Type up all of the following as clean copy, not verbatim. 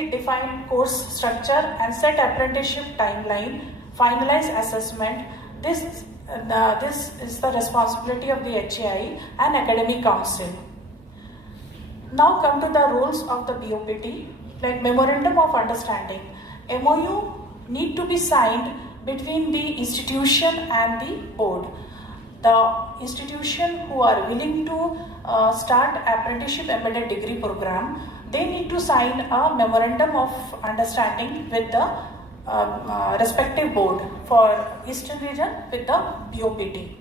clearly define course structure and set apprenticeship timeline, finalize assessment. This is the responsibility of the HAI and Academic Council. Now come to the roles of the BOPT, like Memorandum of Understanding. MOU need to be signed between the institution and the board. The institution who are willing to start apprenticeship embedded degree program, they need to sign a memorandum of understanding with the respective board for Eastern region with the BOPT.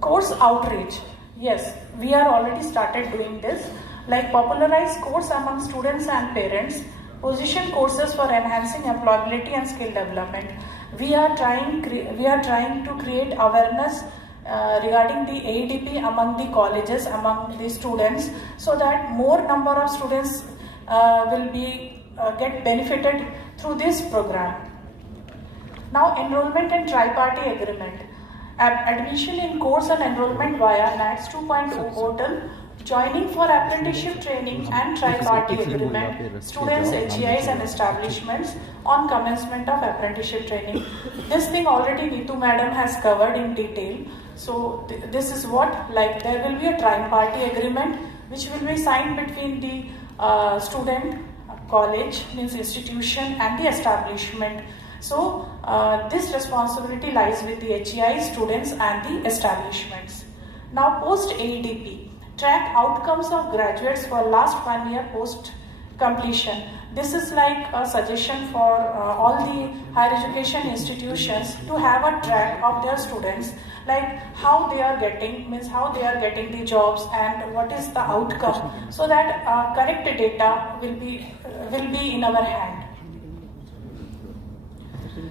Course outreach. Yes, we are already started doing this, like popularize course among students and parents, position courses for enhancing employability and skill development. We are trying to create awareness regarding the AEDP among the colleges, among the students, so that more number of students will be get benefited through this program. Now, enrollment and tri-party agreement. Admission in course and enrollment via NATS 2.0 portal, joining for apprenticeship training and tri-party agreement, students, HEIs and establishments on commencement of apprenticeship training. This thing already Neetu madam has covered in detail. So this is what, like there will be a tri-party agreement which will be signed between the student, college, means institution and the establishment. So this responsibility lies with the HEI, students and the establishments. Now post AEDP, track outcomes of graduates for last 1 year post completion. This is like a suggestion for all the higher education institutions to have a track of their students, like how they are getting, means how they are getting the jobs and what is the outcome, so that correct data will be in our hand.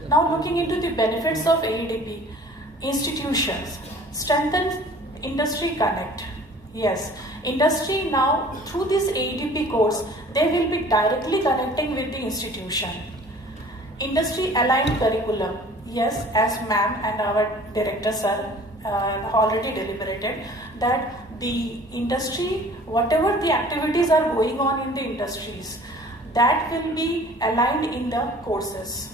Now looking into the benefits of AEDP, institutions, strengthen industry connect. Yes, industry now through this AEDP course, they will be directly connecting with the institution. Industry aligned curriculum. Yes, as ma'am and our director sir already deliberated that the industry, whatever the activities are going on in the industries, that will be aligned in the courses.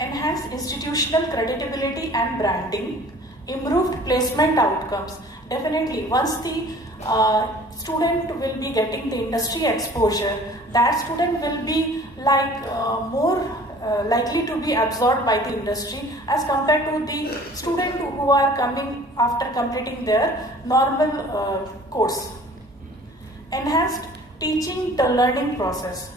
Enhanced institutional credibility and branding, improved placement outcomes. Definitely, once the student will be getting the industry exposure, that student will be like more likely to be absorbed by the industry as compared to the student who are coming after completing their normal course. Enhanced teaching the learning process.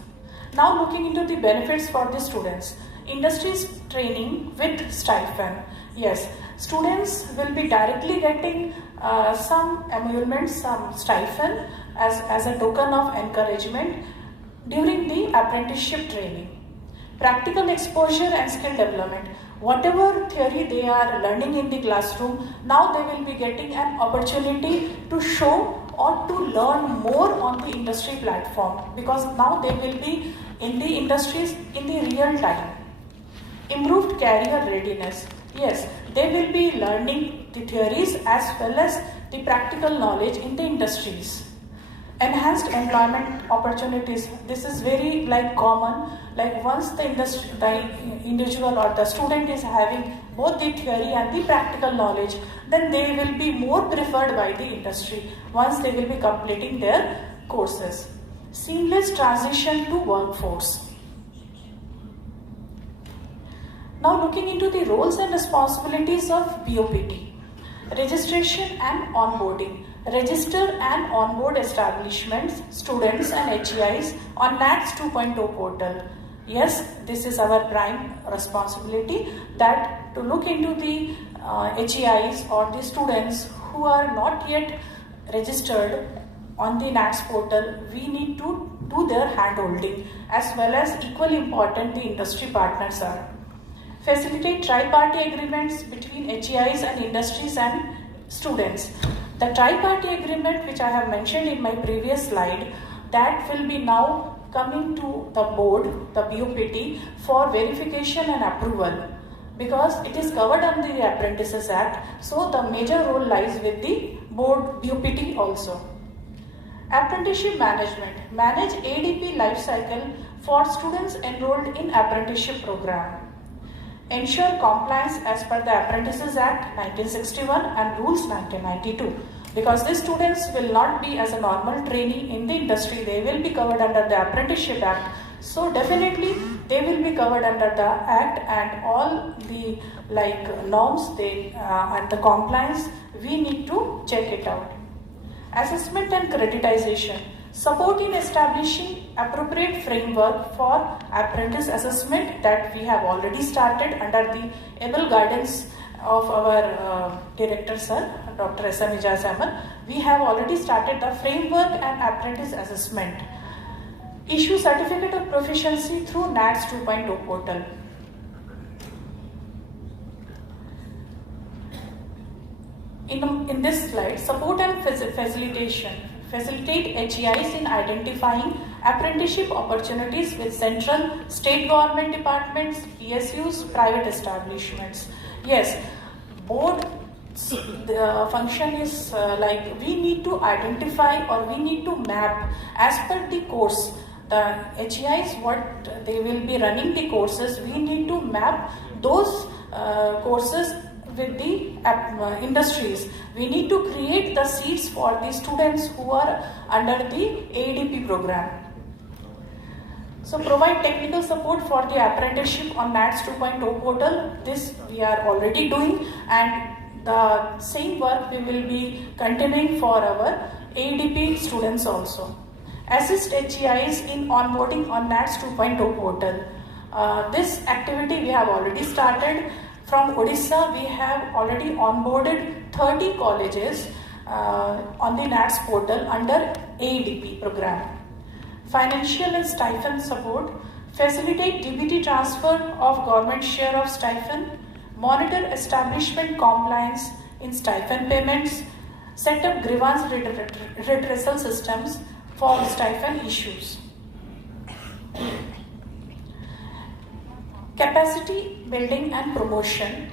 Now looking into the benefits for the students. Industries training with stipend. Yes, students will be directly getting some emoluments, some stipend as a token of encouragement during the apprenticeship training. Practical exposure and skill development. Whatever theory they are learning in the classroom, now they will be getting an opportunity to show or to learn more on the industry platform, because now they will be in the industries in the real time. Improved career readiness. Yes, they will be learning the theories as well as the practical knowledge in the industries. Enhanced employment opportunities. This is very common. Like once the individual or the student is having both the theory and the practical knowledge, then they will be more preferred by the industry once they will be completing their courses. Seamless transition to workforce. Now looking into the roles and responsibilities of BOPT. Registration and onboarding. Register and onboard establishments, students and HEIs on NATS 2.0 portal. Yes, this is our prime responsibility, that to look into the HEIs or the students who are not yet registered on the NATS portal. We need to do their handholding, as well as equally important the industry partners are. Facilitate tri-party agreements between HEIs and industries and students. The tri-party agreement which I have mentioned in my previous slide, that will be now coming to the board, the BOPT, for verification and approval, because it is covered under the Apprentices Act. So the major role lies with the board BOPT also. Apprenticeship management. Manage ADP life cycle for students enrolled in apprenticeship program. Ensure compliance as per the Apprentices Act 1961 and Rules 1992. Because these students will not be as a normal trainee in the industry, they will be covered under the Apprenticeship Act. So definitely they will be covered under the Act, and all the norms and the compliance, we need to check it out. Assessment and creditization. Support in establishing appropriate framework for apprentice assessment that we have already started under the able guidance of our director sir, Dr. S.M. Ijaz Ahmed. We have already started the framework and apprentice assessment. Issue certificate of proficiency through NATS 2.0 portal. In this slide, support and facilitation. Facilitate HEIs in identifying apprenticeship opportunities with central, state government departments, PSUs, private establishments. Yes, board the function is we need to identify or we need to map as per the course. The HEIs, what they will be running the courses, we need to map those courses with the industries. We need to create the seats for the students who are under the ADP program. So provide technical support for the apprenticeship on NATS 2.0 portal. This we are already doing, and the same work we will be continuing for our ADP students also. Assist HEIs in onboarding on NATS 2.0 portal. This activity we have already started. From Odisha, we have already onboarded 30 colleges on the NATS portal under ADP program. Financial and stipend support. Facilitate DBT transfer of government share of stipend. Monitor establishment compliance in stipend payments. Set up grievance redressal systems for stipend issues. Capacity building and promotion.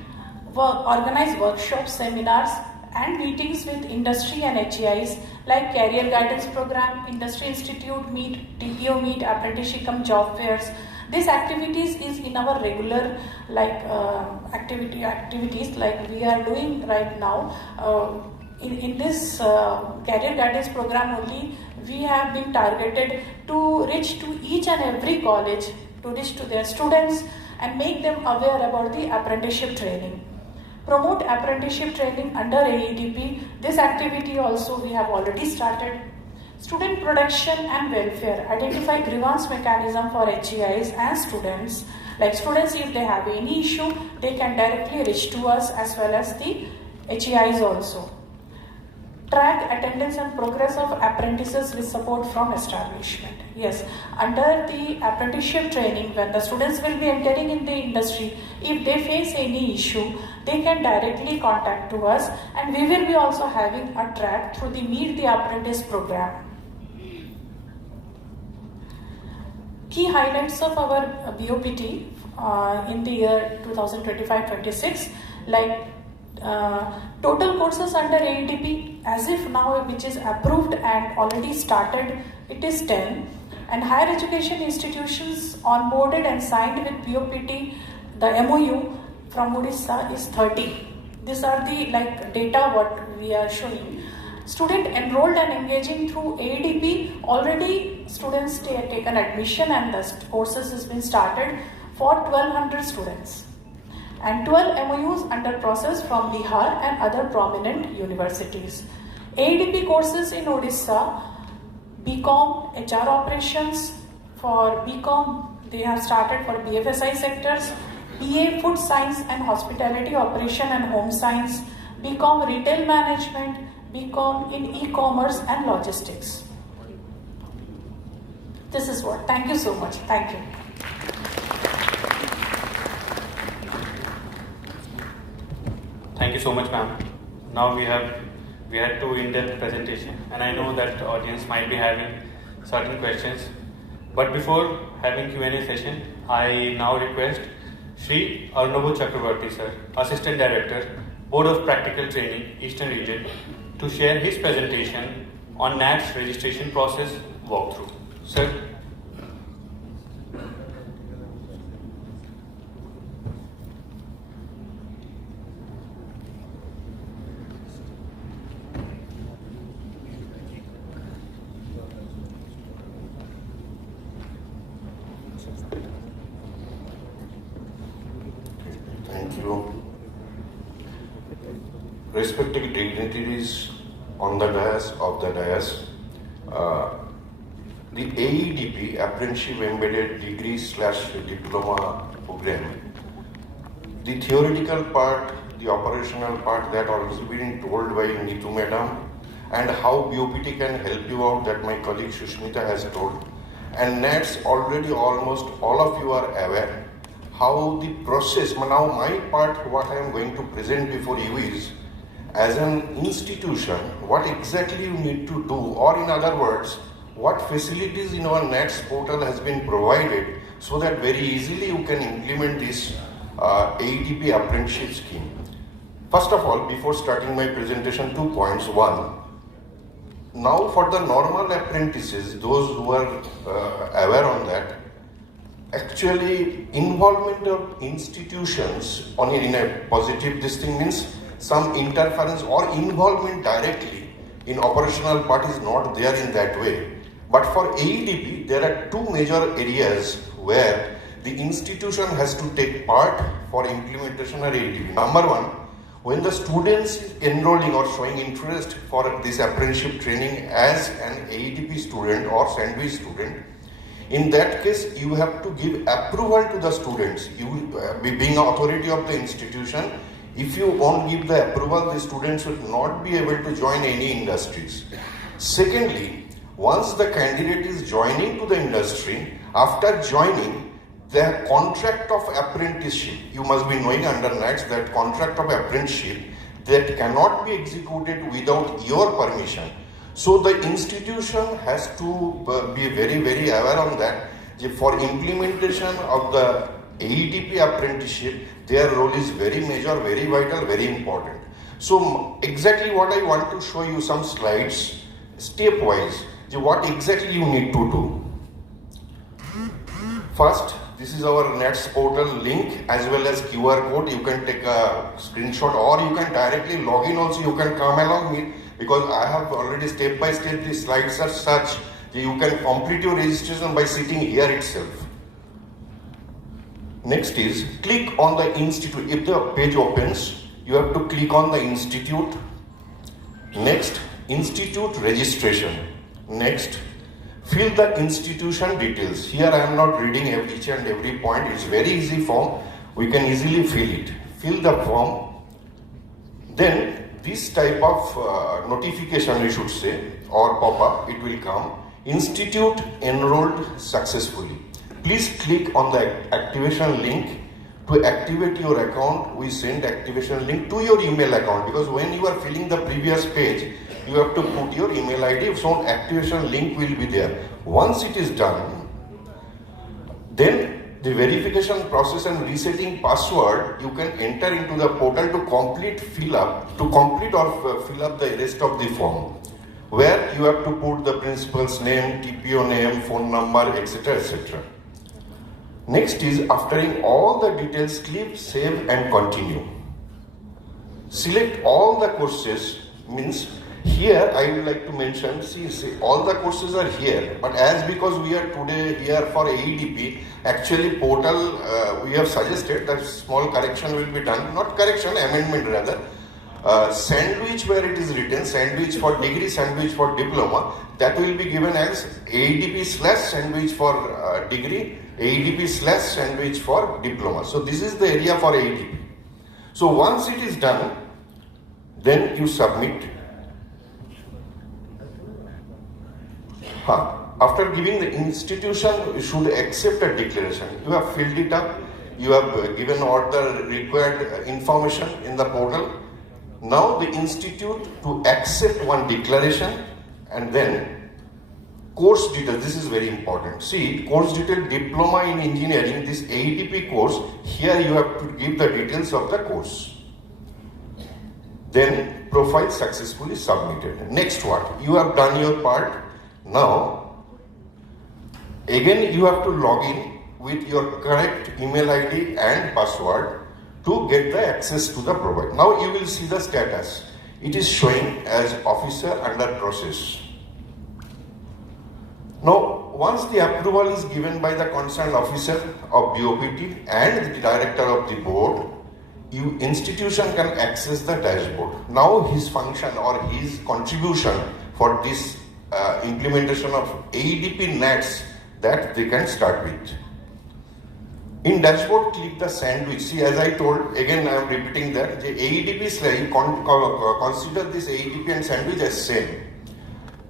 Organize workshops, seminars and meetings with industry and HEIs like career guidance program, industry institute meet, TPO meet, apprenticeship job fairs. These activities is in our regular activities like we are doing right now. In this career guidance program only, we have been targeted to reach to each and every college, to reach to their students and make them aware about the apprenticeship training. Promote apprenticeship training under AEDP. This activity also we have already started. Student protection and welfare. Identify grievance mechanism for HEIs and students. Like students, if they have any issue, they can directly reach to us as well as the HEIs also. Track attendance and progress of apprentices with support from establishment. Yes, under the apprenticeship training, when the students will be entering in the industry, if they face any issue, they can directly contact to us, and we will be also having a track through the Meet the Apprentice program. Key highlights of our BOPT in the year 2025-26, like total courses under AEDP as if now which is approved and already started, it is 10, and higher education institutions onboarded and signed with BOPT, the MOU from Odisha is 30. These are the data what we are showing. Student enrolled and engaging through AEDP, already students taken admission and the courses has been started for 1200 students. And 12 MOUs under process from Bihar and other prominent universities. AEDP courses in Odisha, BCom, HR operations. For BCom, they have started for BFSI sectors. BA, food science and hospitality operation and home science. BCom, retail management. BCom in e-commerce and logistics. This is what. Thank you so much. Thank you. Thank you so much, ma'am. Now we had two in-depth presentation, and I know that the audience might be having certain questions. But before having Q&A session, I now request Shri Arunabh Chakravarti sir, Assistant Director, Board of Practical Training, Eastern Region, to share his presentation on NATS registration process walkthrough. Sir. Thank you. Respected dignitaries on the dais, the AEDP, Apprenticeship Embedded Degree/Diploma program, the theoretical part, the operational part, that also been told by Neetu Madam, and how BOPT can help you out, that my colleague Shushmita has told. And NATS, already almost all of you are aware how the process. Now my part, what I am going to present before you is, as an institution, what exactly you need to do, or in other words, what facilities in our NATS portal has been provided so that very easily you can implement this AEDP apprenticeship scheme. First of all, before starting my presentation, 2 points. One, now for the normal apprentices, those who are aware on that, actually involvement of institutions in a positive, this thing means some interference or involvement directly in operational part is not there in that way. But for AEDP, there are two major areas where the institution has to take part for implementation of AEDP. Number one, when the students is enrolling or showing interest for this apprenticeship training as an AEDP student or sandwich student, in that case, you have to give approval to the students. You, being authority of the institution, if you won't give the approval, the students will not be able to join any industries. Secondly, once the candidate is joining to the industry, after joining, the contract of apprenticeship, you must be knowing under NATS that contract of apprenticeship that cannot be executed without your permission. So the institution has to be very, very aware on that. For implementation of the AEDP apprenticeship, their role is very major, very vital, very important. So exactly what I want to show you, some slides, stepwise, what exactly you need to do. First, this is our NATS portal link as well as QR code. You can take a screenshot or you can directly log in also. You can come along with, because I have already step by step, the slides are such that you can complete your registration by sitting here itself. Next is click on the institute. If the page opens, you have to click on the institute. Next, institute registration. Next, fill the institution details. Here I am not reading each and every point. It's very easy form. We can easily fill it. Fill the form. Then this type of notification, we should say, or pop-up, it will come. Institute enrolled successfully. Please click on the activation link. To activate your account, we send activation link to your email account, because when you are filling the previous page, you have to put your email ID, so activation link will be there. Once it is done, then the verification process and resetting password, you can enter into the portal to complete fill up the rest of the form, where you have to put the principal's name, TPO name, phone number, etc., etc. Next is, after all the details, click save and continue. Select all the courses, means here I would like to mention, see all the courses are here, but as because we are today here for AEDP, actually portal we have suggested that small correction will be done, not correction, amendment rather. Sandwich, where it is written sandwich for degree, sandwich for diploma, that will be given as AEDP/sandwich for degree, AEDP/sandwich for diploma. So this is the area for AEDP. So once it is done, then you submit. After giving the institution, you should accept a declaration. You have filled it up, you have given all the required information in the portal. Now the institute to accept one declaration, and then course details. This is very important. See, course detail, diploma in engineering, this AEDP course, here you have to give the details of the course. Then profile successfully submitted. Next what? You have done your part. Now, again you have to log in with your correct email ID and password to get the access to the profile. Now you will see the status. It is showing as officer under process. Now, once the approval is given by the concerned officer of BOPT and the director of the board, institution can access the dashboard. Now his function or his contribution for this implementation of AEDP NATS that they can start with. In dashboard, click the sandwich. See, as I told, again I am repeating that the AEDP slide, consider this AEDP and sandwich as same.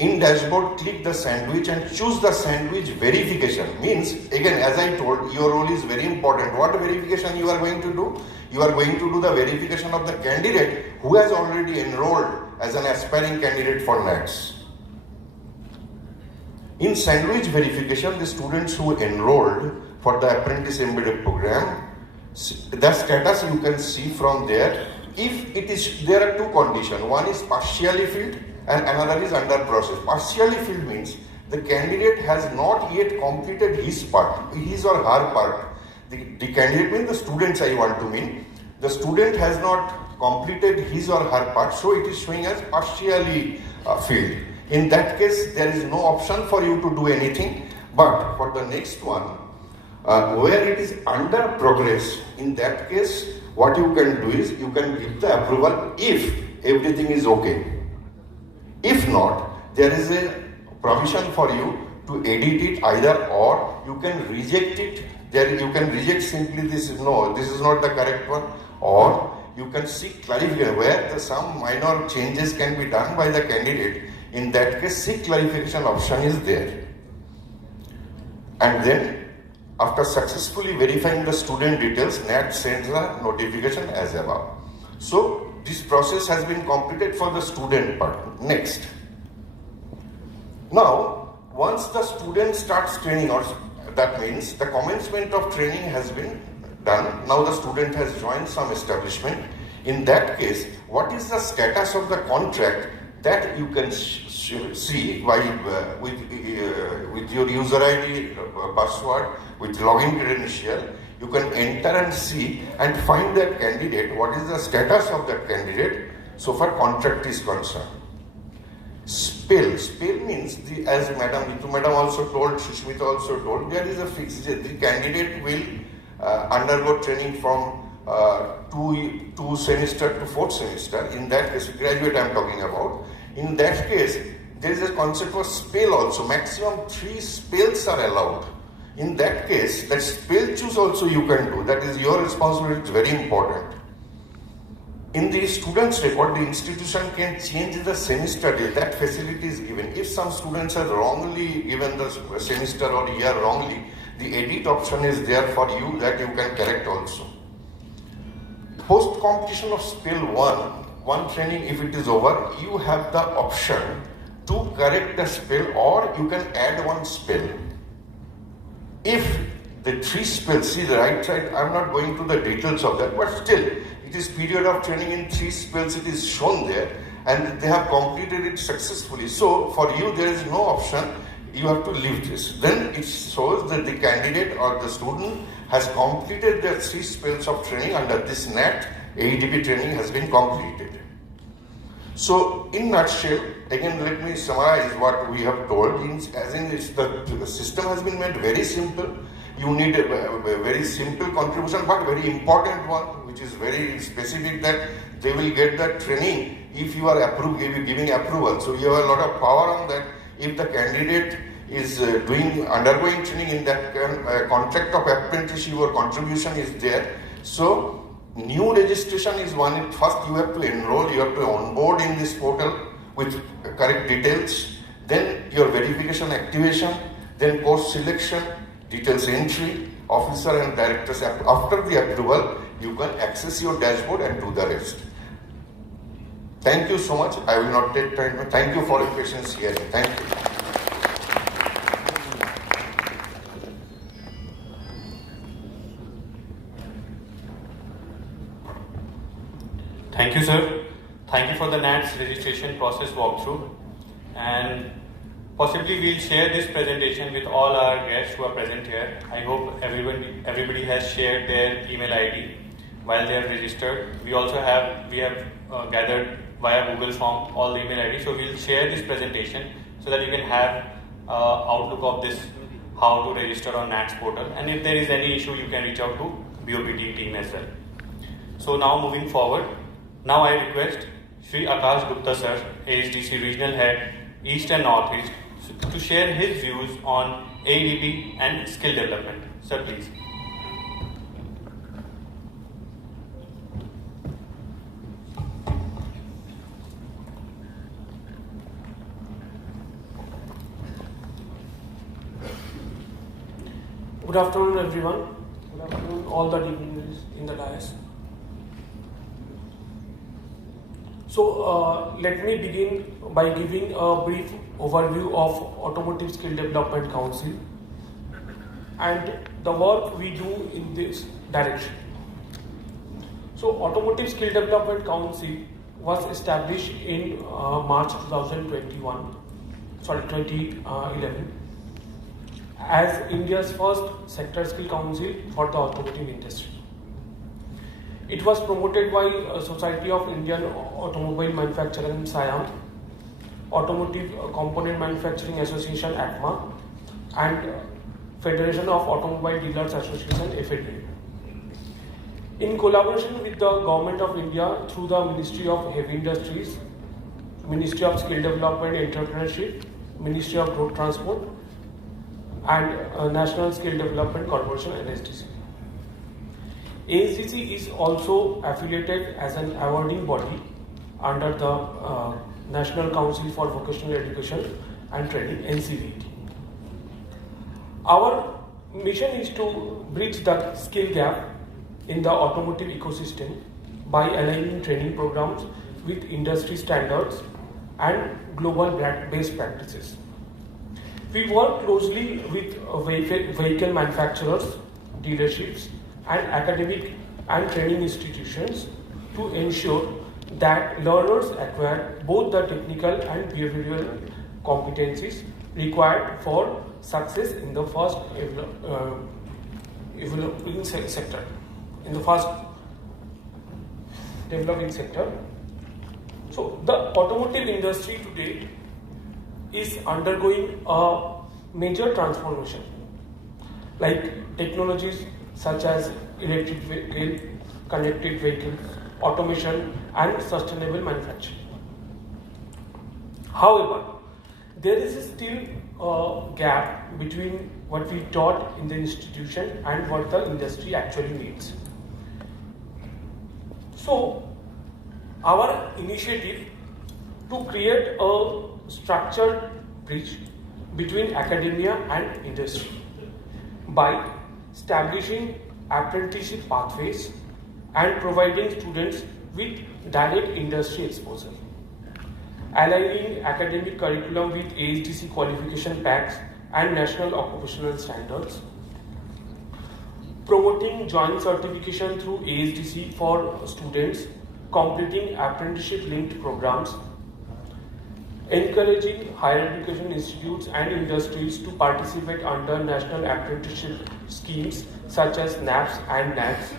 In dashboard, click the sandwich and choose the sandwich verification. Means, again, as I told, your role is very important. What verification you are going to do? You are going to do the verification of the candidate who has already enrolled as an aspiring candidate for NATS. In sandwich verification, the students who enrolled for the apprentice embedded program, the status you can see from there. If it is, there are two conditions. One is partially filled and another is under process. Partially filled means the candidate has not yet completed his part, his or her part. The candidate means the students I want to mean. The student has not completed his or her part, so it is showing as partially filled. In that case, there is no option for you to do anything. But for the next one, where it is under progress, in that case, what you can do is you can give the approval if everything is okay. If not, there is a provision for you to edit it either or. You can reject it. There you can reject simply this, no, this is not the correct one, or you can seek clarification where some minor changes can be done by the candidate. In that case, seek clarification option is there. And then, after successfully verifying the student details, NAT sends a notification as above. So, this process has been completed for the student part. Next. Now, once the student starts training, or that means the commencement of training has been done. Now the student has joined some establishment. In that case, what is the status of the contract that you can see by with your user ID, password, with login credential. You can enter and see and find that candidate, what is the status of that candidate so far contract is concerned. Spell means, as Madam also told, Sushmita also told, there is a fixed, the candidate will undergo training from 2 semester to 4th semester. In that case, graduate I am talking about. In that case, there is a concept for spell also. Maximum 3 spells are allowed. In that case, that spell choose also you can do. That is your responsibility. It's very important. In the student's record, the institution can change the semester day. That facility is given. If some students have wrongly given the semester or year wrongly, the edit option is there for you that you can correct also. Post completion of spell 1 training, if it is over, you have the option to correct the spell or you can add 1 spell. If the 3 spells, see the right side, I am not going to the details of that, but still, it is period of training in 3 spells, it is shown there, and they have completed it successfully. So, for you, there is no option, you have to leave this. Then it shows that the candidate or the student has completed their 3 spells of training under this NAT, AEDP training has been completed. So, in nutshell, again let me summarize what we have told. The system has been made very simple. You need a very simple contribution, but very important one, which is very specific, that they will get that training if you are giving approval. So you have a lot of power on that. If the candidate is undergoing training in that contract of apprenticeship or contribution is there. So new registration is one. First you have to enroll, you have to onboard in this portal with correct details, then your verification activation, then course selection, details entry, officer and directors. After the approval, you can access your dashboard and do the rest. Thank you so much. I will not take time. Thank you for your patience here. Thank you. Thank you, sir. thank you for the NATS registration process walkthrough, and possibly we'll share this presentation with all our guests who are present here. I hope everybody has shared their email ID while they are registered. We have gathered via Google Form all the email ID. So we'll share this presentation so that you can have outlook of this, how to register on NATS portal. And if there is any issue, you can reach out to BOPT team as well. So now moving forward, now I request Shri Akash Gupta sir, ASDC Regional Head, East and Northeast, to share his views on AEDP and skill development. Sir, please. Good afternoon, everyone. Good afternoon, all the dignitaries in the dais. So, let me begin by giving a brief overview of Automotive Skill Development Council and the work we do in this direction. So, Automotive Skill Development Council was established in March 2011 as India's first sector skill council for the automotive industry. It was promoted by Society of Indian Automobile Manufacturing SIAM, Automotive Component Manufacturing Association ACMA, and Federation of Automobile Dealers Association FADA. In collaboration with the Government of India through the Ministry of Heavy Industries, Ministry of Skill Development and Entrepreneurship, Ministry of Road Transport, and National Skill Development Corporation NSDC. ASDC is also affiliated as an awarding body under the National Council for Vocational Education and Training (NCVT). Our mission is to bridge the skill gap in the automotive ecosystem by aligning training programs with industry standards and global best practices. We work closely with vehicle manufacturers, dealerships, and academic and training institutions to ensure that learners acquire both the technical and behavioral competencies required for success in the fast developing sector. So the automotive industry today is undergoing a major transformation, like technologies such as electric vehicle, connected vehicles, automation, and sustainable manufacturing. However, there is still a gap between what we taught in the institution and what the industry actually needs. So, our initiative to create a structured bridge between academia and industry by establishing apprenticeship pathways and providing students with direct industry exposure, aligning academic curriculum with ASDC qualification packs and national occupational standards, promoting joint certification through ASDC for students completing apprenticeship linked programs, encouraging higher education institutes and industries to participate under national apprenticeship schemes such as NAPS and NATS.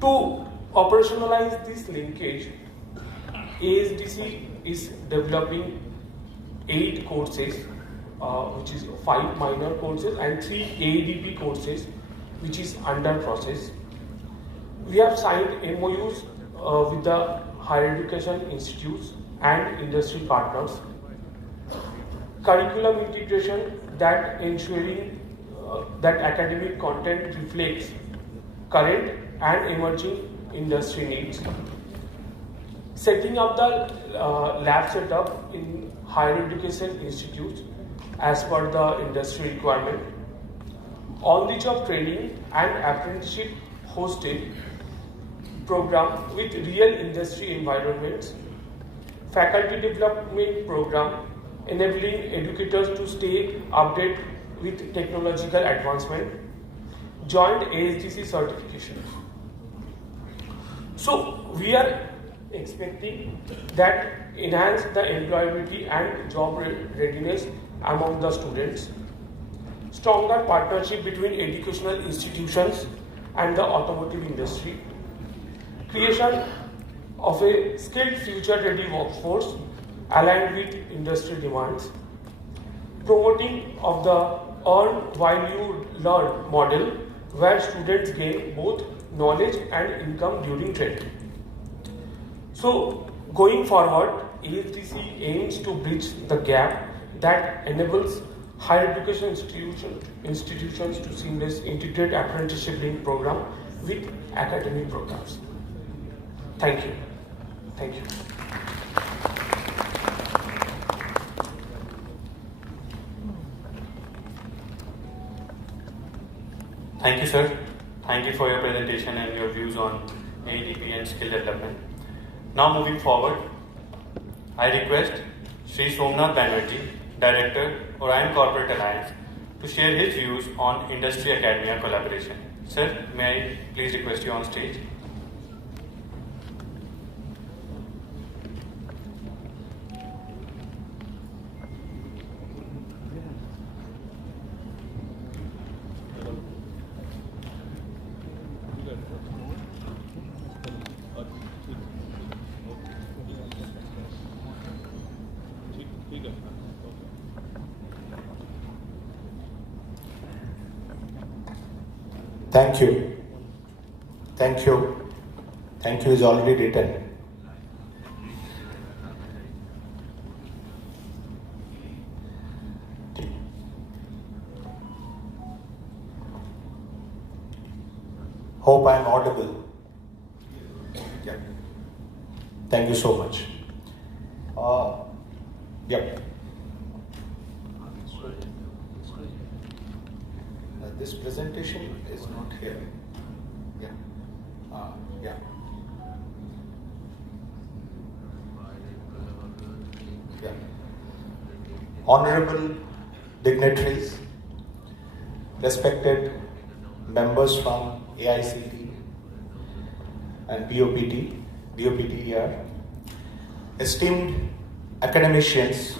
To operationalize this linkage, ASDC is developing 8 courses, which is 5 minor courses and 3 AEDP courses, which is under process. We have signed MOUs with the higher education institutes and industry partners. Curriculum integration that ensuring that academic content reflects current and emerging industry needs. Setting up the lab setup in higher education institutes as per the industry requirement. On-the-job training and apprenticeship hosted program with real industry environments, faculty development program enabling educators to stay updated with technological advancement, joint ASDC certification. So we are expecting that enhance the employability and job readiness among the students. Stronger partnership between educational institutions and the automotive industry. Creation of a skilled future-ready workforce aligned with industry demands. Promoting of the earn while you learn model where students gain both knowledge and income during training. So going forward, ASDC aims to bridge the gap that enables higher education institutions to seamlessly integrate apprenticeship link program with academic programs. Thank you. Thank you. Thank you, sir. Thank you for your presentation and your views on AEDP and skill development. Now moving forward, I request Sri Somnath Banerjee, Director, Orion Corporate Alliance, to share his views on industry-academia collaboration. Sir, may I please request you on stage? Thank you. Thank you. Thank you is already written. Hope I am audible. Yeah. Thank you so much. Yep. This presentation is not here. Yeah. Yeah. Yeah. Honorable dignitaries, respected members from AICT and BOPTER, esteemed academicians,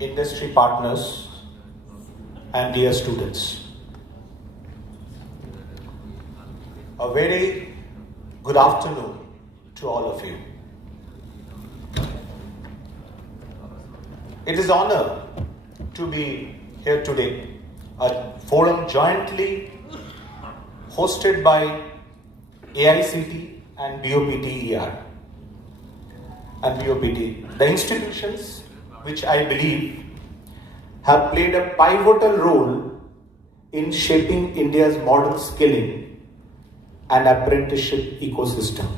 industry partners, and dear students. A very good afternoon to all of you. It is an honor to be here today, a forum jointly hosted by AICT and BOPTER and BOPT, the institutions which I believe have played a pivotal role in shaping India's modern skilling and apprenticeship ecosystem.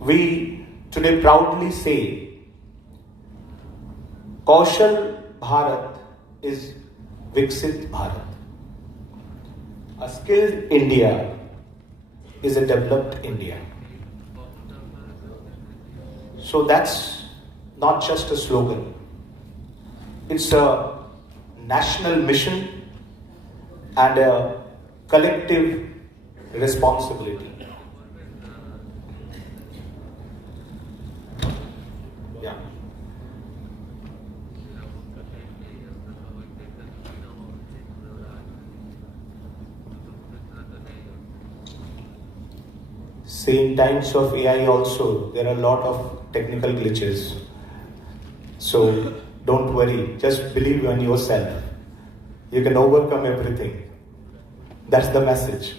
We today proudly say Kaushal Bharat is Viksit Bharat. A skilled India is a developed India. So that's not just a slogan. It's a national mission and a collective responsibility. Yeah. Say in times of AI also, there are a lot of technical glitches. So don't worry, just believe in yourself. You can overcome everything. That's the message.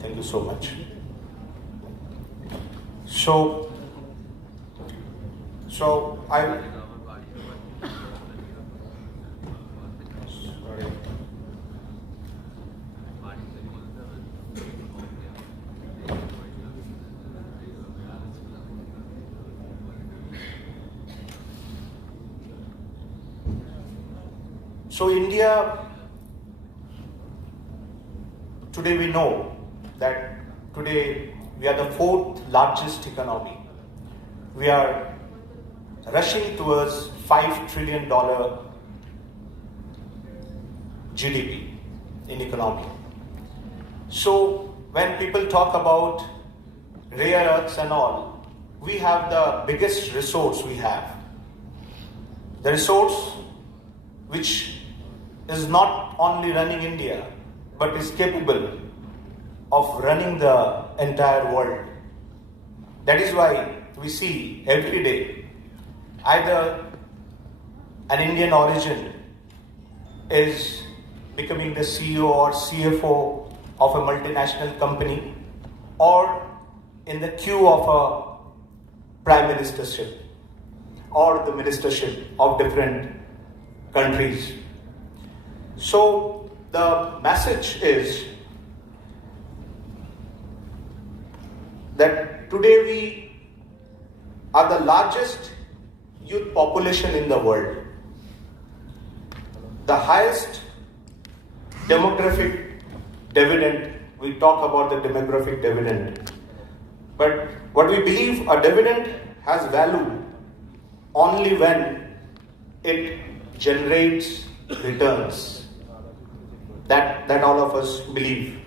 Thank you so much. So I. So India, today we know that today we are the fourth largest economy. We are rushing towards $5 trillion GDP in economy. So when people talk about rare earths and all, we have the biggest resource we have. The resource which is not only running India, but is capable of running the entire world. That is why we see every day either an Indian origin is becoming the CEO or CFO of a multinational company, or in the queue of a prime ministership or the ministership of different countries. So the message is that today we are the largest youth population in the world, the highest demographic dividend. We talk about the demographic dividend, but what we believe, a dividend has value only when it generates returns. That all of us believe.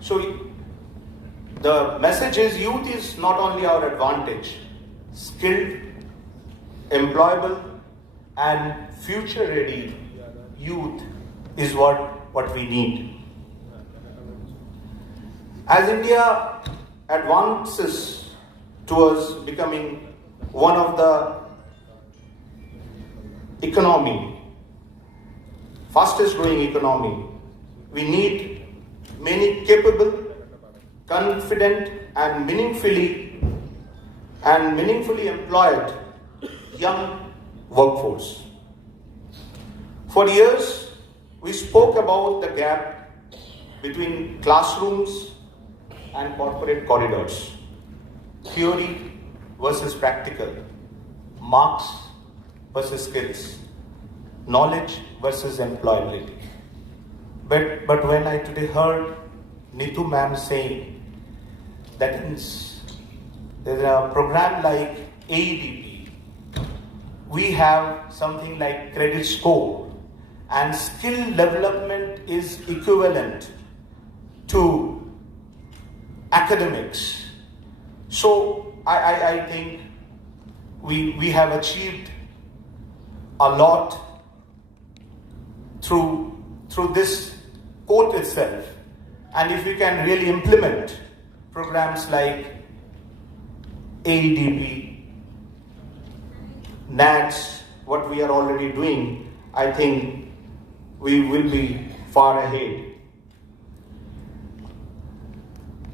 So the message is, youth is not only our advantage. Skilled, employable and future ready youth is what we need. As India advances towards becoming one of the fastest growing economy, we need many capable, confident and meaningfully employed young workforce. For years, we spoke about the gap between classrooms and corporate corridors, theory versus practical, marks versus skills, knowledge versus employability. But when I today heard Neetu ma'am saying that there's a program like AEDP, we have something like credit score, and skill development is equivalent to academics. So I think we have achieved a lot through this quote itself. And if we can really implement programs like AEDP, NATS, what we are already doing, I think we will be far ahead.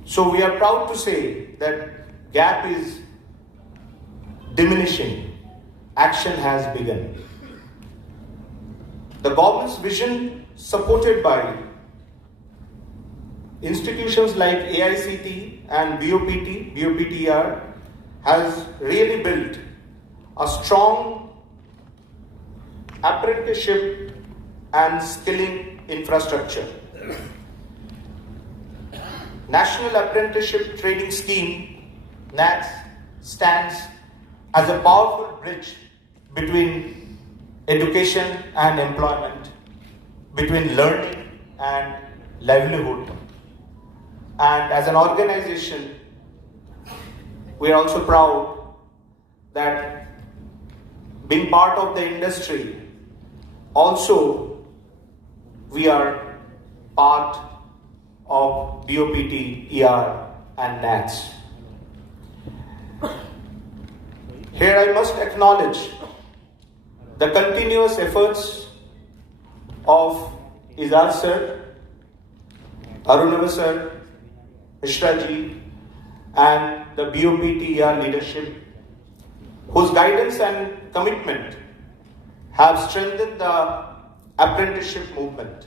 So we are proud to say that gap is diminishing. Action has begun. The government's vision, supported by institutions like AICT and BOPTR, has really built a strong apprenticeship and skilling infrastructure. National Apprenticeship Training Scheme, NATS, stands as a powerful bridge between education and employment, between learning and livelihood. And as an organization, we are also proud that being part of the industry, also we are part of BOPT, ER and NATS. Here I must acknowledge the continuous efforts of Izar sir, Arunava sir, Mishra ji, and the BOPTER leadership, whose guidance and commitment have strengthened the apprenticeship movement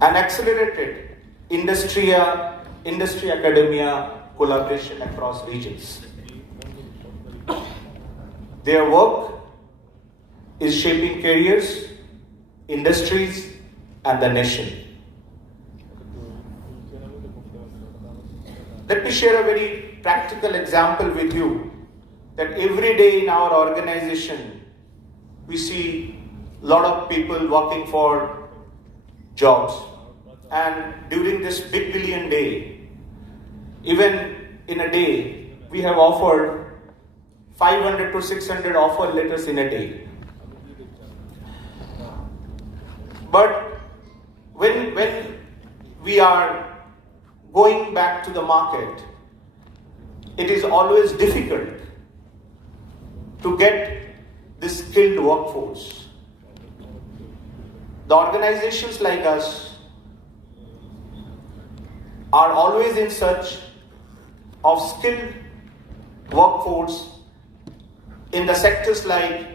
and accelerated industry-academia collaboration across regions. Their work is shaping careers, industries, and the nation. Let me share a very practical example with you that every day in our organization we see a lot of people working for jobs, and during this Big Billion Day, even in a day, we have offered 500 to 600 offer letters in a day. But when we are going back to the market, it is always difficult to get this skilled workforce. The organizations like us are always in search of skilled workforce in the sectors like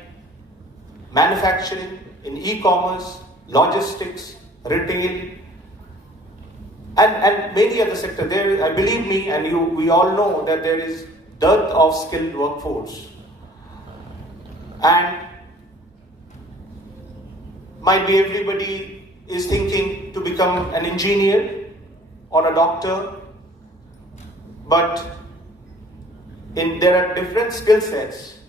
manufacturing, in e-commerce, logistics, retail, and many other sectors. There, believe me, and we all know that there is dearth of skilled workforce. And might be everybody is thinking to become an engineer or a doctor, but there are different skill sets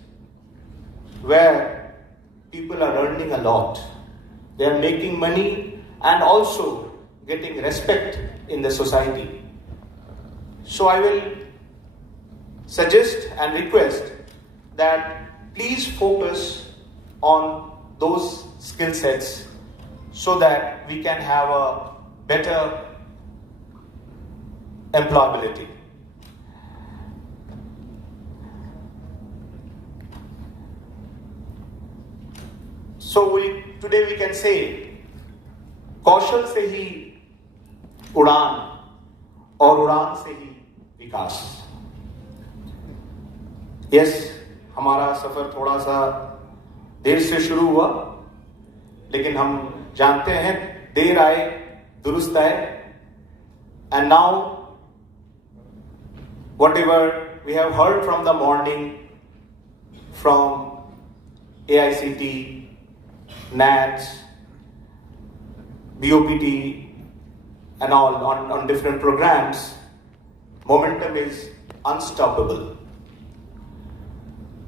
where people are earning a lot. They are making money and also getting respect in the society. So I will suggest and request that please focus on those skill sets so that we can have a better employability. So today we can say, कौशल से ही उड़ान और उड़ान से ही विकास. Yes, हमारा सफर थोड़ा सा देर से शुरू हुआ, लेकिन हम जानते हैं देर आए दुरुस्त आए. And now whatever we have heard from the morning from AICT, NATS, BOPT and all on different programs, momentum is unstoppable.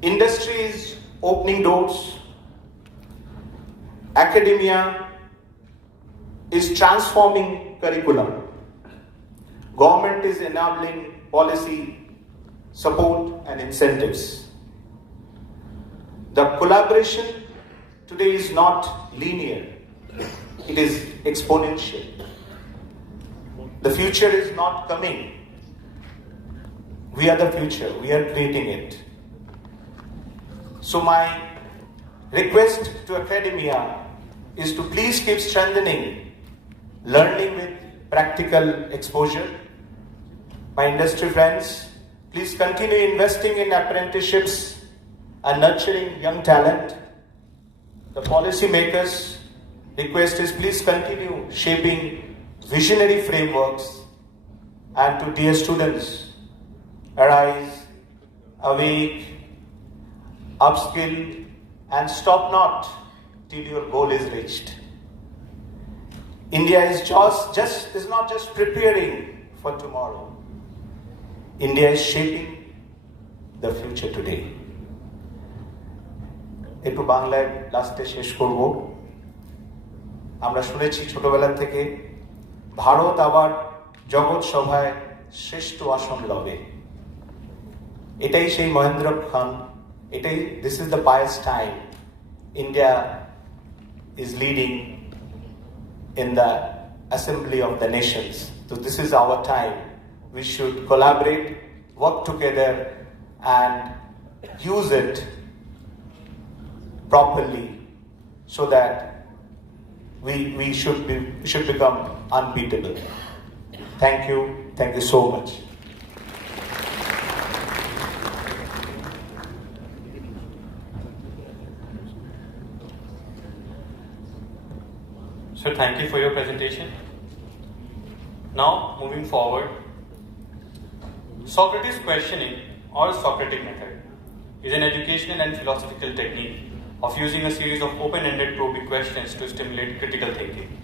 Industry is opening doors. Academia is transforming curriculum. Government is enabling policy, support and incentives. The collaboration today is not linear, it is exponential. The future is not coming. We are the future, we are creating it. So my request to academia is to please keep strengthening learning with practical exposure. My industry friends, please continue investing in apprenticeships and nurturing young talent. The policy makers' request is please continue shaping visionary frameworks, and to dear students, arise, awake, upskill and stop not till your goal is reached. India is not just preparing for tomorrow. India is shaping the future today. একটু বাংলায় লাস্টে শেষ করব. আমরা শুনেছি ছোটবেলা থেকে ভারত আবার জগৎ সভায় শ্রেষ্ঠ আসন লবে. এটাই সেই মহেন্দ্র খান, এটাই this is the pious time. India is leading in the assembly of the nations. So this is our time. We should collaborate, work together and use it properly so that we should become unbeatable. Thank you so much. So thank you for your presentation. Now moving forward, Socrates questioning or Socratic method is an educational and philosophical technique of using a series of open-ended probing questions to stimulate critical thinking.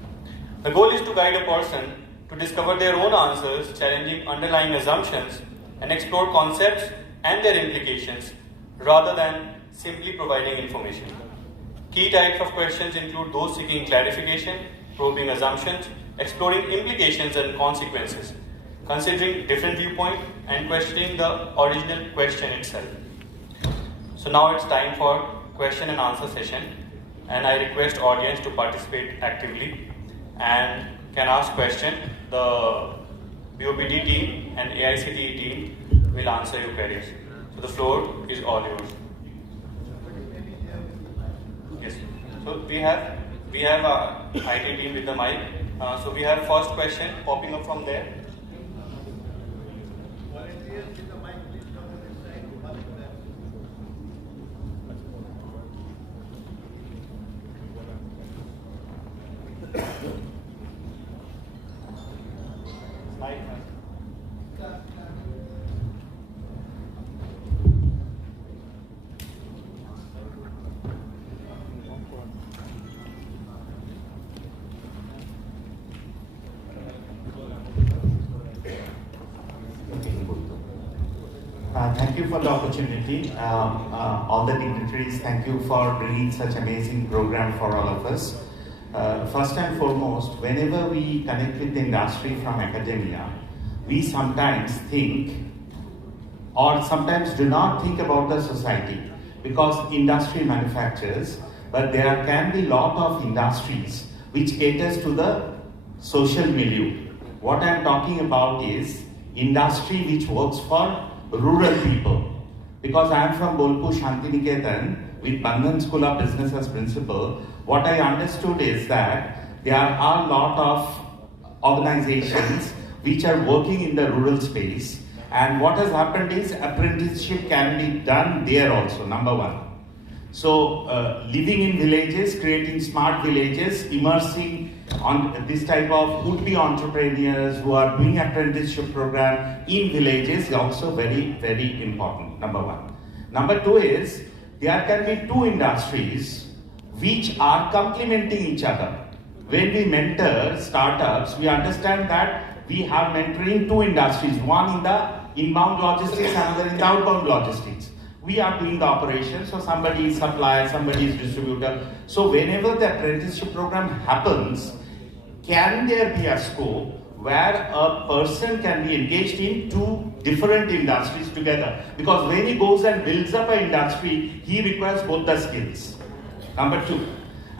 The goal is to guide a person to discover their own answers, challenging underlying assumptions, and explore concepts and their implications rather than simply providing information. Key types of questions include those seeking clarification, probing assumptions, exploring implications and consequences, considering different viewpoints, and questioning the original question itself. So now it's time for question and answer session, and I request audience to participate actively and can ask question. The BOPD team and AICTE team will answer your queries. So the floor is all yours. Yes. So we have IT team with the mic. So we have first question popping up from there. Thank you for the opportunity. All the dignitaries, thank you for bringing such amazing program for all of us. First and foremost, whenever we connect with the industry from academia, we sometimes think or sometimes do not think about the society because industry manufactures, but there can be lot of industries which caters to the social milieu. What I am talking about is industry which works for rural people. Because I am from Bolpur Shantiniketan with Bandhan School of Business as principal, what I understood is that there are a lot of organizations which are working in the rural space, and what has happened is apprenticeship can be done there also, number one. So living in villages, creating smart villages, immersing on this type of would-be entrepreneurs who are doing apprenticeship program in villages is also very, very important, number one. Number two is, there can be two industries which are complementing each other. When we mentor startups, we understand that we have mentoring two industries, one in the inbound logistics, another in the outbound logistics. We are doing the operations, so somebody is supplier, somebody is distributor. So whenever the apprenticeship program happens, can there be a scope where a person can be engaged in two different industries together? Because when he goes and builds up an industry, he requires both the skills. Number two.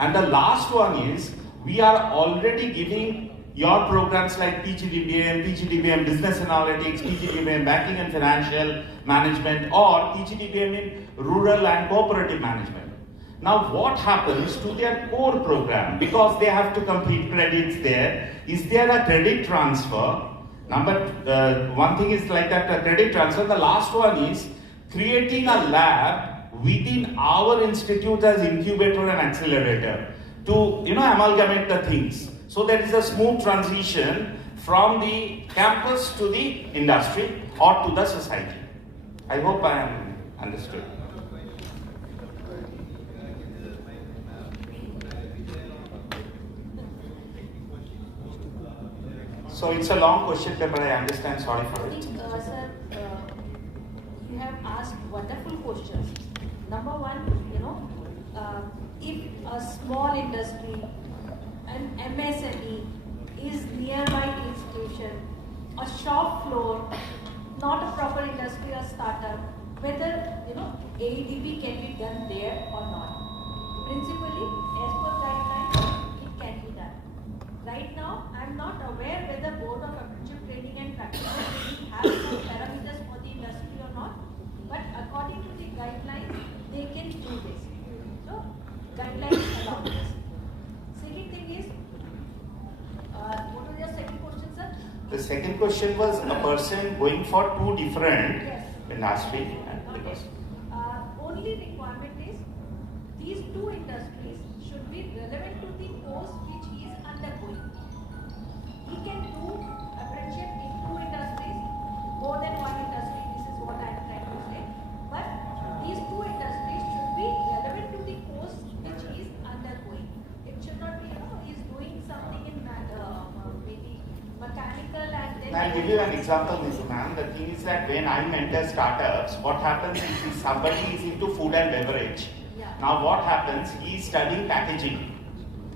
And the last one is, we are already giving your programs like PGDBM Business Analytics, PGDBM Banking and Financial Management, or PGDBM in Rural and Cooperative Management. Now what happens to their core program? Because they have to complete credits there. Is there a credit transfer? One thing is like that, a credit transfer. The last one is creating a lab within our institute as incubator and accelerator to amalgamate the things. So there is a smooth transition from the campus to the industry or to the society. I hope I am understood. So it's a long question, but I understand. Sorry for it. Sir, you have asked wonderful questions. Number one, if a small industry, an MSME is nearby institution, a shop floor, not a proper industry or startup, whether AEDP can be done there or not. Principally, as per guidelines, it can be done. Right now, I am not aware whether Board of Apprenticeship Training and Practical Training has some parameters for the industry or not, but according to the guidelines, they can do this. So, guidelines allow this. Second thing is, what was your second question, sir? The second question was a person going for two different industries. Only requirement is these two industries should be relevant to the course which he is he can do apprenticeship in 2 industries, more than 1 industry. This is what I am trying to say. But these 2 industries should be relevant to the course which he is undergoing. It should not be, he is doing something in maybe mechanical and then. I'll give you an example, Ms. Ma'am. The thing is that when I mentor startups, what happens is somebody is into food and beverage. Yeah. Now what happens? He is studying packaging.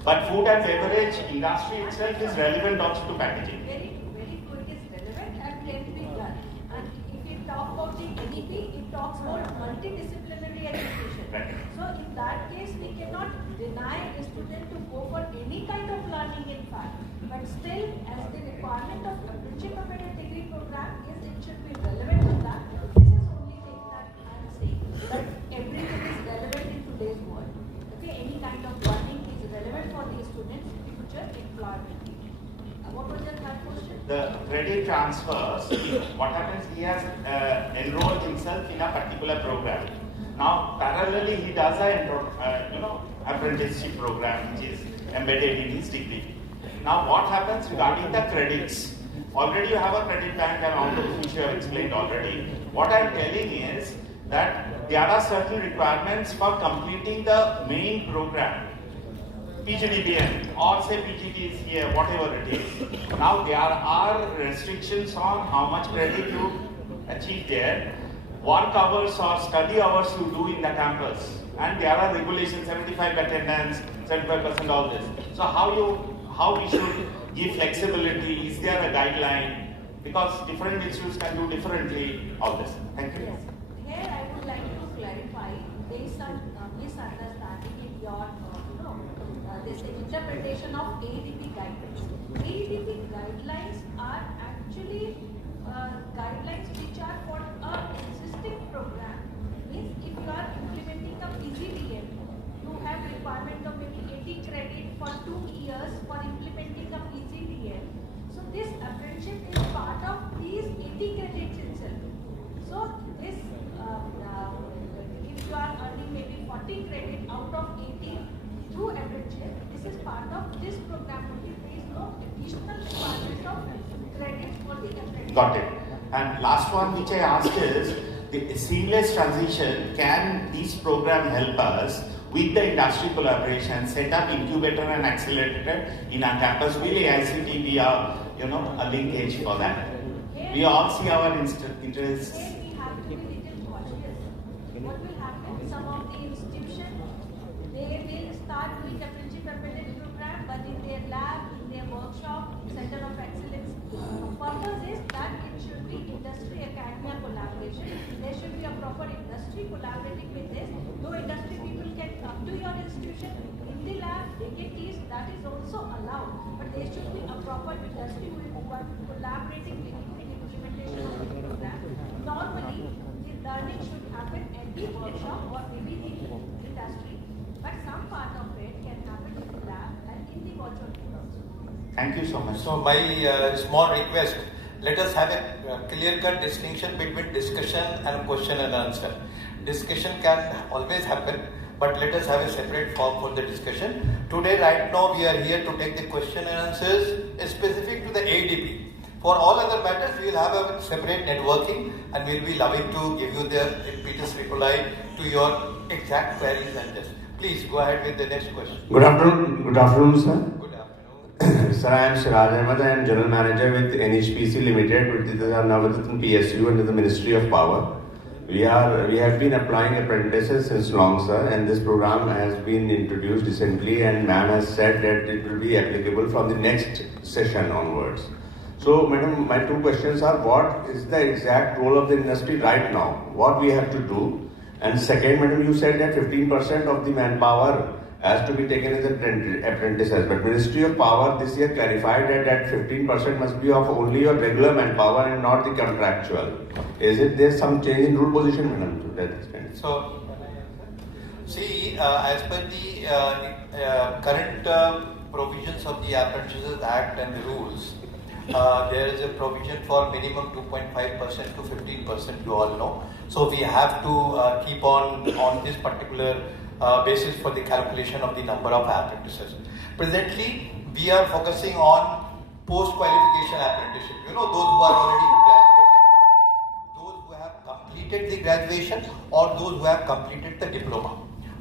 But food and beverage industry itself is relevant also to packaging. Very, very true. It is relevant and can be done. And if we talk about the NEP, it talks about multidisciplinary education. Right. So in that case, we cannot deny a student to go for any kind of learning in fact. But still, as the requirement of apprenticeship embedded degree program is, it should be relevant to that. This is only thing that I am saying. That everything is relevant in today's world. Okay, any kind of learning is relevant for the students' future employment. What was your third question? The credit transfers, what happens, he has enrolled himself in a particular program. Now, parallelly, he does a apprenticeship program which is embedded in his degree. Now, what happens regarding the credits? Already you have a credit bank and all those which you have explained already. What I am telling is that there are certain requirements for completing the main program. PGDBM or say PGD is here, whatever it is. Now there are restrictions on how much credit you achieve there, work hours or study hours you do in the campus, and there are regulations, 75 attendance, 75% all this. So how we should give flexibility? Is there a guideline? Because different institutes can do differently. All this. Thank you. Yes. Here I would like to clarify. There is some misunderstanding in your this interpretation of ADP guidelines. ADP guidelines are actually guidelines which are for an existing program. Means if you are implementing a PGDM, you have requirement of maybe 80 credit for 2 years for implementing a PGDM. So this apprenticeship is part of these 80 credits itself. So this, if you are earning maybe 40 credit out of 80 through apprenticeship, this is part of this program only. There is no additional requirement of credits for the apprenticeship. Got it. And last one which I asked is, the seamless transition, can this program help us with the industry collaboration, set up incubator and accelerator in our campus? Will AICT be a linkage for that? We all see our interests. Here we have to be little cautious. What will happen? Some of the institutions, they will start doing apprenticeship embedded program, but in their lab, in their workshop, center of excellence. The purpose is that it should be industry academia collaboration. There should be a proper industry collaborating with this. No industry people can come to your institution in the lab, they get these, that is also allowed. But there should be a proper industry who are collaborating with you in implementation of the program. Normally, the learning should happen at the workshop or maybe in industry, but some part of it can happen in the lab and in the virtual tool. Thank you so much. So my small request, let us have a clear-cut distinction between discussion and question and answer. Discussion can always happen, but let us have a separate form for the discussion. Today, right now, we are here to take the question and answers specific to the ADP. For all other matters, we will have a separate networking and we will be loving to give you the impetus reply to your exact queries and this. Please go ahead with the next question. Good afternoon, sir. Good afternoon. Sir, I am Siraj Ahmed. I am General Manager with NHPC Limited, which is our Navadatan PSU under the Ministry of Power. We have been applying apprentices since long, sir, and this program has been introduced recently, and ma'am has said that it will be applicable from the next session onwards. So, madam, my two questions are: what is the exact role of the industry right now? What we have to do? And second, madam, you said that 15% of the manpower has to be taken as apprentices, but Ministry of Power this year clarified that 15% must be of only your regular manpower and not the contractual. Is it there some change in rule position, madam, to that extent? So, see, as per the current provisions of the Apprentices Act and the rules, there is a provision for minimum 2.5% to 15%, you all know. So we have to keep on this particular basis for the calculation of the number of apprentices. Presently, we are focusing on post-qualification apprenticeship. You know, those who are already graduated, those who have completed the graduation, or those who have completed the diploma.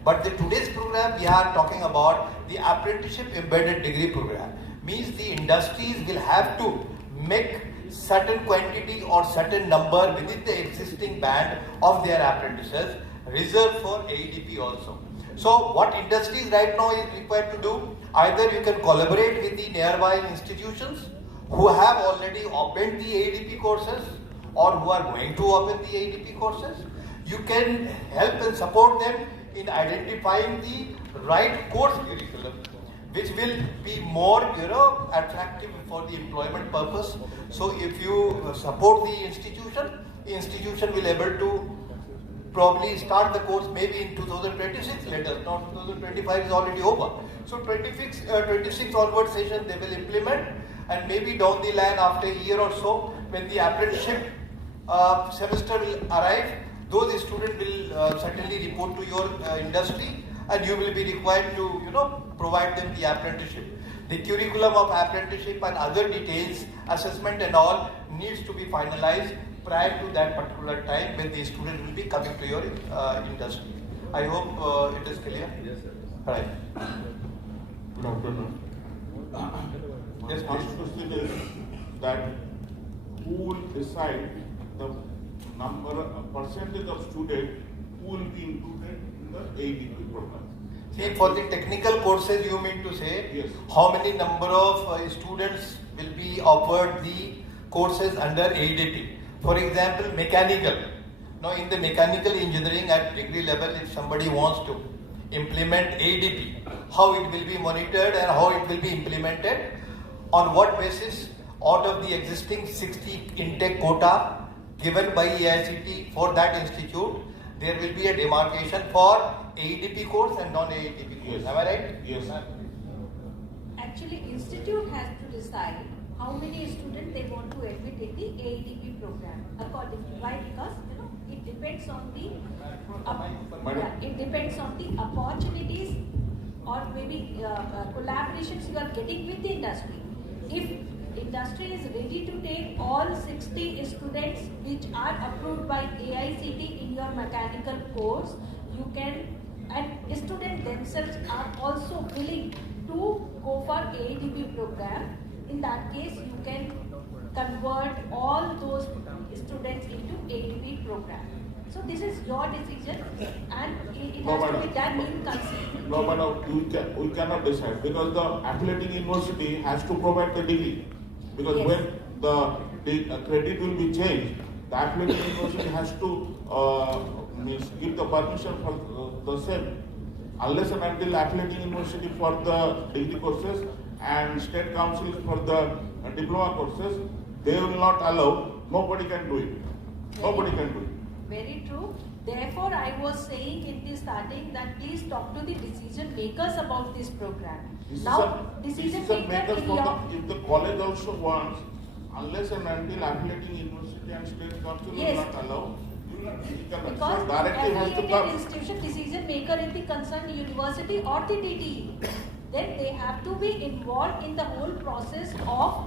But the today's program, we are talking about the apprenticeship embedded degree program. Means the industries will have to make certain quantity or certain number within the existing band of their apprentices reserved for AEDP also. So what industries right now is required to do? Either you can collaborate with the nearby institutions who have already opened the AEDP courses or who are going to open the AEDP courses. You can help and support them in identifying the right course curriculum, which will be more, attractive for the employment purpose. So if you support the institution will able to probably start the course maybe in 2026 later. Now 2025 is already over. So 26 onward session they will implement, and maybe down the line after a year or so when the apprenticeship semester will arrive, those students will certainly report to your industry, and you will be required to provide them the apprenticeship. The curriculum of apprenticeship and other details, assessment and all needs to be finalized prior to that particular time when the student will be coming to your industry. I hope it is clear. Yes, sir. Right. Good afternoon. Yes, First please. question is that who will decide the percentage of students who will be included in the AEDP program? See, for the technical courses, you mean to say, Yes. how many number of students will be offered the courses under AEDP? For example, mechanical. Now, in the mechanical engineering at degree level, if somebody wants to implement AEDP, how it will be monitored and how it will be implemented, on what basis out of the existing 60 intake quota given by AICT for that institute, there will be a demarcation for AEDP course and non-AEDP course. Yes. Am I right? Yes. Actually, institute has to decide how many students they want to admit in the AEDP program. Accordingly, why? Because it depends on the opportunities or maybe collaborations you are getting with the industry. If industry is ready to take all 60 students which are approved by AICT in your mechanical course, you can, and students themselves are also willing to go for AEDP program. In that case, you can convert all those students into AEDP program. So this is your decision, and it has to be done in consent. No, madam, we cannot decide because the affiliating university has to provide the degree. Because Yes. when the credit will be changed, the affiliating university has to give the permission for the same. Unless and until affiliating university for the degree courses and state councils for the diploma courses, they will not allow, nobody can do it. Nobody can do it. Very true. Therefore, I was saying in the starting that please talk to the decision makers about this program. Decision maker in your... If the college also wants, unless and until affiliating university and state council Yes. will not allow, you cannot. Because So directive has to affiliated come. institution decision maker in the concerned university or the DTE, then they have to be involved in the whole process of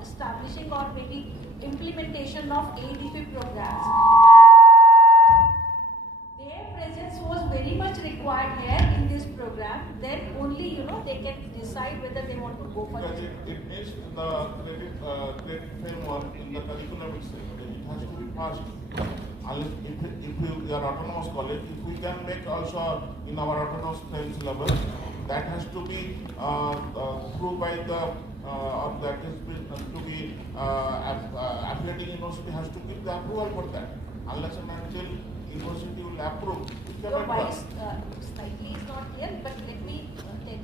establishing or maybe implementation of AEDP programs. Their presence was very much required here in this program. Then only they can decide whether they want to go for Because it. it needs the credit framework in the curriculum itself. It has to be passed. Unless if we are autonomous college, if we can make also in our autonomous claims level, that has to be approved by the that is to be affiliating university has to give the approval for that. Unless and until university will approve, it Your cannot voice pass. slightly is not clear, but let me tell you.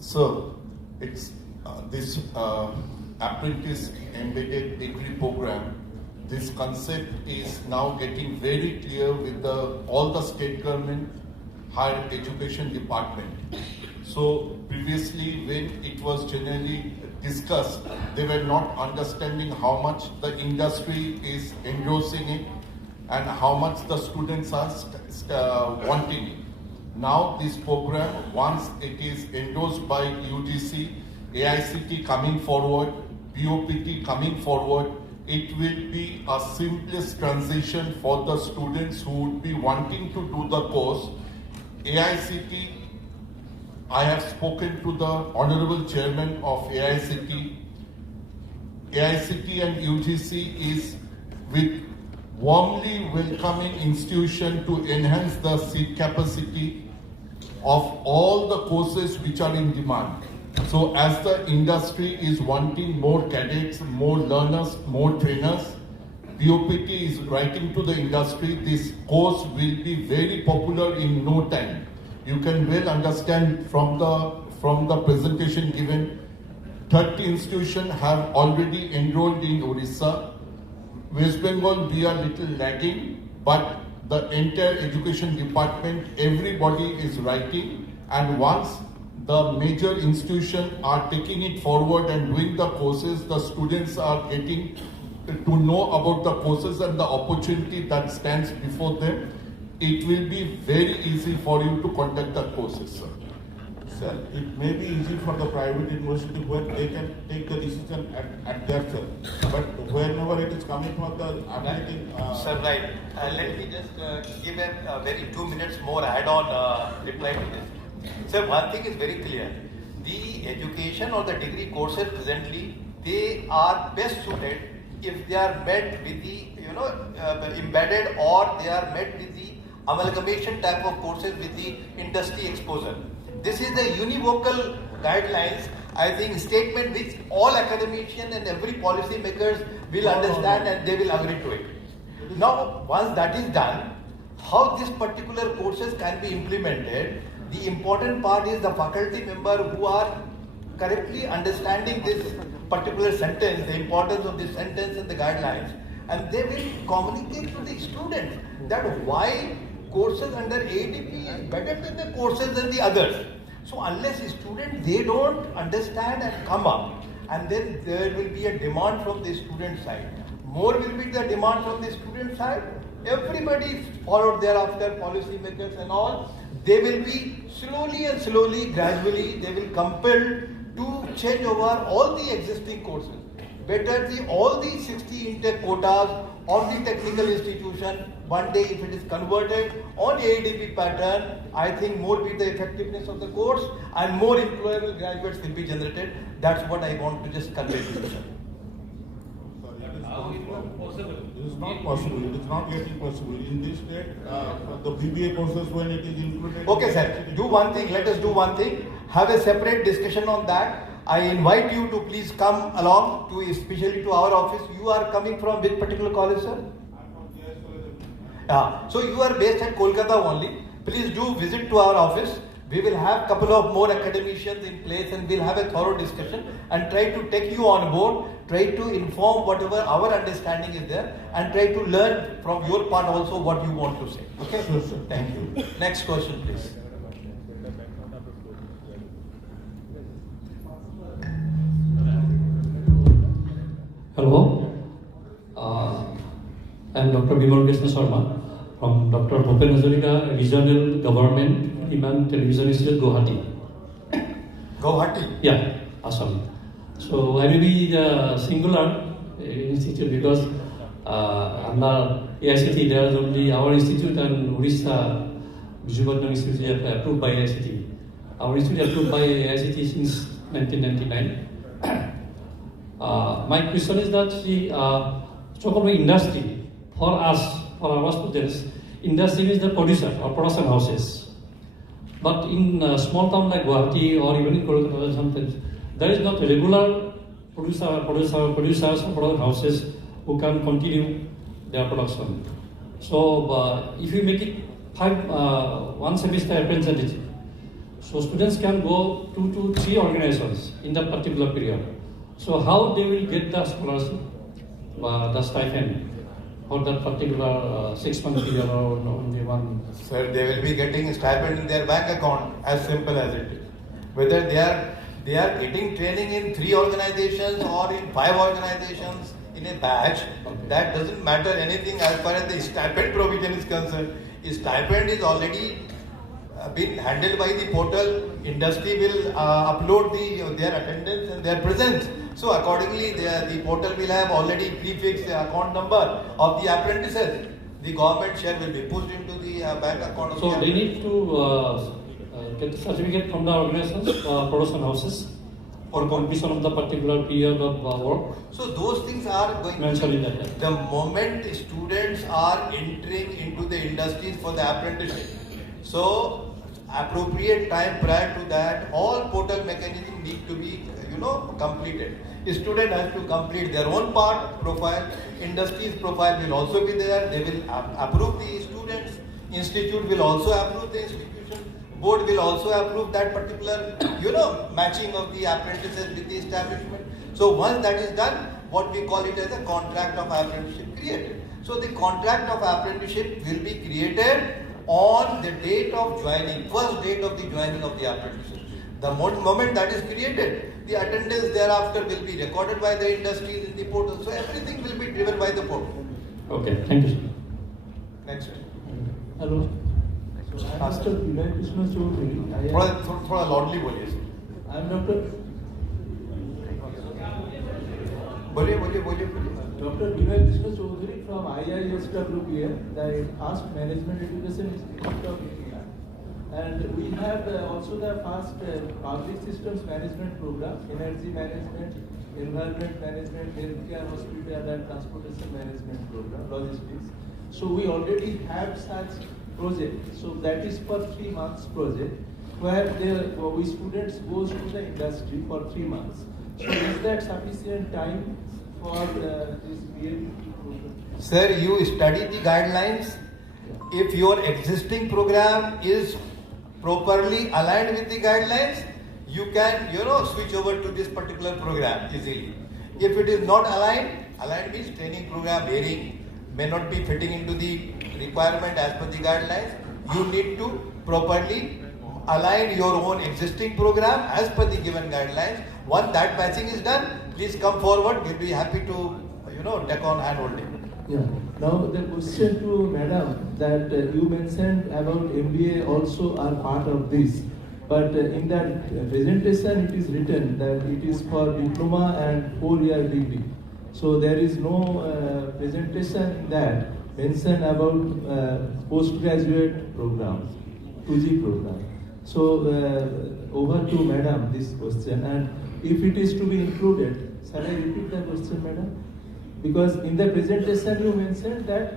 So, it's this apprentice embedded degree program. This concept is now getting very clear with all the state government higher education department. So previously, when it was generally discussed, they were not understanding how much the industry is endorsing it and how much the students are wanting it. Now this program, once it is endorsed by UGC, AICT coming forward, BOPT coming forward, it will be a seamless transition for the students who would be wanting to do the course. AICT, I have spoken to the Honorable Chairman of AICT. AICT and UGC is with warmly welcoming institution to enhance the seat capacity of all the courses which are in demand. So as the industry is wanting more cadets, more learners, more trainers, BOPT is writing to the industry, this course will be very popular in no time. You can well understand from the presentation given, 30 institutions have already enrolled in Orissa. West Bengal, we are little lagging, but the entire education department, everybody is writing, and once the major institutions are taking it forward and doing the courses, the students are getting to know about the courses and the opportunity that stands before them. It will be very easy for you to conduct the courses, sir. Sir, it may be easy for the private university where they can take the decision at their self. But whenever it is coming from the applicant... Sir, right. Let me just give a very 2 minutes more add-on reply to this. Sir, one thing is very clear. The education or the degree courses presently, they are best suited if they are met with the, embedded, or they are met with the amalgamation type of courses with the industry exposure. This is the univocal guidelines, I think, statement which all academicians and every policy makers will understand and they will agree to it. Now, once that is done, how this particular courses can be implemented, the important part is the faculty member who are correctly understanding this particular sentence, the importance of this sentence and the guidelines, and they will communicate to the students that why courses under ADP is better than the courses than the others. So unless students, they don't understand and come up, and then there will be a demand from the student side. More will be the demand from the student side. Everybody followed thereafter, policy makers and all. They will be slowly, gradually, they will compel to change over all the existing courses. Better all the 60 intake quotas of the technical institution, one day if it is converted on ADP pattern, I think more will be the effectiveness of the course and more employable graduates will be generated. That's what I want to just convey to you, sir. It is not possible. It is not getting possible. In this state, the BBA courses, when it is included... Okay, sir. Do one thing. Let us do one thing. Have a separate discussion on that. I invite you to please come along, to especially to our office. You are coming from which particular college, sir? So you are based at Kolkata only. Please do visit to our office. We will have couple of more academicians in place and we'll have a thorough discussion and try to take you on board, try to inform whatever our understanding is there and try to learn from your part also what you want to say. Okay? Sure, sir. Thank you. Next question, please. Hello, I am Dr. Bimal Krishna Sharma from Dr. Bhupen Hazarika Regional Government Iman Television Institute, Guwahati. Guwahati? Yeah, Assam. So I may be the singular institute because under AICT there is only our institute and Orissa Vijayapatnam Institute approved by AICT. Our institute approved by AICT since 1999. My question is that the so-called industry, for us, for our students, industry is the producer or production houses. But in a small town like Guwahati or even in Kolkata or something, there is not a regular producers or production houses who can continue their production. So if you make it one semester apprenticeship, so students can go 2 to 3 organizations in that particular period. So how they will get the scholarship, the stipend for that particular 6-month period or only one? Sir, they will be getting stipend in their bank account, as simple as it is. Whether they are getting training in 3 organizations or in 5 organizations in a batch, that doesn't matter anything as far as the stipend provision is concerned. Stipend is already been handled by the portal. Industry will upload their attendance and their presence. So accordingly, the portal will have already prefixed account number of the apprentices. The government share will be pushed into the bank account. So they need to get the certificate from the organizations, production houses, for completion of the particular period of work. So those things are going mentioned in that. The moment students are entering into the industries for the apprenticeship, so appropriate time prior to that, all portal mechanisms need to be completed. A student has to complete their own part profile. Industry's profile will also be there. They will approve the students. Institute will also approve the institution. Board will also approve that particular, matching of the apprentices with the establishment. So once that is done, what we call it as a contract of apprenticeship created. So the contract of apprenticeship will be created on the date of joining, first date of the joining of the apprenticeship. The moment that is created, the attendance thereafter will be recorded by the industries in the portal. So everything will be driven by the portal. Okay, thank you, sir. Next. Hello. Dr. Vinay Krishna Chaudhary. थोड़ा loudly बोलिए. I am Dr. बोलिए. Dr. Vinay Krishna Chaudhary from IISWPL, the Fast Management Education Institute of India. And we have also the Fast Public Systems Management Program, Energy Management, Environment Management, Healthcare, Hospital and Transportation Management Program, Logistics. So we already have such project. So that is for 3 months project where we students goes to the industry for 3 months. So is that sufficient time for this BAPT program? Sir, you study the guidelines. If your existing program is properly aligned with the guidelines, you can switch over to this particular program easily. If it is not aligned means training program varying, may not be fitting into the requirement as per the guidelines. You need to properly align your own existing program as per the given guidelines. Once that matching is done, please come forward. We'll be happy to take on hand holding. Yeah. Now the question to Madam that you mentioned about MBA also are part of this. But in that presentation it is written that it is for diploma and 4-year degree. So there is no presentation in that mention about postgraduate program, 2G program. So over to Madam this question, and if it is to be included, shall I repeat the question, Madam? Because in the presentation you mentioned that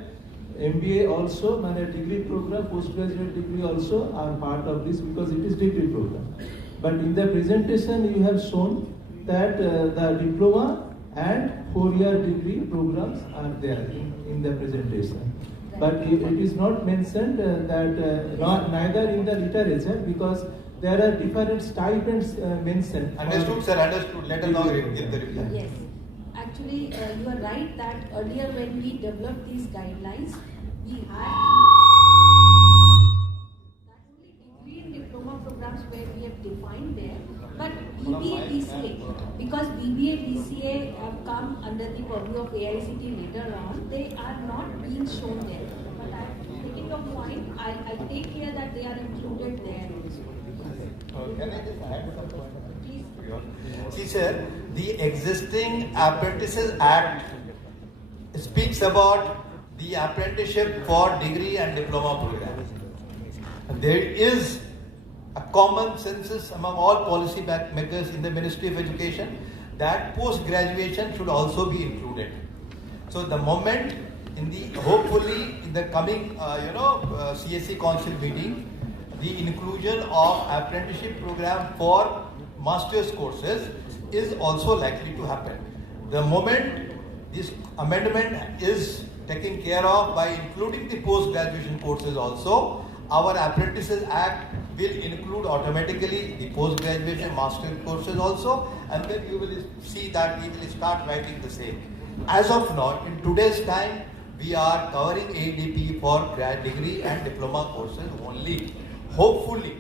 MBA also, degree program, postgraduate degree also are part of this because it is degree program. But in the presentation you have shown that the diploma and 4-year degree programs are there in the presentation. But it is not mentioned neither in the literature because there are different stipends mentioned. Understood, sir, understood. Let us now give the reply. Yes. Actually, you are right that earlier when we developed these guidelines, we had not only degree and diploma programs where we have defined there, but BBA, BCA, because BBA, BCA have come under the purview of AICT later on, they are not being shown there. But I am taking your point, I take care that they are included there also. Can I just add something? See, sir, the existing Apprentices Act speaks about the apprenticeship for degree and diploma programs. There is a common consensus among all policy makers in the Ministry of Education that post-graduation should also be included. So the moment hopefully in the coming CSE Council meeting, the inclusion of apprenticeship program for master's courses is also likely to happen. The moment this amendment is taken care of by including the post-graduation courses also, our Apprentices Act will include automatically the post-graduation master's courses also, and then you will see that we will start writing the same. As of now, in today's time, we are covering ADP for grad degree and diploma courses only. Hopefully,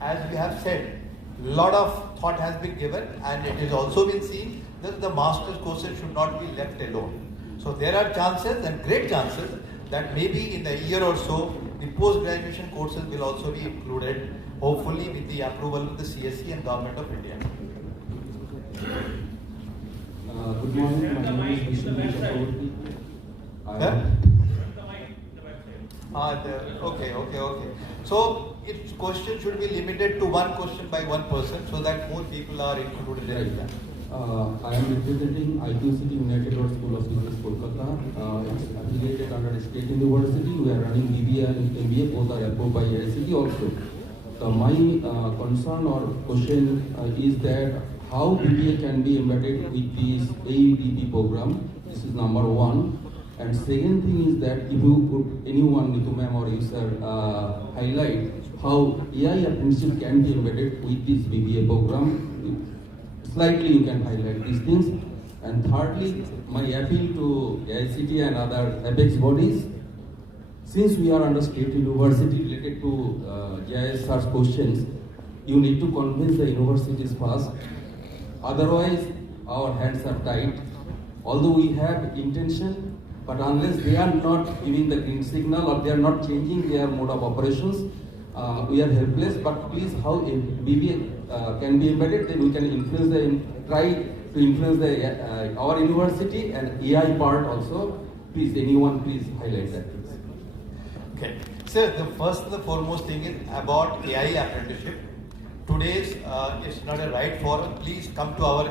as we have said, a lot of thought has been given and it has also been seen that the master's courses should not be left alone. So there are chances and great chances that maybe in a year or so, The post-graduation courses will also be included, hopefully with the approval of the CSE and Government of India. Good morning, my name is Vishnu Chakraborty. Okay. So, its question should be limited to one question by one person so that more people are included in that. I am representing IQCT United World School of Business, Kolkata. It's affiliated under State University. We are running BBA and MBA, both are approved by ICT also. My concern or question is that how BBA can be embedded with this AEDP program. This is number one. And second thing is that if you could, anyone, Nitu ma'am or you sir, highlight how AI apprenticeship can be embedded with this BBA program. Slightly you can highlight these things. And thirdly, my appeal to ICT and other apex bodies, since we are under state university related to JIS search questions, you need to convince the universities first. Otherwise, our hands are tied. Although we have intention, but unless they are not giving the green signal or they are not changing their mode of operations, we are helpless. But please, how BBA can be embedded, then we can influence try to influence our university and AI part also. Please, anyone, please highlight that. Okay. Sir, the first and the foremost thing is about AI apprenticeship. Today's is not a right forum. Please come to our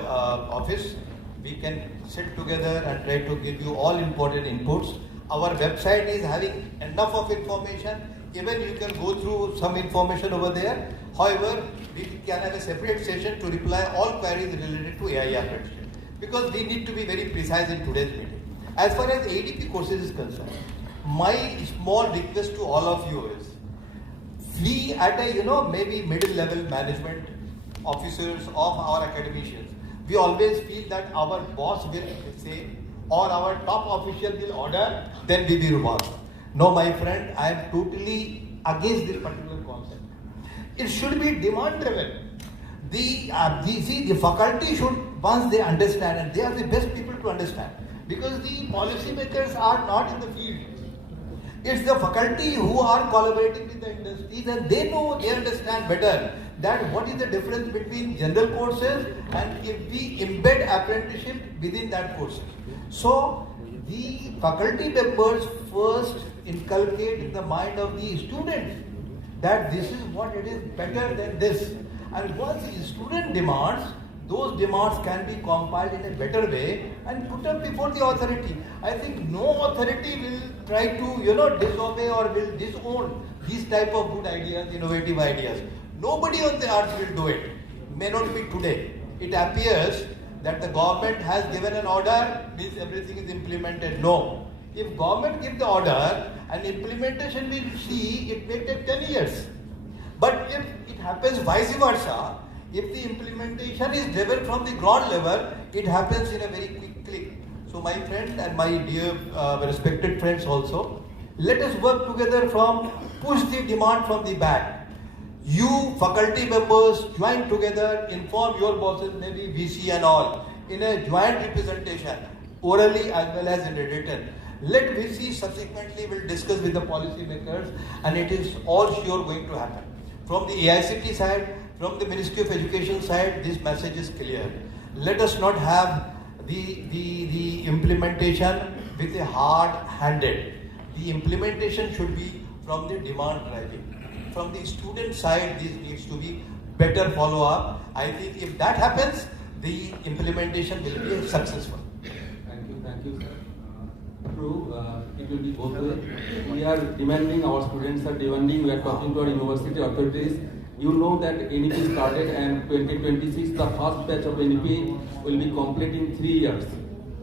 office. We can sit together and try to give you all important inputs. Our website is having enough of information. Even you can go through some information over there. However, we can have a separate session to reply all queries related to AI apprenticeship, because we need to be very precise in today's meeting. As far as ADP courses is concerned, my small request to all of you is, we at a maybe middle level management officers of our academicians, we always feel that our boss will say or our top official will order, then we will work. No, my friend, I am totally against this particular concept. It should be demand driven. The faculty should, once they understand, and they are the best people to understand, because the policymakers are not in the field. It's the faculty who are collaborating with the industries, and they know, they understand better that what is the difference between general courses and if we embed apprenticeship within that courses. So the faculty members first inculcate in the mind of the students that this is what it is better than this. And once the student demands, those demands can be compiled in a better way and put up before the authority. I think no authority will try to, disobey or will disown these type of good ideas, innovative ideas. Nobody on the earth will do it. May not be today. It appears that the government has given an order, means everything is implemented. No. If government gives the order and implementation will see, it may take 10 years. But if it happens vice versa, if the implementation is driven from the ground level, it happens in a very quick click. So my friend and my dear respected friends also, let us work together from push the demand from the back. You faculty members join together, inform your bosses, maybe VC and all, in a joint representation, orally as well as in written. Let VC subsequently will discuss with the policy makers, and it is all sure going to happen. From the AICT side, from the Ministry of Education side, this message is clear. Let us not have the implementation with a hard-handed. The implementation should be from the demand driving. From the student side, this needs to be better follow-up. I think if that happens, the implementation will be successful. Thank you, sir. True, it will be both ways. We are demanding, our students are demanding, we are talking to our university authorities. You know that NEP started, and 2026, the first batch of NEP will be complete in 3 years,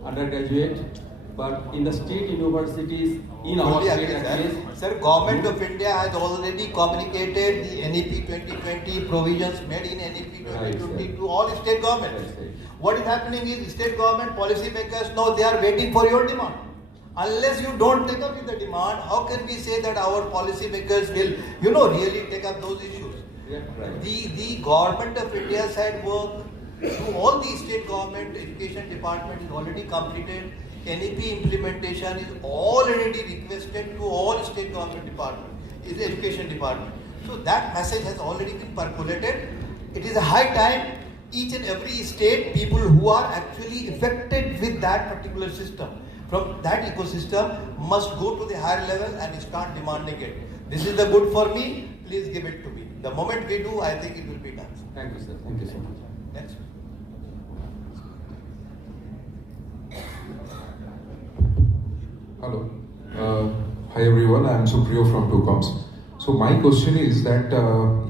undergraduate. But in the state universities, in our state at least, Sir, Government of India has already communicated the NEP 2020 provisions made in NEP 2020 to all state governments. What is happening is state government policy makers, no, they are waiting for your demand. Unless you don't take up with the demand, how can we say that our policy makers will, really take up those issues? Yeah, right. The Government of India side work to all the state government education department is already completed. NEP implementation is already requested to all state government departments. is the education department. So that message has already been percolated. It is a high time each and every state, people who are actually affected with that particular system, from that ecosystem, must go to the higher level and start demanding it. This is the good for me, please give it to me. The moment we do, I think it will be done. Thank you, sir. Thank you so much. Next. Hello. Hi everyone, I am Supriyo from TwoComs. So my question is that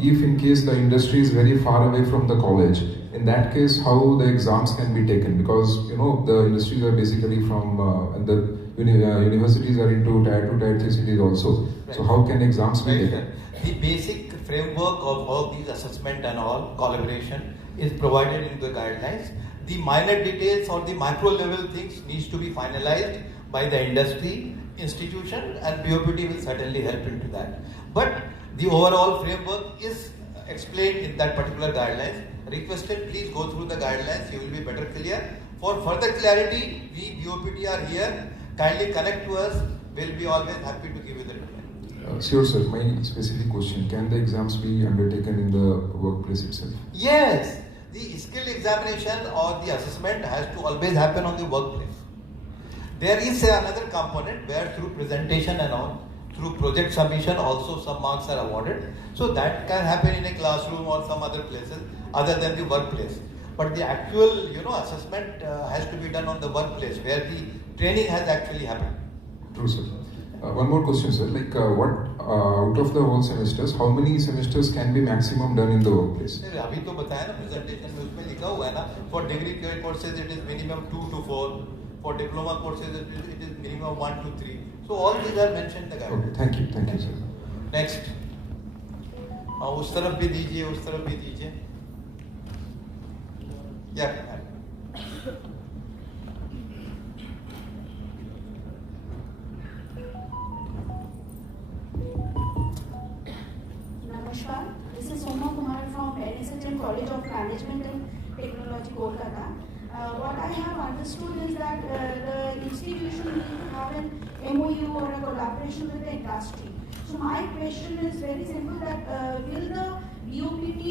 if in case the industry is very far away from the college, in that case how the exams can be taken? Because the industries are basically from and the universities are into tier 2, tier 3 cities also. Right. So how can exams be taken? The basic framework of all these assessment and all collaboration is provided in the guidelines. The minor details or the macro level things needs to be finalized by the industry, institution, and BOPT will certainly help into that. But the overall framework is explained in that particular guidelines. Requested, please go through the guidelines, you will be better clear. For further clarity, we BOPT are here. Kindly connect to us, we'll be always happy to give you the reply. Sure sir, my specific question, can the exams be undertaken in the workplace itself? Yes, the skill examination or the assessment has to always happen on the workplace. There is another component where through presentation and all, through project submission also some marks are awarded. So that can happen in a classroom or some other places other than the workplace. But the actual assessment has to be done on the workplace where the training has actually happened. True sir. One more question sir, like what out of the whole semesters, how many semesters can be maximum done in the workplace? अभी तो बताया ना presentation में उसमें लिखा हुआ है ना, for degree courses it is minimum 2 to 4, for diploma courses it is minimum 1 to 3. So all these are mentioned in the guidelines. Okay, thank you sir. Next. उस तरफ भी दीजिए, उस तरफ भी दीजिए. Yeah. Namaskar. This is Soma Kumar from NSHM College of Management and Technology, Kolkata. What I have understood is that the institution needs to have an MOU or a collaboration with the industry. So my question is very simple: that will the BOPT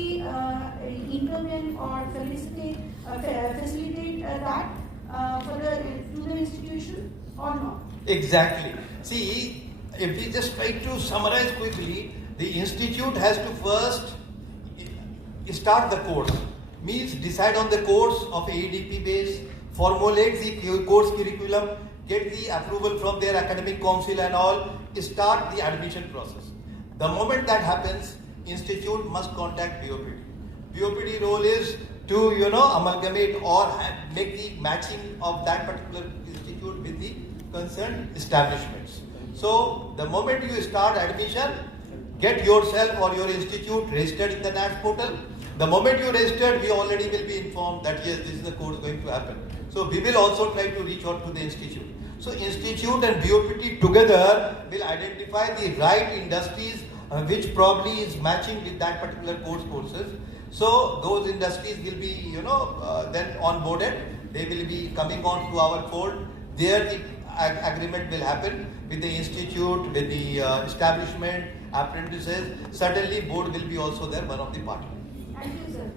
intervene or facilitate that to the institution or not? Exactly. See, if we just try to summarize quickly, the institute has to first start the course. Means decide on the course of AEDP base, formulate the course curriculum, get the approval from their academic council and all, start the admission process. The moment that happens, institute must contact BOPT. BOPT role is to amalgamate or make the matching of that particular institute with the concerned establishments. So the moment you start admission, get yourself or your institute registered in the NATS portal. The moment you registered, we already will be informed that yes, this is the course going to happen. So we will also try to reach out to the institute. So institute and BOPT together will identify the right industries which probably is matching with that particular courses. So those industries will be then onboarded. They will be coming on to our fold. There the agreement will happen with the institute, with the establishment, apprentices. Certainly board will be also there, one of the partners. Thank you, sir.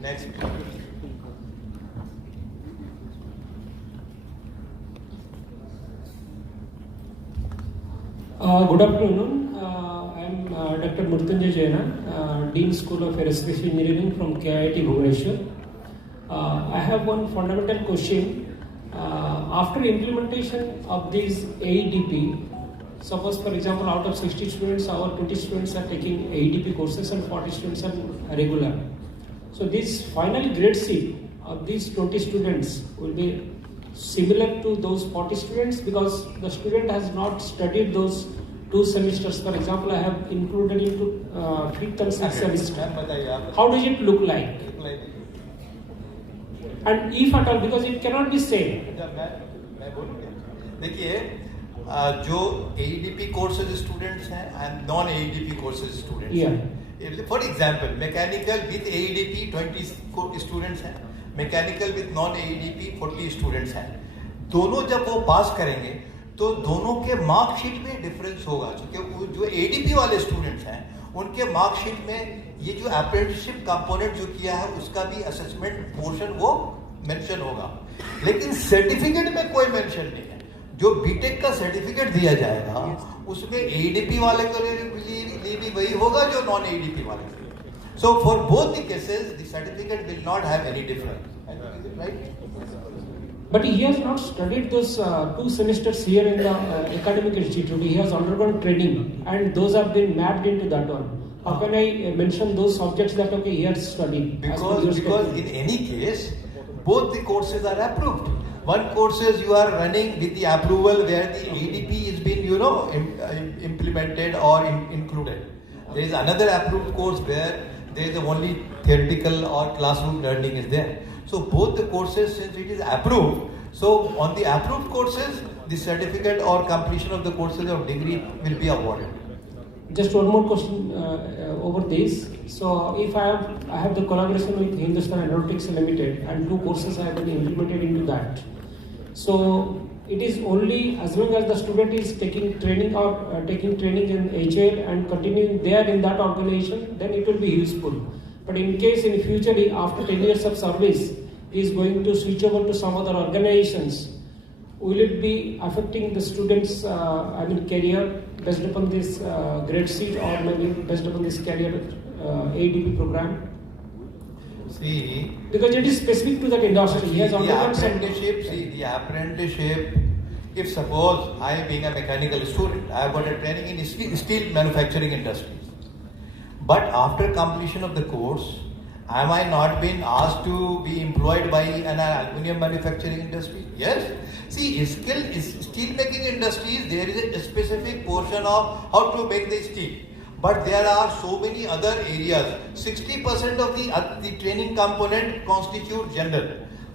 Next. Good afternoon. I am Dr. Mrutyunjay Jaina, Dean School of Aerospace Engineering from KIT Bhubaneswar. I have one fundamental question. After implementation of this AEDP, suppose for example out of 60 students, our 20 students are taking AEDP courses and 40 students are regular. So this final grade sheet of these 20 students will be similar to those 40 students because the student has not studied those 2 semesters. For example, I have included into 5th and 6th semester. How does it look like? And if at all, because it cannot be same. देखिए जो AEDP courses students हैं and non AEDP courses students हैं. For example, mechanical with AEDP 20 students हैं, mechanical with non AEDP 40 students हैं. दोनों जब वो पास करेंगे तो दोनों के मार्कशीट में डिफरेंस होगा, क्योंकि जो एडीपी वाले स्टूडेंट्स हैं उनके मार्कशीट में ये जो अप्रेंटिसशिप कंपोनेंट जो किया है उसका भी असेसमेंट पोर्शन वो मेंशन होगा, लेकिन सर्टिफिकेट में कोई मेंशन नहीं है। जो बीटेक का सर्टिफिकेट दिया जाएगा उसमें एडीपी वाले के लिए भी वही होगा जो नॉन एडीपी वाले के लिए। So for both the cases the certificate will not have any difference, right? But he has not studied those 2 semesters here in the academic institute. He has undergone training, and those have been mapped into that one. How can I mention those subjects that okay he has studied? Because in any case, both the courses are approved. One courses you are running with the approval where the ADP is being implemented or included. There is another approved course where there is only theoretical or classroom learning is there. So both the courses, since it is approved, so on the approved courses, the certificate or completion of the courses of degree will be awarded. Just one more question over this. So if I have the collaboration with Hindustan Aeronautics Limited and 2 courses have been implemented into that. So it is only as long as the student is taking training or taking training in HAL and continuing there in that organization, then it will be useful. But in case in future, after 10 years of service, he is going to switch over to some other organizations, will it be affecting the students' career based upon this grade sheet or maybe based upon this career ADP program? See, because it is specific to that industry. He has the apprenticeship. If suppose I being a mechanical student, I have got a training in steel manufacturing industry. But after completion of the course, am I not being asked to be employed by an aluminum manufacturing industry? Yes. See, steel making industries, there is a specific portion of how to make the steel. But there are so many other areas. 60% of the training component constitute general.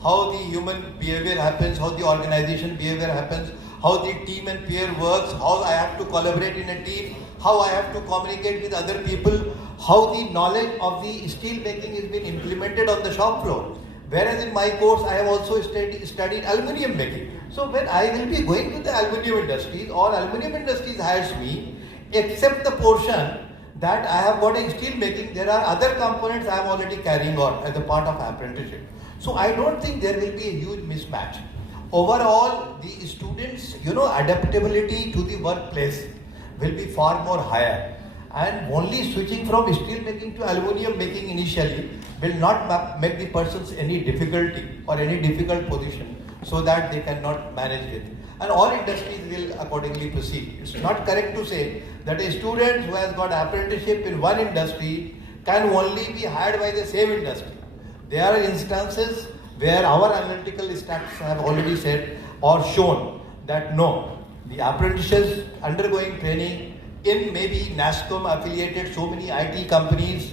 How the human behavior happens, how the organization behavior happens, how the team and peer works, how I have to collaborate in a team, how I have to communicate with other people, how the knowledge of the steel making is being implemented on the shop floor. Whereas in my course, I have also studied aluminium making. So when I will be going to the aluminium industries or aluminium industries hires me, except the portion that I have got a steel making, there are other components I am already carrying on as a part of apprenticeship. So I don't think there will be a huge mismatch. Overall, the students, adaptability to the workplace will be far more higher, and only switching from steel making to aluminium making initially will not make the persons any difficulty or any difficult position so that they cannot manage it. And all industries will accordingly proceed. It's not correct to say that a student who has got apprenticeship in one industry can only be hired by the same industry. There are instances where our analytical stats have already said or shown that no, the apprentices undergoing training in maybe NASSCOM affiliated so many IT companies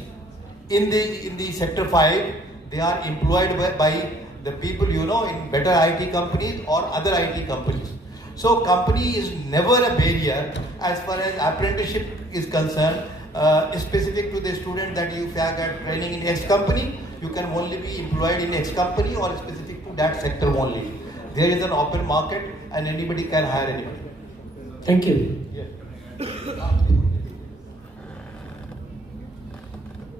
in the sector 5, they are employed by the people in better IT companies or other IT companies. So company is never a barrier as far as apprenticeship is concerned, specific to the student that you have got training in X company, you can only be employed in X company or specific to that sector only. There is an open market and anybody can hire anybody. Thank you.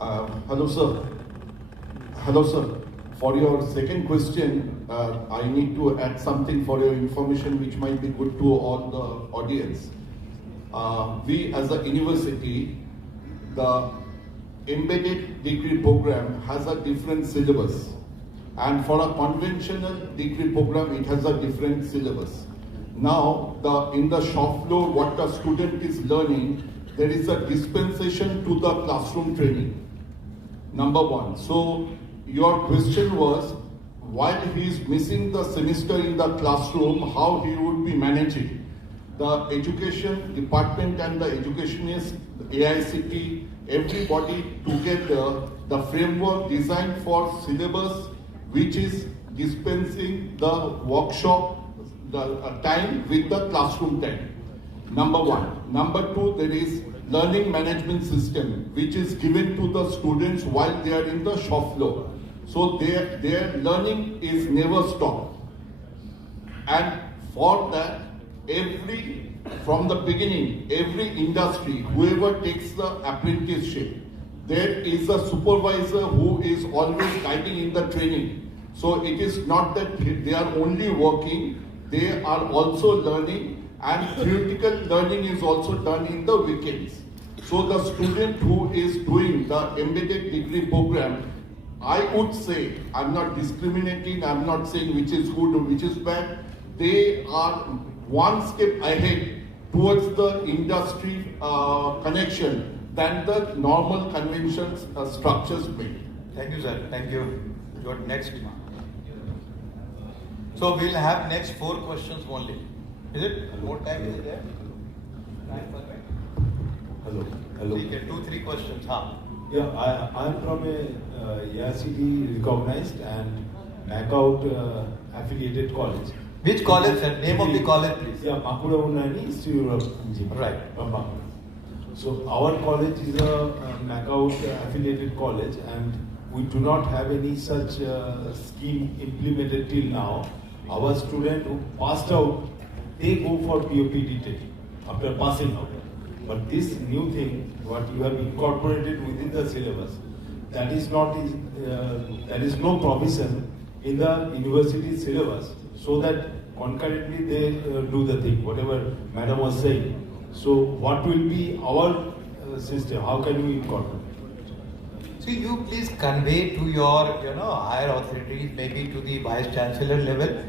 Hello, sir. Hello, sir. For your second question, I need to add something for your information which might be good to all the audience. We as a university, the embedded degree program has a different syllabus. And for a conventional degree program, it has a different syllabus. Now, in the shop floor, what the student is learning, there is a dispensation to the classroom training. Number one. So, your question was, while he is missing the semester in the classroom, how he would be managing. The education department and the educationist, the AICT, everybody together, the framework designed for syllabus, which is dispensing the workshop the time with the classroom time. Number one. Number two, there is learning management system, which is given to the students while they are in the shop floor. So their learning is never stopped. And for that, from the beginning, every industry, whoever takes the apprenticeship, there is a supervisor who is always guiding in the training. So it is not that they are only working, they are also learning, and theoretical learning is also done in the weekends. So the student who is doing the embedded degree program, I would say, I'm not discriminating, I'm not saying which is good or which is bad, they are one step ahead towards the industry connection than the normal conventions structures make. Thank you, sir. Thank you. Your next. So we'll have next 4 questions only. Is it? More time is there? Hello. Hello. We get 2-3 questions. Yeah, I'm from a AICTE recognized and MACOUT affiliated college. Which college, sir? Name of the college, please. Yeah, Bankura Unnayani Institute of Engineering. Right. From Bankura. So our college is a MACOUT affiliated college, and we do not have any such scheme implemented till now. Our student who passed out, they go for POPD training after passing out. But this new thing, what you have incorporated within the syllabus, that is not there is no provision in the university syllabus, so that concurrently they do the thing, whatever Madam was saying. So what will be our system? How can we incorporate? See, you please convey to your higher authorities, maybe to the Vice Chancellor level.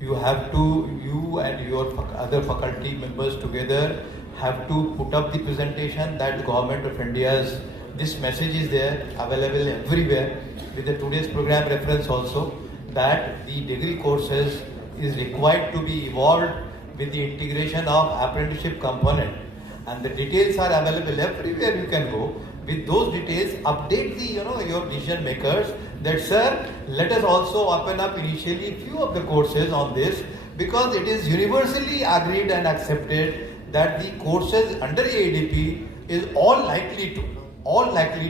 You have to, you and your other faculty members together have to put up the presentation that the Government of India's, this message is there, available everywhere, with the today's program reference also, that the degree courses is required to be evolved with the integration of apprenticeship component, and the details are available everywhere. You can go with those details, update the your decision makers that, sir, let us also open up initially few of the courses on this, because it is universally agreed and accepted that the courses under ADP is all likely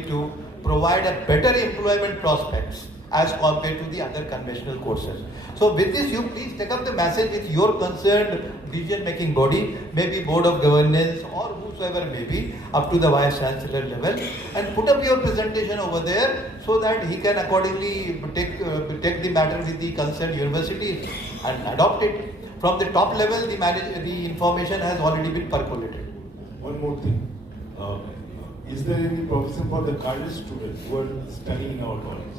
to provide a better employment prospects as compared to the other conventional courses. So with this, you please take up the message with your concerned decision-making body, maybe Board of Governance or whosoever may be, up to the Vice Chancellor level, and put up your presentation over there so that he can accordingly take the matter with the concerned universities and adopt it. From the top level, the information has already been percolated. One more thing. Is there any provision for the current students who are studying in our college?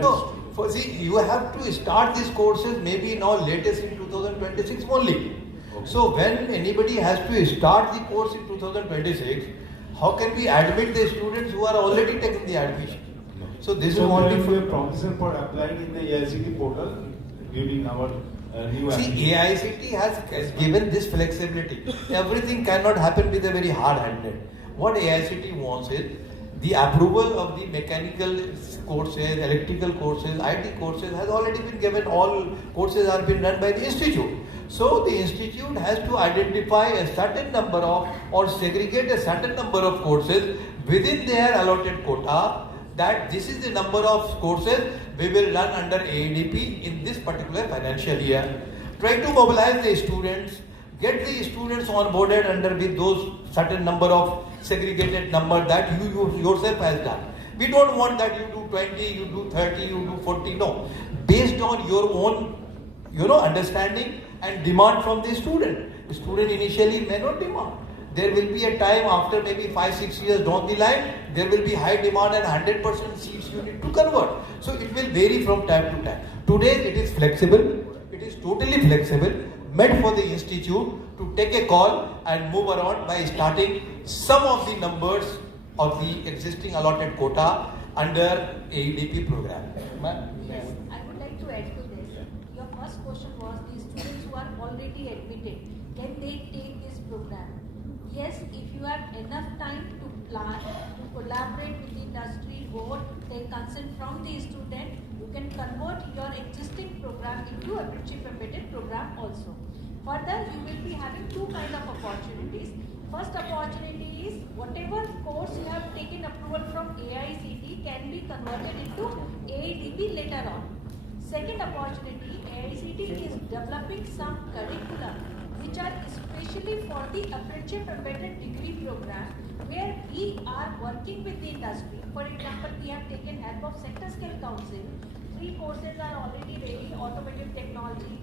No, see, you have to start these courses maybe now latest in 2026 only. Okay. So when anybody has to start the course in 2026, how can we admit the students who are already taking the admission? No. So this so is only for a provision for applying in the AICTE portal during our new See, AICTE has given this flexibility. Everything cannot happen with a very hard handed. What AICTE wants is the approval of the mechanical courses, electrical courses, IT courses has already been given. All courses are being run by the institute. So the institute has to identify a certain number of or segregate a certain number of courses within their allotted quota, that this is the number of courses we will run under AEDP in this particular financial year. Try to mobilize the students, get the students onboarded under with those certain number of segregated number that you yourself has done. We don't want that you do 20, you do 30, you do 40. No. Based on your own understanding and demand from the student. The student initially may not demand. There will be a time after maybe 5-6 years down the line, there will be high demand and 100% seats you need to convert. So it will vary from time to time. Today it is flexible. It is totally flexible, meant for the institute to take a call and move around by starting some of the numbers of the existing allotted quota under AEDP program. Yes, I would like to add to this. Your first question was the students who are already admitted, can they take this program? Yes, if you have enough time to plan, to collaborate with the industry board, take consent from the student, you can convert your existing program into a chip embedded program also. Further, you will be having two kind of opportunities. First opportunity is whatever course you have taken approval from AICTE can be converted into AEDP later on. Second opportunity, AICTE is developing some curriculum which are especially for the apprenticeship embedded degree program, where we are working with the industry. For example, we have taken help of Sector Skill Council. 3 courses are already ready: automotive technology,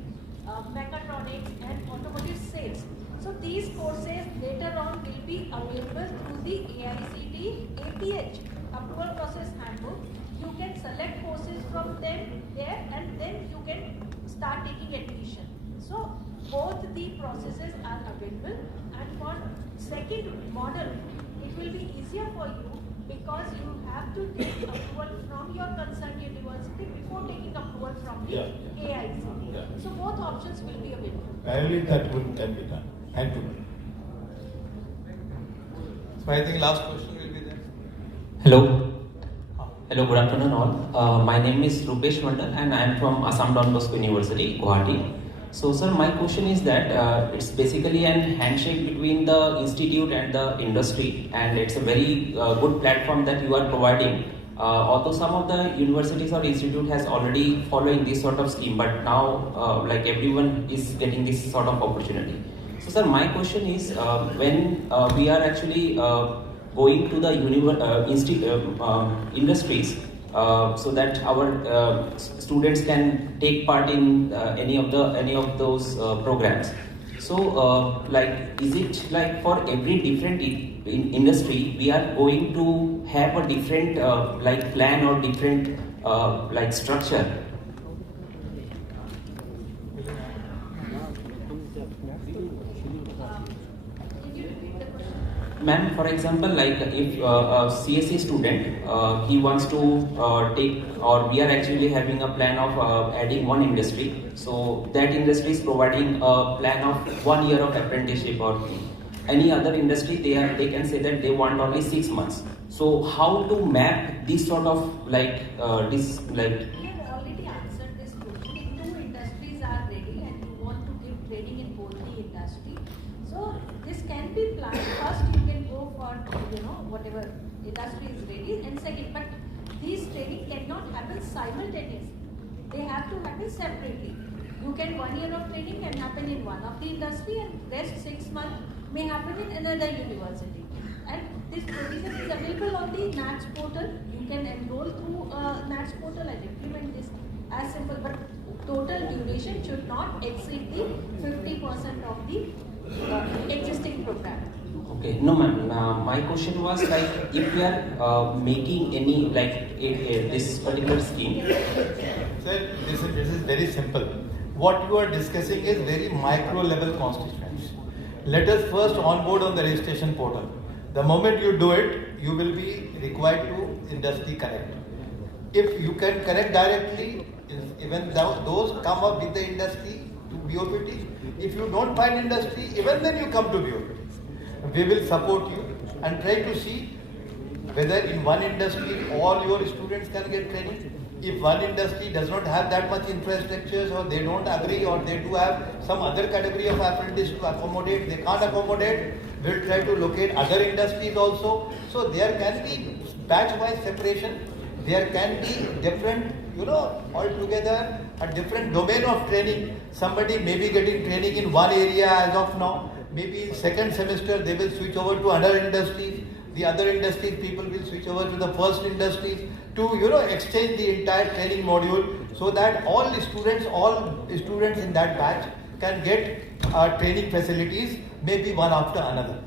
mechatronics, and automotive sales. So these courses later on will be available through the AICTE APH Approval Process Handbook. You can select courses from them there, and then you can start taking admission. So both the processes are available, and for second model, it will be easier for you because you have to take approval from your concerned university before taking approval from the AICTE. So both options will be available. Only that can be done. Thank you. So I think last question will be there. Hello. Hello, good afternoon all. My name is Rupesh Mandal and I am from Assam Don Bosco University, Guwahati. So sir, my question is that it's basically an handshake between the institute and the industry, and it's a very good platform that you are providing. Although some of the universities or institute has already following this sort of scheme, but now like everyone is getting this sort of opportunity. So sir, my question is when we are actually going to the industries so that our students can take part in any of those programs. So like, is it like for every different industry we are going to have a different like plan or different like structure? Ma'am, for example, like if a CSE student, he wants to take, or we are actually having a plan of adding one industry. So that industry is providing a plan of 1 year of apprenticeship, or any other industry, they can say that they want only 6 months. So how to map this sort of like this like? We have already answered this question. If 2 industries are ready and you want to give training in both the industry, so this can be planned. First, you can go for whatever industry is ready, and second, but these training cannot happen simultaneously. They have to happen separately. You can 1 year of training can happen in one of the industry, and rest 6 months may happen in another university. And this provision is available on the NATS portal. You can enroll through NATS portal and implement this as simple. But total duration should not exceed the 50% of the existing program. Okay, no ma'am. My question was like, if we are making any like this particular scheme. Sir, this is very simple. What you are discussing is very micro level constituents. Let us first onboard on the registration portal. The moment you do it, you will be required to industry connect. If you can connect directly, even those come up with the industry to BOPT. If you don't find industry, even then you come to BOPT. We will support you and try to see whether in one industry all your students can get training. If one industry does not have that much infrastructure, or they don't agree, or they do have some other category of apprentice to accommodate, they can't accommodate, we'll try to locate other industries also. So there can be batch-wise separation. There can be different, altogether a different domain of training. Somebody may be getting training in one area as of now. Maybe in second semester they will switch over to other industries. The other industries people will switch over to the first industries to exchange the entire training module, so that all students in that batch can get training facilities, maybe one after another.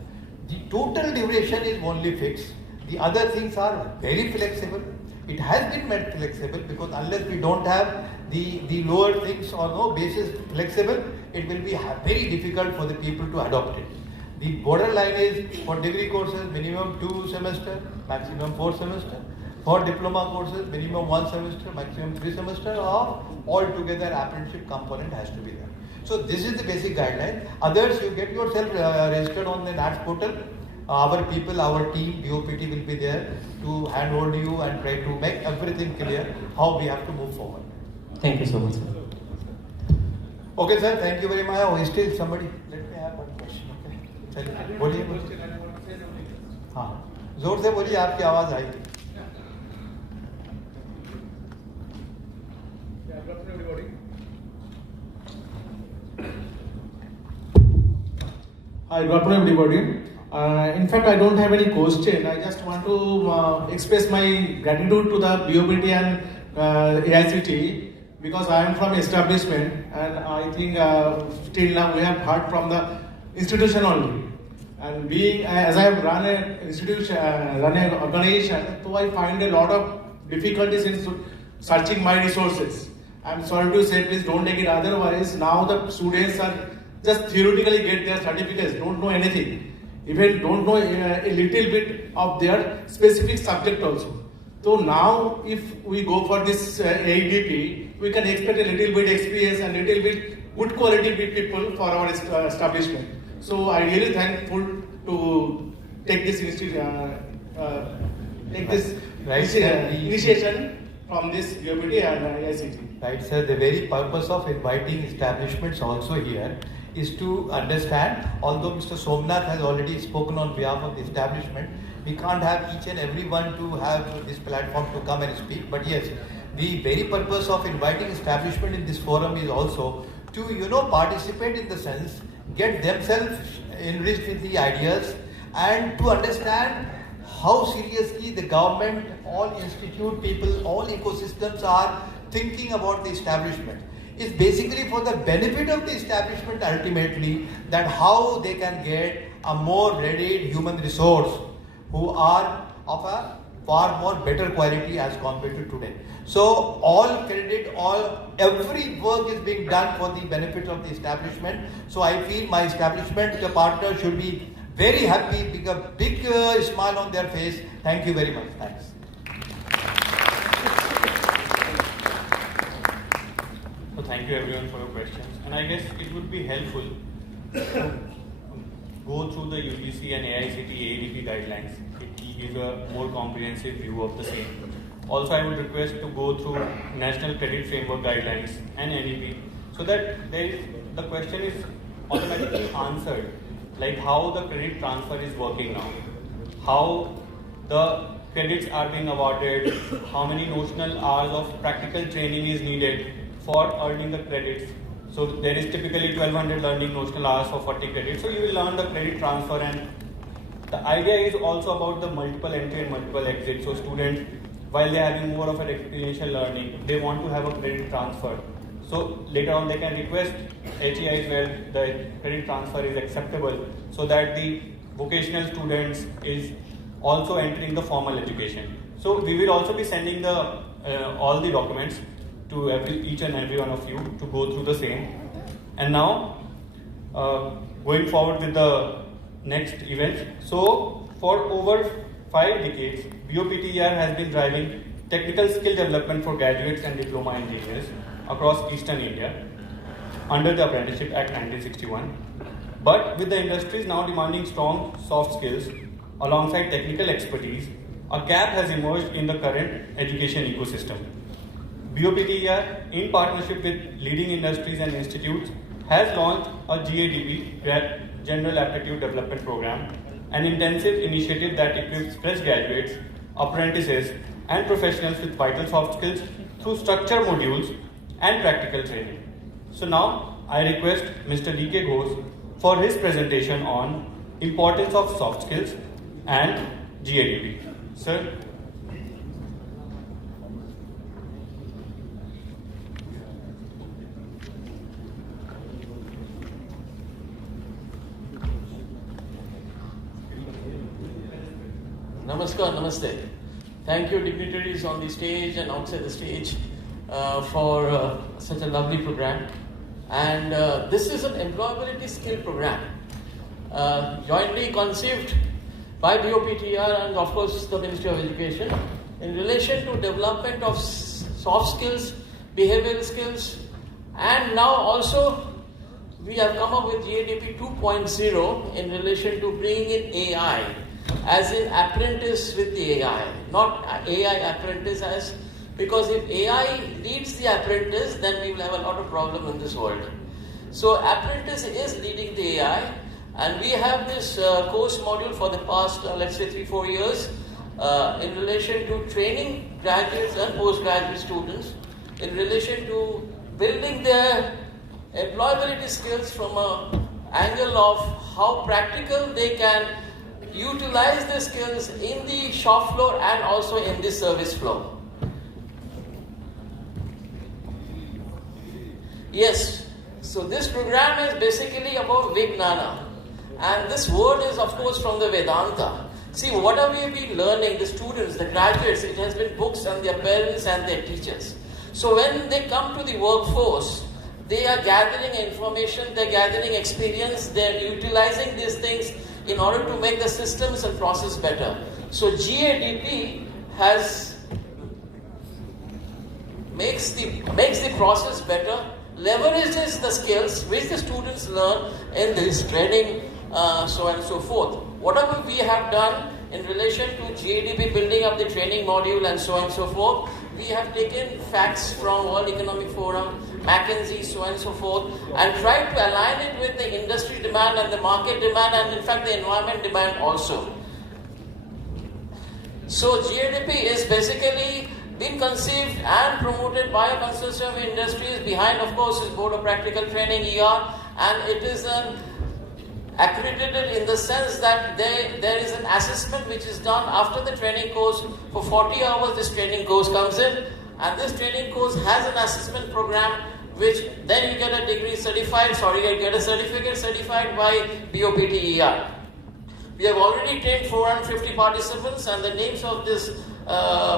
The total duration is only fixed. The other things are very flexible. It has been made flexible because unless we don't have the lower things or no basis flexible, it will be very difficult for the people to adopt it. The borderline is for degree courses minimum 2 semester, maximum 4 semester. For diploma courses minimum 1 semester, maximum 3 semester, or altogether apprenticeship component has to be there. So this is the basic guideline. Others, you get yourself registered on the NATS portal. Our people, our team, BOPT will be there to handhold you and try to make everything clear how we have to move forward. Thank you so much, sir. Okay, sir. Thank you very much. Oh, still somebody. Let me have one question. Okay. बोलिए. हाँ. जोर से बोलिए, आपकी आवाज आएगी. Good afternoon, everybody. In fact, I don't have any question. I just want to express my gratitude to the BOPT and AICT because I am from establishment, and I think till now we have heard from the institution only. And being as I have run an institution, run an organization, so I find a lot of difficulties in searching my resources. I'm sorry to say, please don't take it otherwise. Now the students are just theoretically get their certificates, don't know anything. Even don't know a little bit of their specific subject also. So now if we go for this AEDP, we can expect a little bit experience and little bit good quality people for our establishment. So I really thankful to take this initiation from this BOPT and ICT. Right, sir. The very purpose of inviting establishments also here is to understand, although Mr. Somnath has already spoken on behalf of the establishment, we can't have each and everyone to have this platform to come and speak. But yes, the very purpose of inviting establishment in this forum is also to, participate in the sense, get themselves enriched with the ideas and to understand how seriously the government, all institute people, all ecosystems are thinking about the establishment. It's basically for the benefit of the establishment ultimately that how they can get a more ready human resource who are of a far more better quality as compared to today. So all credit, every work is being done for the benefit of the establishment. So I feel my establishment, the partner should be very happy, a big smile on their face. Thank you very much. Thanks. So thank you everyone for your questions. And I guess it would be helpful to go through the UGC and AICT AEDP guidelines. It will give a more comprehensive view of the same. Also, I would request to go through National Credit Framework Guidelines and NEP so that the question is automatically answered, like how the credit transfer is working now, how the credits are being awarded, how many notional hours of practical training is needed for earning the credits. So there is typically 1200 learning notional hours for 40 credits. So you will learn the credit transfer, and the idea is also about the multiple entry and multiple exit. So students, while they are having more of an experiential learning, they want to have a credit transfer. So later on they can request HEIs where the credit transfer is acceptable so that the vocational students is also entering the formal education. So we will also be sending the all the documents to each and every one of you to go through the same. And now going forward with the next event. So for over 5 decades, BOPTER has been driving technical skill development for graduates and diploma engineers across Eastern India under the Apprenticeship Act 1961. But with the industries now demanding strong soft skills alongside technical expertise, a gap has emerged in the current education ecosystem. BOPTER, in partnership with leading industries and institutes, has launched a GADP, General Aptitude Development Program, an intensive initiative that equips fresh graduates, apprentices, and professionals with vital soft skills through structured modules and practical training. So now I request Mr. D.K. Ghosh for his presentation on importance of soft skills and GADP. Sir. Namaskar, namaste. Thank you, dignitaries on the stage and outside the stage, for such a lovely program. And this is an employability skill program, jointly conceived by BOPTER and of course the Ministry of Education in relation to development of soft skills, behavioral skills, and now also we have come up with GADP 2.0 in relation to bringing in AI. As in apprentice with the AI, not AI apprentice as, because if AI leads the apprentice, then we will have a lot of problem in this world. So apprentice is leading the AI, and we have this course module for the past, let's say 3-4 years, in relation to training graduates and postgraduate students, in relation to building their employability skills from angle of how practical they can utilize the skills in the shop floor and also in the service floor. Yes, so this program is basically about Vijnana, and this word is of course from the Vedanta. See, what have we been learning, the students, the graduates, it has been books and their parents and their teachers. So when they come to the workforce, they are gathering information, they're gathering experience, they're utilizing these things in order to make the systems and process better. So GADP makes the process better, leverages the skills which the students learn in this training, so on and so forth. Whatever we have done in relation to GADP, building up the training module and so on and so forth, we have taken facts from World Economic Forum, McKinsey, so on and so forth, and tried to align it with the industry demand and the market demand and in fact the environment demand also. So GADP is basically been conceived and promoted by a consortium of industries. Behind, of course, is Board of Practical Training, ER, and it is accredited in the sense that there is an assessment which is done after the training course. For 40 hours this training course comes in, and this training course has an assessment program which then you get a degree certified, you get a certificate certified by BOPT-ER. We have already trained 450 participants, and the names of these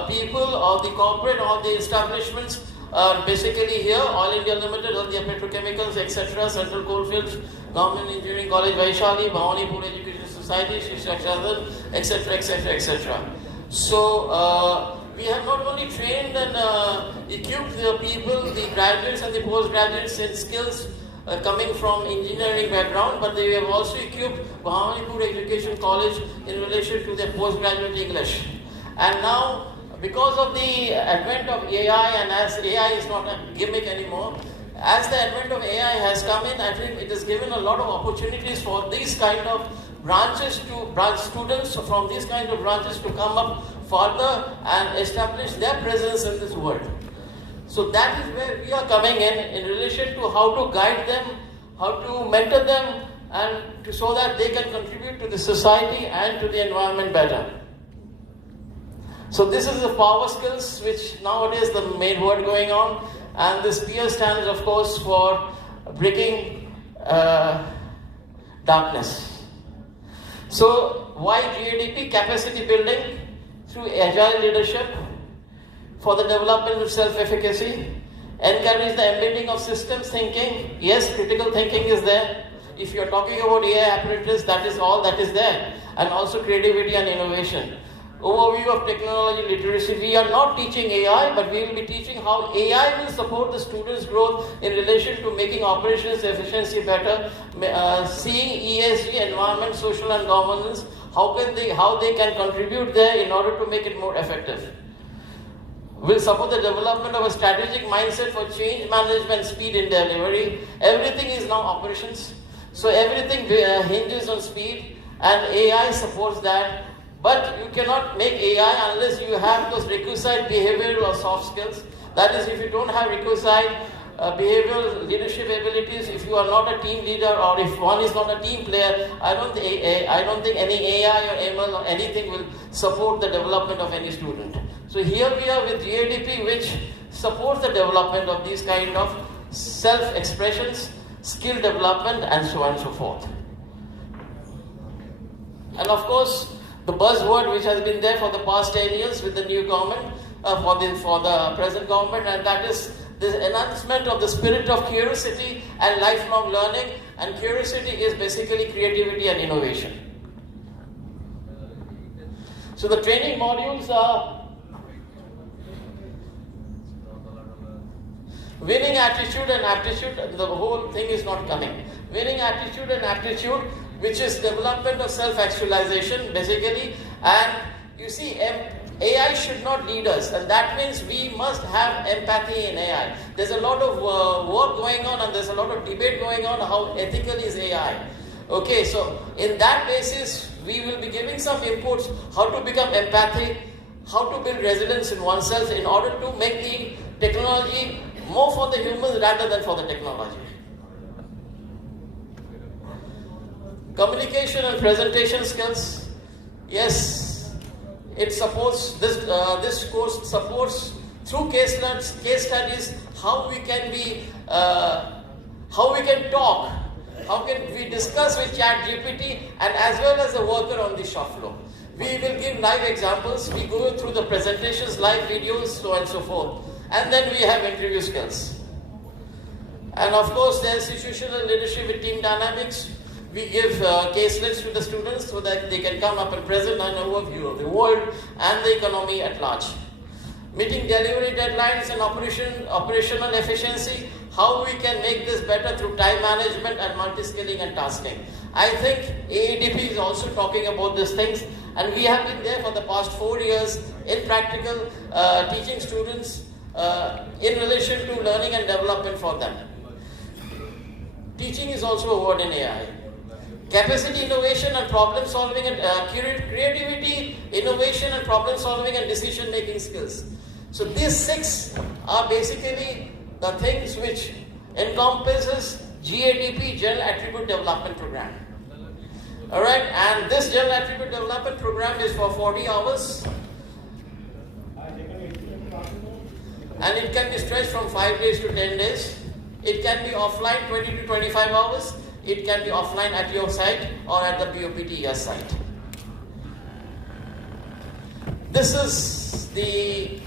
people or the corporate or the establishments are basically here: All India Limited, Haldia Petrochemicals, etc., Central Coalfields, Government Engineering College, Vaishali, Bhawanipur Education Society, Shri Shakshadhan, etc., etc., etc. So we have not only trained and equipped the people, the graduates and the postgraduates in skills coming from engineering background, but they have also equipped Bhawanipur Education College in relation to their postgraduate English. And now, because of the advent of AI, and as AI is not a gimmick anymore, as the advent of AI has come in, I think it has given a lot of opportunities for these kind of students from these kind of branches to come up further and establish their presence in this world. So that is where we are coming in relation to how to guide them, how to mentor them, and so that they can contribute to the society and to the environment better. So this is the power skills, which nowadays the main word going on, and this PEER stands, of course, for breaking darkness. So why GADP? Capacity building through agile leadership for the development of self-efficacy, encourage the embedding of systems thinking. Yes, critical thinking is there. If you are talking about AI apparatus, that is all that is there, and also creativity and innovation. Overview of technology literacy. We are not teaching AI, but we will be teaching how AI will support the students' growth in relation to making operations efficiency better, seeing ESG, environment, social and governance, how they can contribute there in order to make it more effective. Will support the development of a strategic mindset for change management, speed in delivery. Everything is now operations, so everything hinges on speed, and AI supports that. But you cannot make AI unless you have those requisite behavioral or soft skills. That is, if you don't have requisite behavioral leadership abilities, if you are not a team leader or if one is not a team player, I don't think any AI or ML or anything will support the development of any student. So here we are with GADP, which supports the development of these kind of self-expressions, skill development, and so on and so forth. And of course, the buzzword which has been there for the past 10 years with the new government, for the present government, and that is the enhancement of the spirit of curiosity and lifelong learning. And curiosity is basically creativity and innovation. So the training modules are winning attitude and aptitude. The whole thing is not coming. Winning attitude and aptitude, which is development of self-actualization, basically. And you see, AI should not lead us, and that means we must have empathy in AI. There's a lot of work going on, and there's a lot of debate going on how ethical is AI. Okay, so in that basis, we will be giving some inputs how to become empathic, how to build resilience in oneself in order to make the technology more for the humans rather than for the technology. Communication and presentation skills. Yes, it supports this. This course supports through case studies how we can be, how we can talk, how can we discuss with ChatGPT, and as well as the worker on the shop floor. We will give live examples. We go through the presentations, live videos, so on and so forth, and then we have interview skills. And of course, there's situational leadership with team dynamics. We give caselets to the students so that they can come up and present an overview of the world and the economy at large. Meeting delivery deadlines and operational efficiency, how we can make this better through time management and multi-skilling and tasking. I think AEDP is also talking about these things, and we have been there for the past 4 years in practical teaching students in relation to learning and development for them. Teaching is also a word in AI. Capacity, innovation and problem solving and creativity, innovation and problem solving and decision making skills. So these 6 are basically the things which encompasses GADP, General Attribute Development Program. Alright, and this General Attribute Development Program is for 40 hours. And it can be stretched from 5 days to 10 days. It can be offline 20 to 25 hours. It can be offline at your site or at the BOPTES site. This is the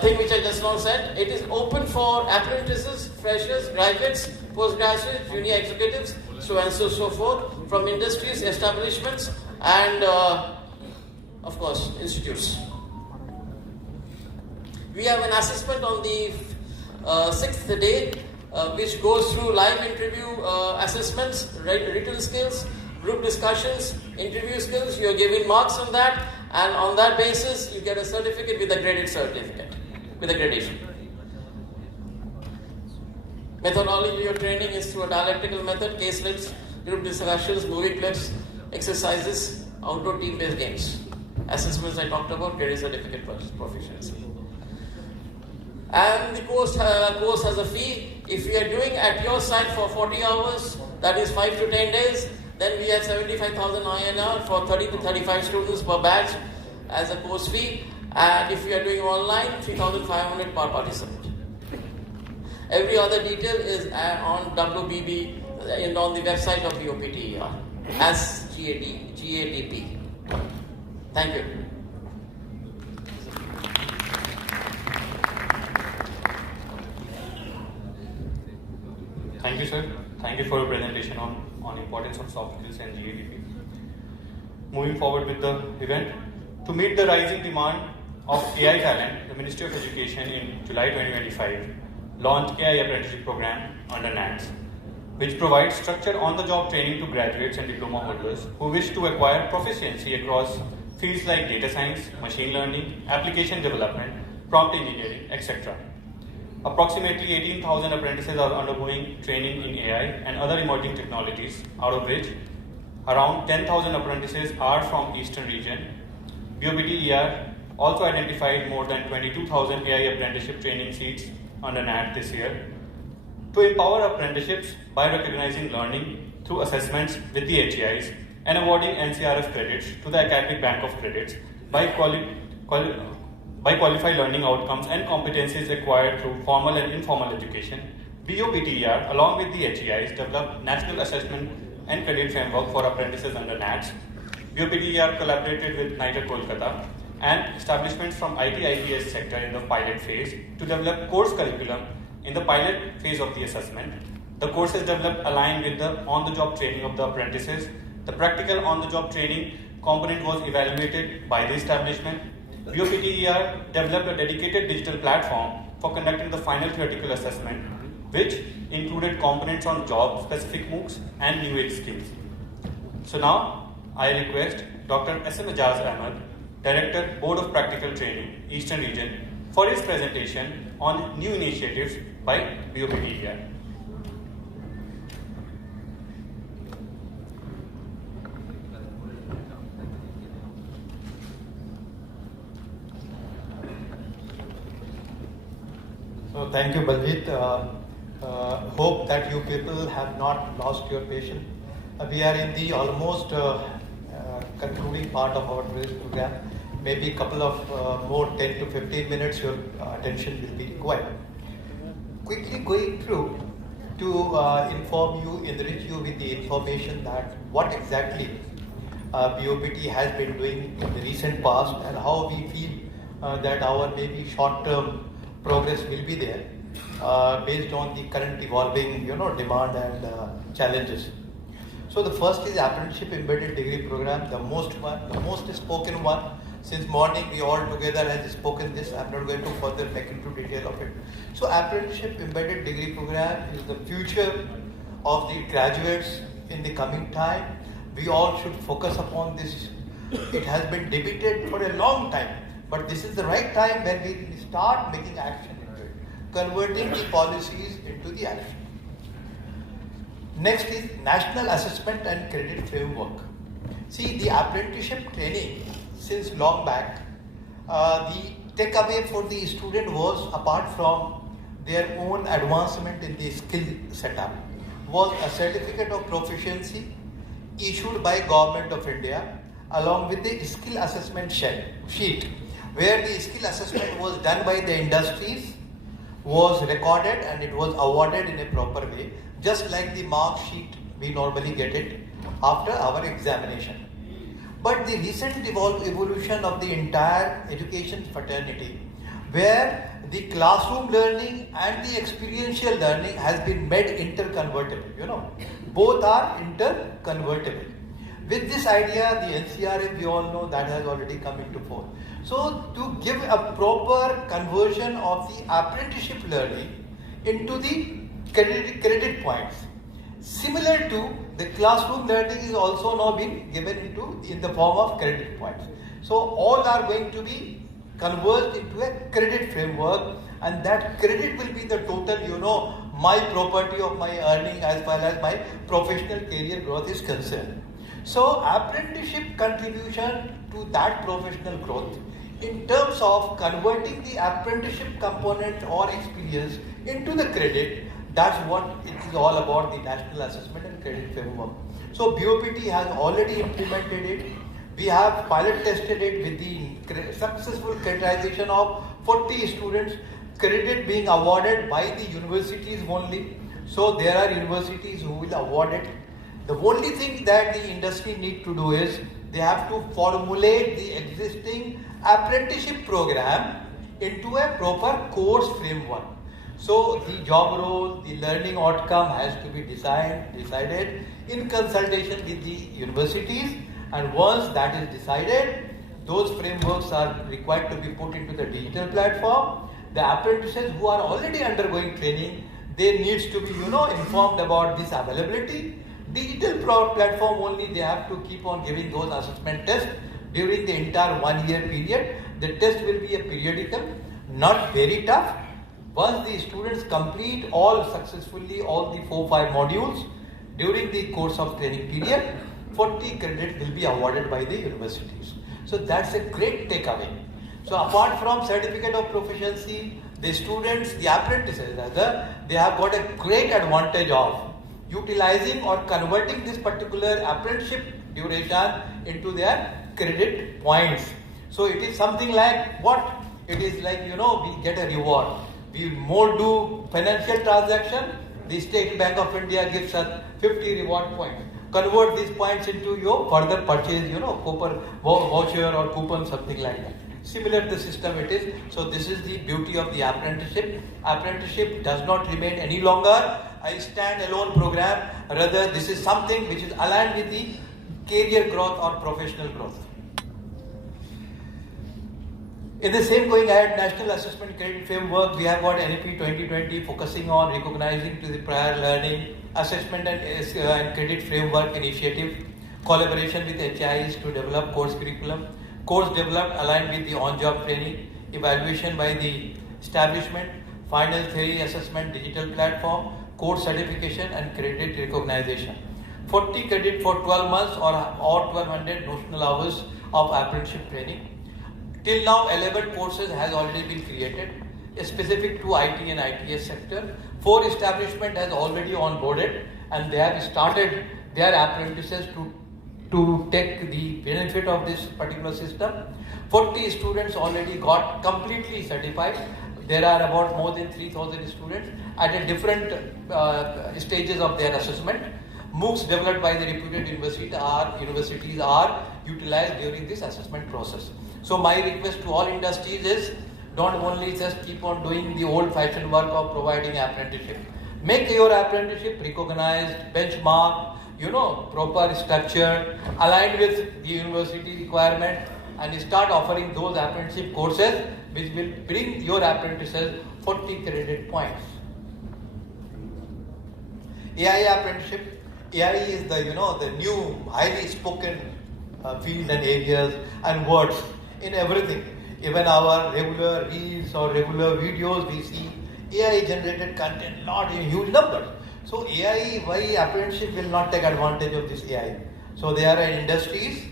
thing which I just now said. It is open for apprentices, freshers, graduates, postgraduates, junior executives, so and so forth, from industries, establishments, and of course, institutes. We have an assessment on the 6th day, which goes through live interview assessments, written skills, group discussions, interview skills. You are given marks on that, and on that basis, you get a certificate with a graded certificate, with a gradation. Methodology of training is through a dialectical method, caselets, group discussions, movie clips, exercises, outdoor team-based games. Assessments I talked about, graded certificate proficiency. And the course has a fee. If you are doing at your site for 40 hours, that is 5 to 10 days, then we have 75,000 INR for 30 to 35 students per batch as a course fee. And if you are doing online, 3,500 per participant. Every other detail is on WBB and on the website of BOPTER as GADP. Thank you. Thank you, sir. Thank you for your presentation on importance of soft skills and GADP. Moving forward with the event, to meet the rising demand of AI talent, the Ministry of Education in July 2025 launched AI Apprenticeship Program under NATS, which provides structured on-the-job training to graduates and diploma holders who wish to acquire proficiency across fields like data science, machine learning, application development, prompt engineering, etc. Approximately 18,000 apprentices are undergoing training in AI and other emerging technologies, out of which around 10,000 apprentices are from Eastern region. BOPTER also identified more than 22,000 AI apprenticeship training seats under NAT this year. To empower apprenticeships by recognizing learning through assessments with the HEIs and awarding NCRF credits to the Academic Bank of Credits by qualified learning outcomes and competencies acquired through formal and informal education, BOPTER, along with the HEIs, developed National Assessment and Credit Framework for Apprentices under NATS. BOPTER collaborated with NITER Kolkata and establishments from IT/ITES sector in the pilot phase to develop course curriculum in the pilot phase of the assessment. The courses developed aligned with the on-the-job training of the apprentices. The practical on-the-job training component was evaluated by the establishment. BOPTER developed a dedicated digital platform for conducting the final theoretical assessment, which included components on job-specific MOOCs and new age skills. So now, I request Dr. SM Ejaz Ahmed, Director, Board of Practical Training, Eastern Region, for his presentation on new initiatives by BOPTER. So thank you, Baljit. Hope that you people have not lost your patience We are in the almost concluding part of our program. Maybe a couple of more 10 to 15 minutes, your attention will be required. Quickly going through to inform you, enrich you with the information that what exactly BOPT has been doing in the recent past and how we feel that our maybe short-term progress will be there based on the current evolving demand and challenges. So the first is Apprenticeship Embedded Degree Program, the most spoken one. Since morning we all together has spoken this. I'm not going to further make into detail of it. So Apprenticeship Embedded Degree Program is the future of the graduates in the coming time. We all should focus upon this. It has been debated for a long time, but this is the right time when we start making action into it, converting the policies into the action. Next is National Assessment and Credit Framework. See, the apprenticeship training since long back, the takeaway for the student was, apart from their own advancement in the skill setup, was a certificate of proficiency issued by Government of India along with the skill assessment sheet, where the skill assessment was done by the industries, was recorded and it was awarded in a proper way, just like the mark sheet we normally get it after our examination. But the recent evolution of the entire education fraternity, where the classroom learning and the experiential learning has been made interconvertible, both are interconvertible. With this idea, the NCRF, we all know that has already come into force. So to give a proper conversion of the apprenticeship learning into the credit points, similar to the classroom learning is also now being given in the form of credit points. So all are going to be converged into a credit framework, and that credit will be the total, my property of my earning as well as my professional career growth is concerned. So apprenticeship contribution to that professional growth in terms of converting the apprenticeship component or experience into the credit, that's what it is all about, the National Assessment and Credit Framework. So BOPT has already implemented it. We have pilot tested it with the successful creditization of 40 students, credit being awarded by the universities only. So there are universities who will award it. The only thing that the industry need to do is they have to formulate the existing apprenticeship program into a proper course framework. So the job role, the learning outcome has to be decided in consultation with the universities, and once that is decided, those frameworks are required to be put into the digital platform. The apprentices who are already undergoing training, they needs to be informed about this availability. Digital platform only, they have to keep on giving those assessment tests during the entire 1 year period. The test will be a periodical, not very tough. Once the students complete successfully all the 4-5 modules during the course of training period, 40 credits will be awarded by the universities. So that's a great takeaway. So apart from certificate of proficiency, the students, the apprentices rather, they have got a great advantage of utilizing or converting this particular apprenticeship duration into their credit points. So it is something like what? It is like, we get a reward. We more do financial transaction, the State Bank of India gives us 50 reward points. Convert these points into your further purchase, coupon, voucher or coupon, something like that. Similar the system it is. So this is the beauty of the apprenticeship. Apprenticeship does not remain any longer a stand-alone program. Rather, this is something which is aligned with the career growth or professional growth. In the same going ahead, National Assessment Credit Framework, we have got NAP 2020 focusing on recognizing to the prior learning, assessment and credit framework initiative, collaboration with HIs to develop course curriculum, course developed aligned with the on-job training, evaluation by the establishment, final theory assessment digital platform, course certification and credit recognition. 40 credit for 12 months or 1200 notional hours of apprenticeship training. Till now, 11 courses has already been created, specific to IT and ITS sector. 4 establishment has already onboarded and they have started their apprentices to take the benefit of this particular system. 40 students already got completely certified. There are about more than 3,000 students at a different stages of their assessment. MOOCs developed by the reputed universities are utilized during this assessment process. So my request to all industries is, don't only just keep on doing the old-fashioned work of providing apprenticeship. Make your apprenticeship recognized, benchmark, proper structure, aligned with the university requirement, and start offering those apprenticeship courses which will bring your apprentices 40 credit points. AI apprenticeship. AI is the new highly spoken field and areas and words in everything. Even our regular reels or regular videos, we see AI generated content not in huge numbers. So AI, why apprenticeship will not take advantage of this AI? So there are industries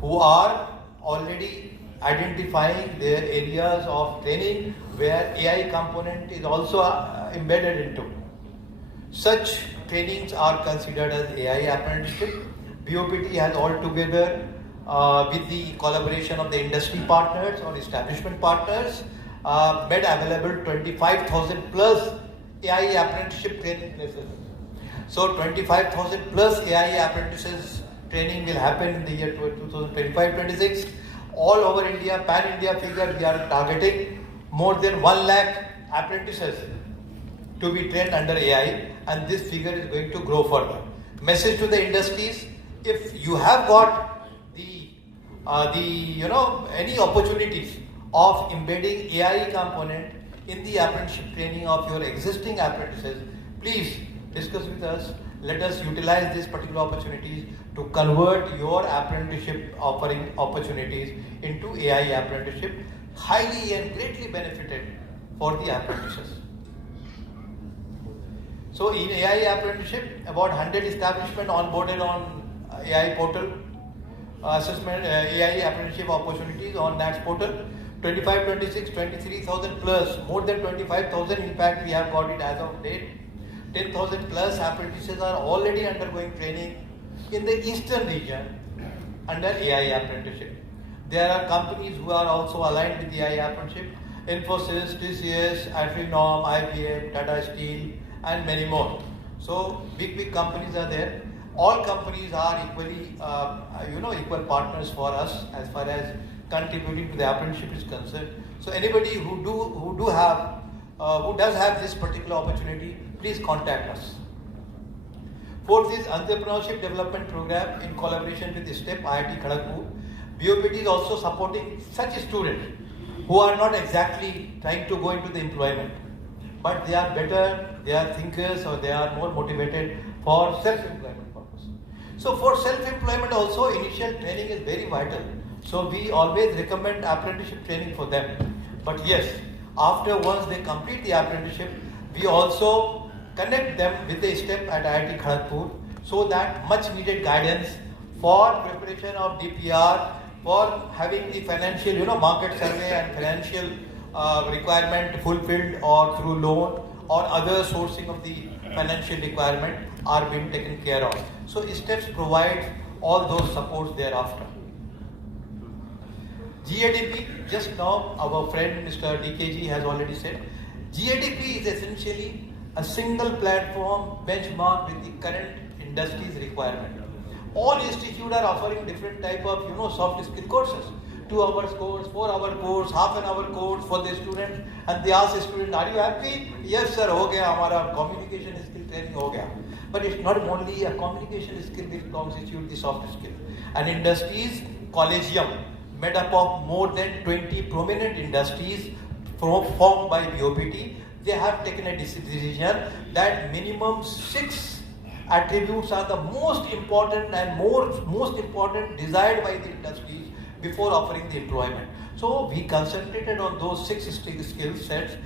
who are already identifying their areas of training where AI component is also embedded into. Such trainings are considered as AI apprenticeship. BOPT has altogether, with the collaboration of the industry partners or establishment partners, made available 25,000 plus AI apprenticeship training places. So 25,000 plus AI apprentices training will happen in the year 2025-26. All over India, pan-India figure, we are targeting more than 1 lakh apprentices to be trained under AI, and this figure is going to grow further. Message to the industries: if you have got any opportunities of embedding AI component in the apprenticeship training of your existing apprentices, please discuss with us. Let us utilize these particular opportunities to convert your apprenticeship offering opportunities into AI apprenticeship, highly and greatly benefited for the apprentices. So in AI apprenticeship, about 100 establishments onboarded on AI portal, assessment AI apprenticeship opportunities on NATS portal. 25, 26, 23,000 plus, more than 25,000 in fact we have got it as of date. 10,000 plus apprentices are already undergoing training in the eastern region under AI apprenticeship. There are companies who are also aligned with the AI apprenticeship: Infosys, TCS, Atrinom, IBM, Tata Steel, and many more. So big companies are there. All companies are equally, equal partners for us as far as contributing to the apprenticeship is concerned. So anybody who does have this particular opportunity, please contact us. Fourth is Entrepreneurship Development Program in collaboration with STEP, IIT Kharagpur. BOPT is also supporting such students who are not exactly trying to go into the employment, but they are better, they are thinkers, or they are more motivated for self-employment purpose. So for self-employment also, initial training is very vital. So we always recommend apprenticeship training for them. But yes, after once they complete the apprenticeship, we also connect them with the STEP at IIT Kharagpur so that much needed guidance for preparation of DPR, for having the financial, market survey and financial requirement fulfilled or through loan or other sourcing of the financial requirement are being taken care of. So STEPs provides all those supports thereafter. GADP, just now our friend Mr. DKG has already said, GADP is essentially a single platform benchmark with the current industry's requirement. All institutes are offering different type of soft skill courses. 2 hours course, 4 hour course, half an hour course for the students, and they ask the student, are you happy? Yes sir, ho gaya, hamara communication skill training ho gaya. But it's not only a communication skill which constitutes the soft skill. An industries collegium made up of more than 20 prominent industries formed by BOPT, they have taken a decision that minimum 6 attributes are the most important and most important desired by the industries before offering the employment. So we concentrated on those 6 skill sets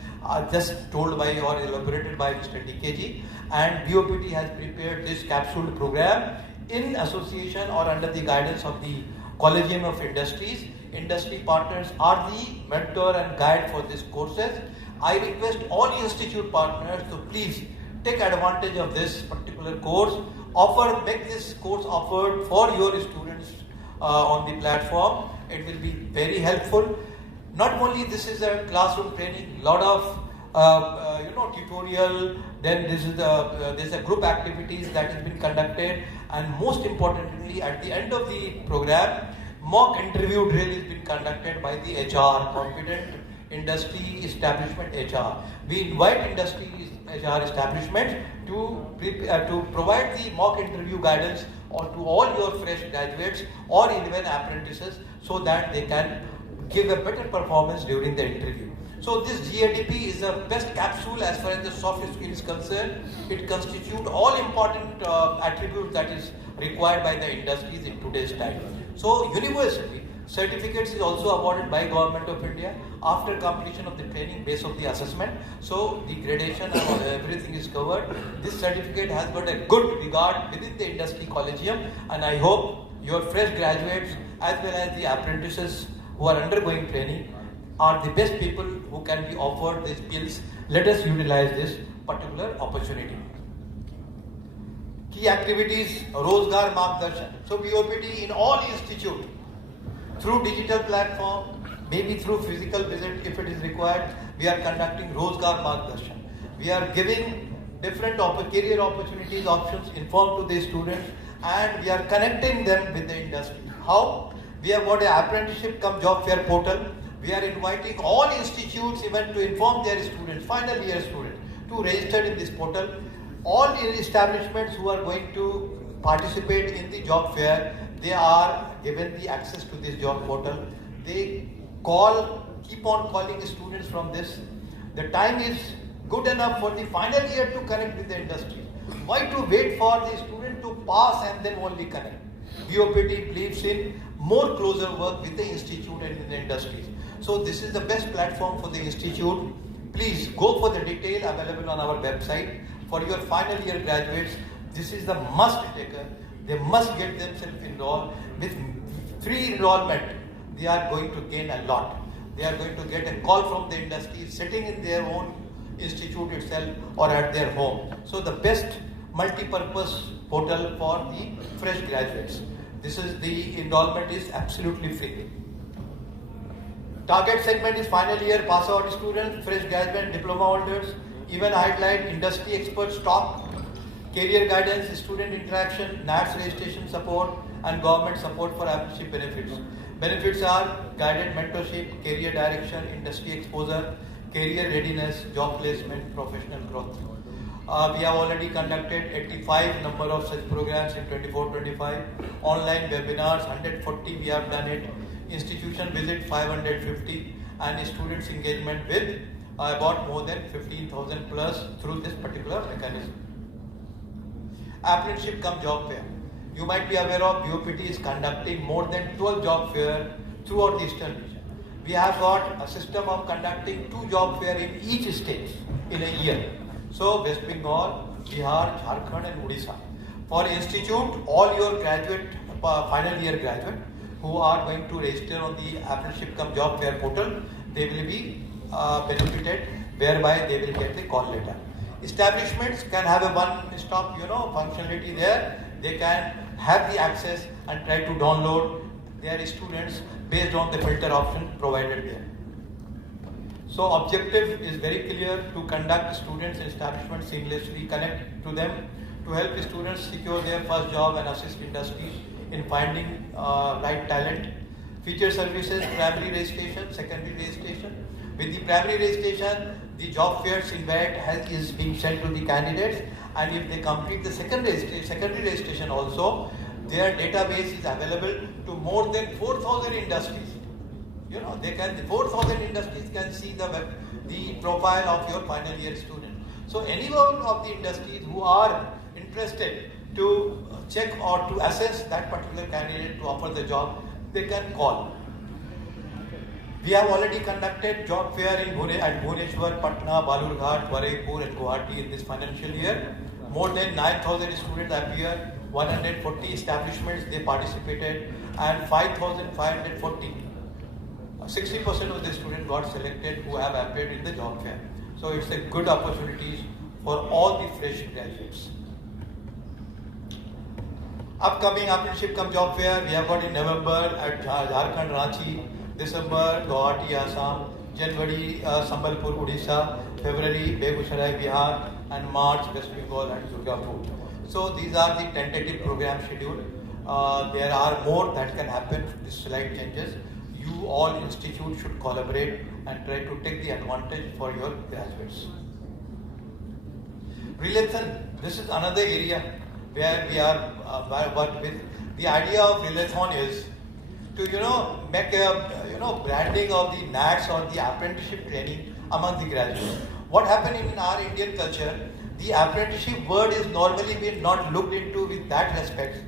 just told by or elaborated by Mr. DKG, and BOPT has prepared this capsule program in association or under the guidance of the Collegium of Industries. Industry partners are the mentor and guide for these courses. I request all institute partners to please take advantage of this particular course make this course offered for your students on the platform. It will be very helpful. Not only this is a classroom training, lot of tutorial, then there's a group activities that has been conducted, and most importantly at the end of the program, mock interview drill has been conducted by the HR, competent industry establishment HR. We invite industry HR establishment to provide the mock interview guidance or to all your fresh graduates or even apprentices, so that they can give a better performance during the interview. So this GADP is the best capsule as far as the soft skills is concerned. It constitutes all important attributes that is required by the industries in today's time. So university certificates is also awarded by Government of India after completion of the training based on the assessment. So the gradation and everything is covered. This certificate has got a good regard within the industry collegium, and I hope your fresh graduates as well as the apprentices who are undergoing training are the best people who can be offered these skills. Let us utilize this particular opportunity. Key activities, Rozgar Margdarshan. So BOPT in all institutes, through digital platform, maybe through physical visit if it is required, we are conducting Rozgar Margdarshan. We are giving different career opportunities, options informed to the students, and we are connecting them with the industry. How? We have got an apprenticeship cum job fair portal. We are inviting all institutes even to inform their students, final year students, to register in this portal. All establishments who are going to participate in the job fair, they are given the access to this job portal. They keep on calling the students from this. The time is good enough for the final year to connect with the industry. Why to wait for the student to pass and then only connect? BOPT believes in more closer work with the institute and in the industries. So this is the best platform for the institute. Please go for the detail available on our website. For your final year graduates, this is the must taker. They must get themselves enrolled. With free enrollment, they are going to gain a lot. They are going to get a call from the industry sitting in their own institute itself or at their home. So the best multi-purpose portal for the fresh graduates. The enrollment is absolutely free. Target segment is final year pass out students, fresh graduate, diploma holders, even highlight industry experts talk, career guidance, student interaction, NATS registration support, and government support for apprenticeship benefits. Benefits are guided mentorship, career direction, industry exposure, career readiness, job placement, professional growth. We have already conducted 85 number of such programs in 24-25. Online webinars, 140 we have done it. Institution visit 550, and students engagement with about more than 15,000 plus through this particular mechanism. Apprenticeship cum job fair. You might be aware of BOPT is conducting more than 12 job fair throughout the Eastern region. We have got a system of conducting 2 job fair in each state in a year. So West Bengal, Bihar, Jharkhand and Odisha. For institute, all your graduate, final year graduate who are going to register on the apprenticeship cum job fair portal, they will be benefited, whereby they will get the call letter. Establishments can have a one-stop, functionality there. They can have the access and try to download their students based on the filter option provided there. So objective is very clear: to conduct students and establishments seamlessly, connect to them, to help the students secure their first job and assist industries in finding right talent. Feature services: primary registration, secondary registration. With the primary registration, the job fairs invite is being sent to the candidates, and if they complete the secondary registration also, their database is available to more than 4,000 industries. 4,000 industries can see the profile of your final year student. So any one of the industries who are interested to check or to assess that particular candidate to offer the job, they can call. We have already conducted job fair at Bhubaneswar, Patna, Balurghat, Baraipur and Guwahati in this financial year. More than 9,000 students appeared, 140 establishments they participated, and 5,540. 60% of the students got selected who have appeared in the job fair. So it's a good opportunity for all the fresh graduates. Upcoming apprenticeship cum job fair, we have got in November at Jharkhand, Ranchi, December, Guwahati, Assam, January, Sambalpur, Odisha, February, Begusarai, Bihar, and March, West Bengal and Durgapur. So these are the tentative program schedule. There are more that can happen with these slight changes. You all institute should collaborate and try to take the advantage for your graduates. Relathon, this is another area where we are worked with. The idea of Relathon is to make a branding of the NATS or the apprenticeship training among the graduates. What happened in our Indian culture, the apprenticeship word is normally been not looked into with that respect,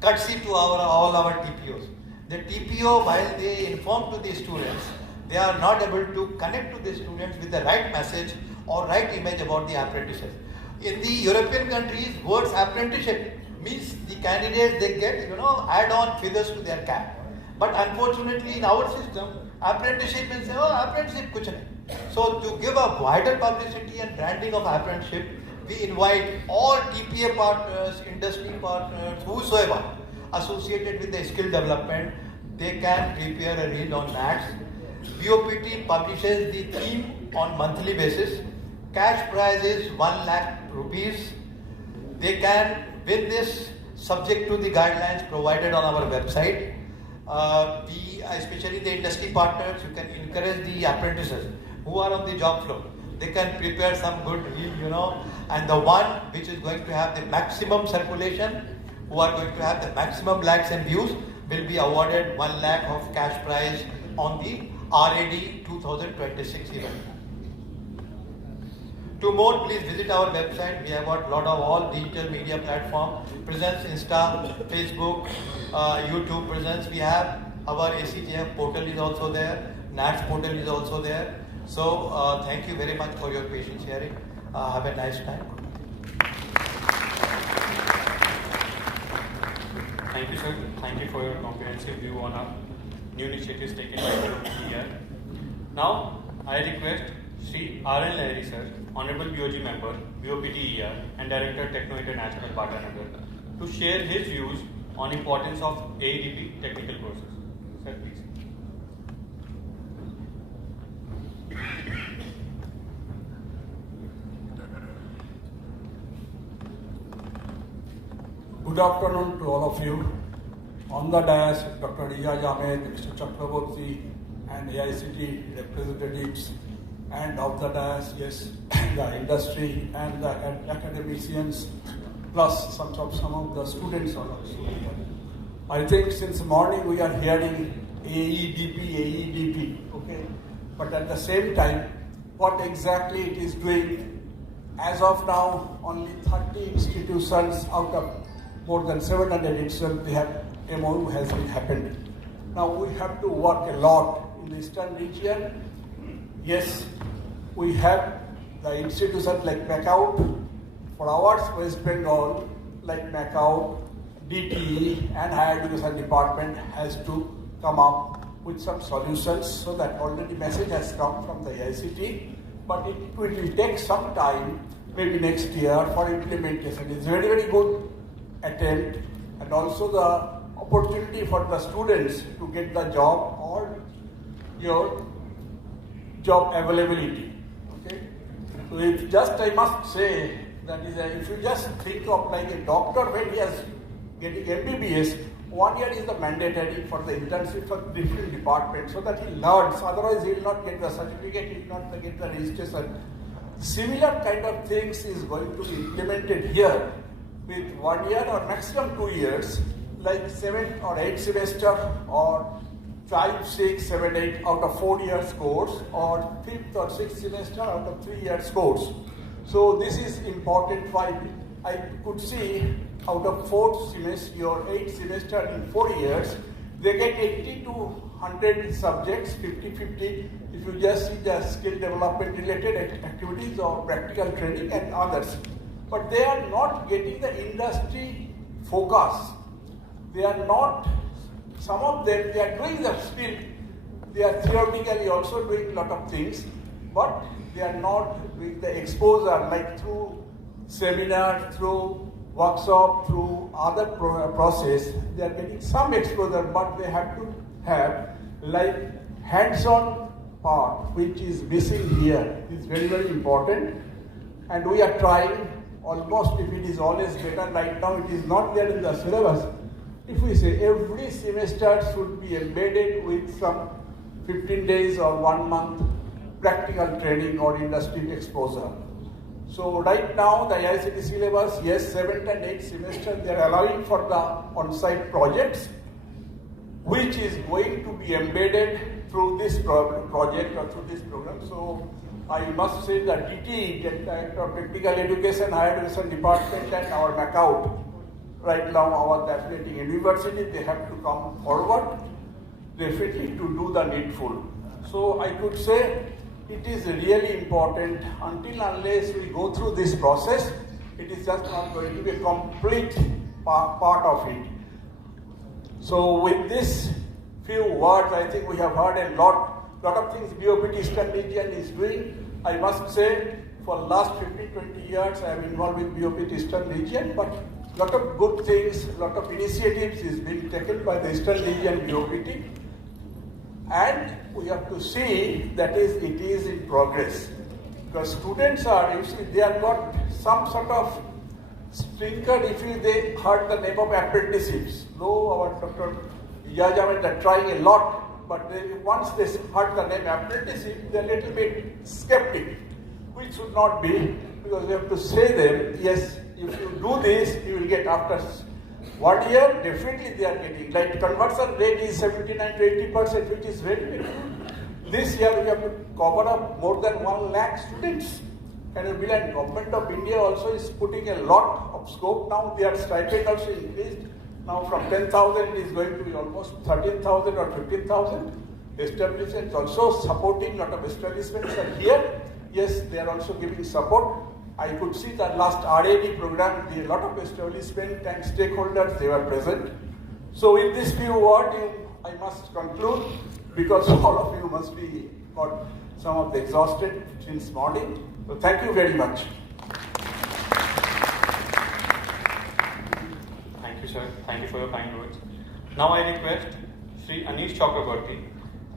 courtesy to all our TPOs. The TPO, while they inform to the students, they are not able to connect to the students with the right message or right image about the apprentices. In the European countries, words apprenticeship means the candidates, they get add-on feathers to their cap. But unfortunately, in our system, apprenticeship means apprenticeship kuch nahi. So to give a wider publicity and branding of apprenticeship, we invite all TPA partners, industry partners, whosoever associated with the skill development. They can prepare a reel on NATS. BOPT publishes the theme on monthly basis. Cash prize is 1 lakh rupees. They can win this subject to the guidelines provided on our website. Especially the industry partners, you can encourage the apprentices who are on the job floor. They can prepare some good reel, and the one which is going to have the maximum circulation, who are going to have the maximum likes and views, will be awarded 1 lakh of cash prize on the RAD 2026 event. To more, please visit our website. We have got a lot of all digital media platform presence, Insta, Facebook, YouTube presence. We have our ACJF portal is also there. NATS portal is also there. So thank you very much for your patience hearing. Have a nice time. Thank you, sir. Thank you for your comprehensive view on our new initiatives taken by the ER. Now, I request Sri R.N. Lahiri, sir, Honorable BOG Member, BOPT ER, and Director Techno International, Patanagar, to share his views on importance of AEDP technical courses. Sir, please. Good afternoon to all of you. On the dais, Dr. Ijaz Ahmed, Mr. Chakraborty, and AICT representatives, and of the dais, yes, the industry and the academicians, plus some of the students are also here. I think since morning we are hearing AEDP, okay? But at the same time, what exactly it is doing, as of now, only 30 institutions out of more than 700 institutions, they have MOU has been happened. Now we have to work a lot in the eastern region. Yes, we have the institutions like MACOUT, for our West Bengal, like MACOUT, DTE and Higher Education Department has to come up with some solutions, so that already message has come from the AICT, but it will take some time, maybe next year, for implementation. It's very, very good attempt, and also the opportunity for the students to get the job or your job availability. Okay? So if just I must say that is if you just think of like a doctor when he is getting MBBS, 1 year is the mandatory for the internship for different departments, so that he learns. Otherwise, he will not get the certificate, he will not get the registration. Similar kind of things is going to be implemented here with 1 year or maximum 2 years, like 7 or 8 semester or 5, 6, 7, 8 out of 4 years course, or 5th or 6th semester out of 3 years course. So this is important. Why? I could see out of 4th semester or 8th semester in 4 years, they get 80 to 100 subjects, 50-50, if you just see the skill development related activities or practical training and others. But they are not getting the industry focus. They are not, some of them, they are doing the skill, they are theoretically also doing a lot of things, but they are not doing the exposure, like through seminar, through workshop, through other process, they are getting some exposure, but they have to have like hands-on part, which is missing here. It's very, very important. And we are trying almost, if it is always better, right now it is not there in the syllabus. If we say every semester should be embedded with some 15 days or 1 month practical training or industry exposure. So right now the ICT syllabus, yes, 7th and 8th semester, they are allowing for the on-site projects, which is going to be embedded through this project or through this program. So I must say that DT, Director of Technical Education, Higher Education Department, and our MACOUT, right now our affiliating university, they have to come forward definitely to do the needful. So I could say it is really important. Until unless we go through this process, it is just not going to be a complete part of it. So with this few words, I think we have heard a lot of things BOPT Eastern Region is doing. I must say, for the last 15-20 years, I am involved with BOPT Eastern Region, but lot of good things, lot of initiatives is being taken by the Eastern Region BOPT. And we have to see that it is in progress. Because students are, you see, they have got some sort of stinker if they heard the name of apprenticeships. Though our Dr. Ijaz Ahmed are trying a lot, but once they heard the name apprenticeship, they're a little bit skeptic, which should not be, because you have to say them, yes, if you do this, you will get after 1 year, definitely they are getting. Like conversion rate is 79 to 80%, which is very big. This year we have to cover up more than 1 lakh students. Can you believe? Government of India also is putting a lot of scope now. Their stipend also increased. Now from 10,000 it is going to be almost 13,000 or 15,000. Establishments also supporting, lot of establishments are here. Yes, they are also giving support. I could see the last RAD program, a lot of establishment and stakeholders, they were present. So with this few words, I must conclude, because all of you must be got some of the exhausted since morning. So thank you very much. Thank you, sir. Thank you for your kind words. Now I request Sri Anish Chakraborty,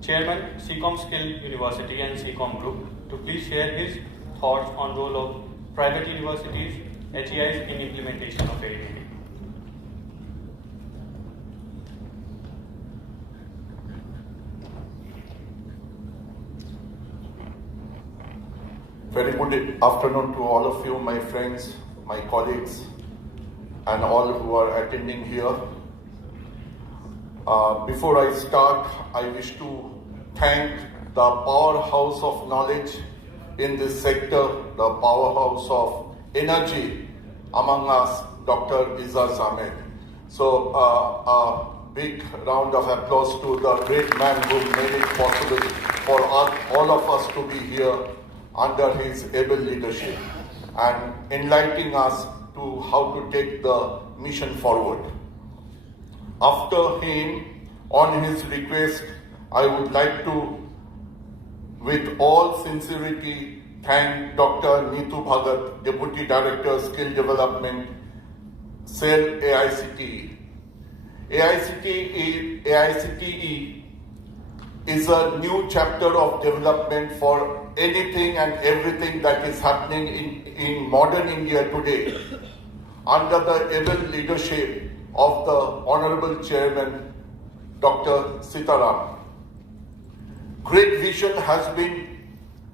Chairman, CCOM Skill University and CCOM Group, to please share his thoughts on role of private universities, HEIs in implementation of AIDD. Very good afternoon to all of you, my friends, my colleagues, and all who are attending here. Before I start, I wish to thank the powerhouse of knowledge in this sector, the powerhouse of energy among us, Dr. Ijaz Ahmed. So a big round of applause to the great man who made it possible for all of us to be here under his able leadership and enlightening us to how to take the mission forward. After him, on his request, I would like to, with all sincerity, thank Dr. Neetu Bhagat, Deputy Director, Skill Development, Cell AICTE. AICTE is a new chapter of development for anything and everything that is happening in modern India today, under the able leadership of the Honorable Chairman, Dr. Sitaram. Great vision has been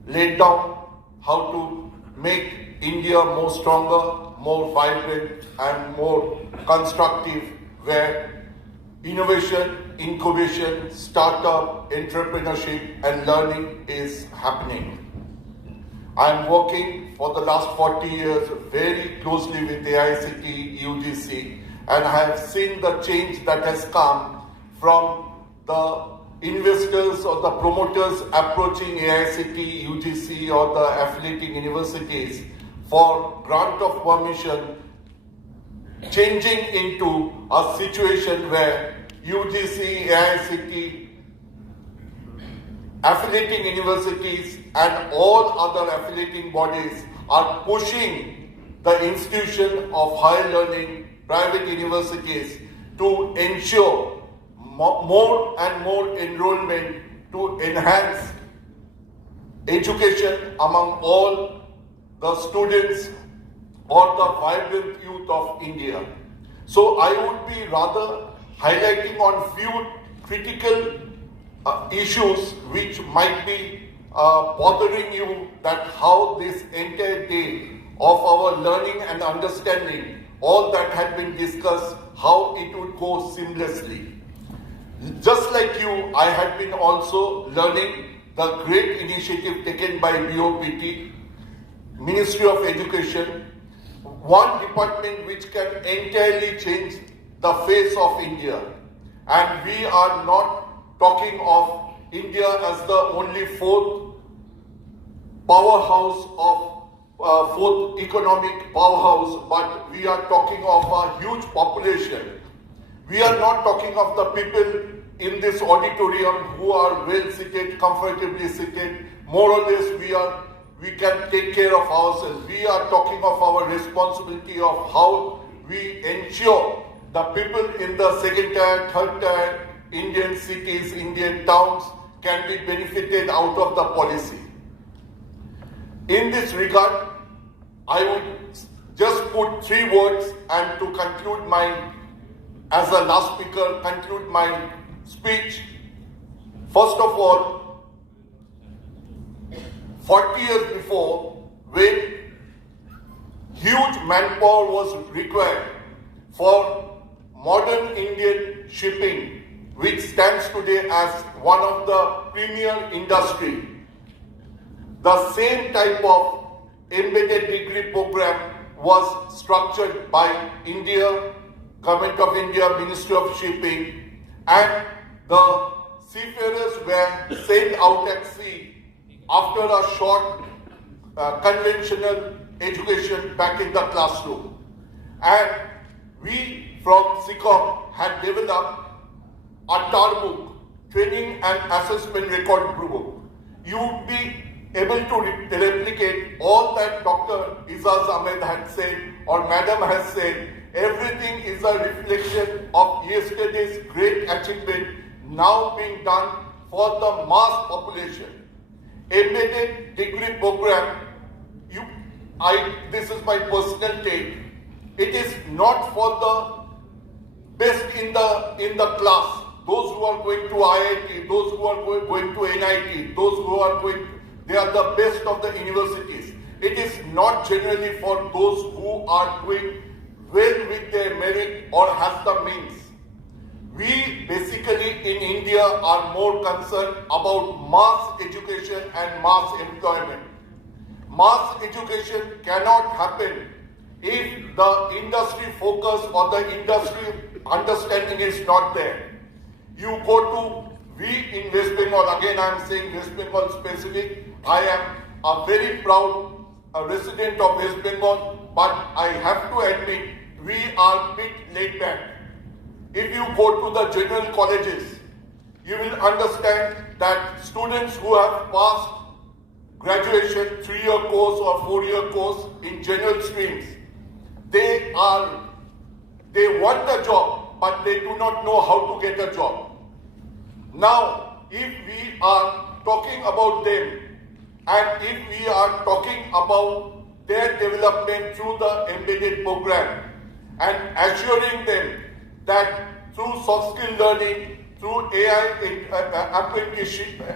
laid down how to make India more stronger, more vibrant, and more constructive, where innovation, incubation, startup, entrepreneurship, and learning is happening. I am working for the last 40 years very closely with AICTE, UGC, and I have seen the change that has come from the investors or the promoters approaching AICTE, UGC, or the affiliating universities for grant of permission, changing into a situation where UGC, AICTE, affiliating universities and all other affiliating bodies are pushing the institution of higher learning, private universities, to ensure more and more enrollment to enhance education among all the students or the vibrant youth of India. So I would be rather highlighting on few critical issues which might be bothering you, that how this entire day of our learning and understanding, all that had been discussed, how it would go seamlessly. Just like you, I had been also learning the great initiative taken by BOPT, Ministry of Education, one department which can entirely change the face of India. And we are not talking of India as the only fourth powerhouse of fourth economic powerhouse, but we are talking of a huge population. We are not talking of the people in this auditorium who are well seated, comfortably seated. More or less we can take care of ourselves. We are talking of our responsibility of how we ensure the people in the second tier, third tier Indian cities, Indian towns can be benefited out of the policy. In this regard, I would just put 3 words and to conclude as a last speaker, conclude my speech. First of all, 40 years before, when huge manpower was required for modern Indian shipping, which stands today as one of the premier industry, the same type of embedded degree program was structured by India, Government of India, Ministry of Shipping, and the seafarers were sent out at sea after a short conventional education back in the classroom. And we from SICOM had developed a TAR book, Training and Assessment Record book. You would be able to replicate all that Dr. Izaz Ahmed had said or Madam has said. Everything is a reflection of yesterday's great achievement now being done for the mass population. Embedded degree program, this is my personal take. It is not for the best in the class. Those who are going to IIT, those who are going to NIT, those who are they are the best of the universities. It is not generally for those who are doing well with their merit or has the means. We basically in India are more concerned about mass education and mass employment. Mass education cannot happen if the industry focus or the industry understanding is not there. You go to, we in West Bengal, again I am saying West Bengal specific, I am a very proud resident of West Bengal, but I have to admit, we are a bit laid back. If you go to the general colleges, you will understand that students who have passed graduation, 3-year course or 4-year course in general streams, they want a job, but they do not know how to get a job. Now, if we are talking about them, and if we are talking about their development through the embedded program, and assuring them that through soft skill learning, through AI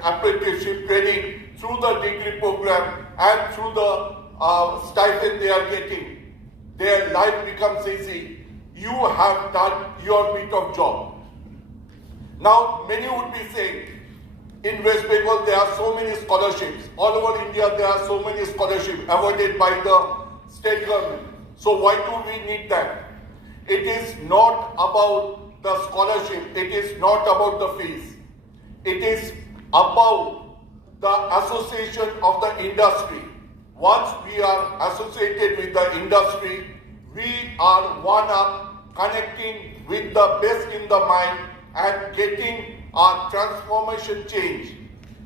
apprenticeship training, through the degree program, and through the stipend they are getting, their life becomes easy. You have done your bit of job. Now, many would be saying, in West Bengal there are so many scholarships. All over India there are so many scholarships awarded by the state government. So why do we need that? It is not about the scholarship. It is not about the fees. It is about the association of the industry. Once we are associated with the industry, we are one up, connecting with the best in the mind and getting a transformation change.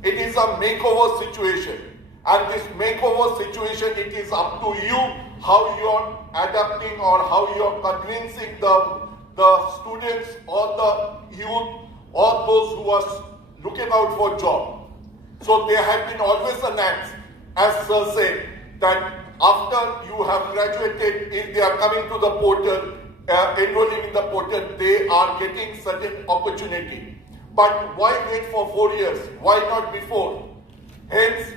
It is a makeover situation. And this makeover situation, it is up to you how you're adapting or how you're convincing the students or the youth or those who are looking out for job. So there have been always an act, as Sir said, that after you have graduated, if they are coming to the portal, enrolling in the portal, they are getting certain opportunity. But why wait for 4 years? Why not before? Hence,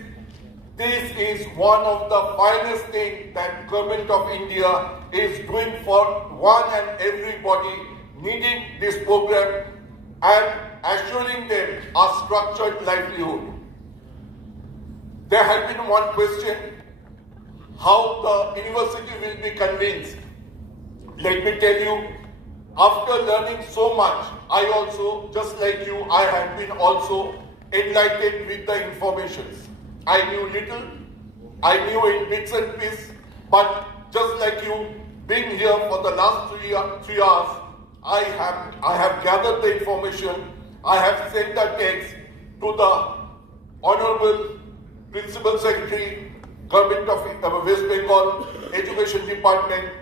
this is one of the finest things that Government of India is doing for one and everybody needing this program and assuring them a structured livelihood. There has been one question, how the university will be convinced. Let me tell you, after learning so much, I also, just like you, I have been also enlightened with the informations. I knew little, I knew in bits and pieces, but just like you, being here for the last 3 hours, I have gathered the information, I have sent the text to the Honorable Principal Secretary, Government of West Bengal Education Department.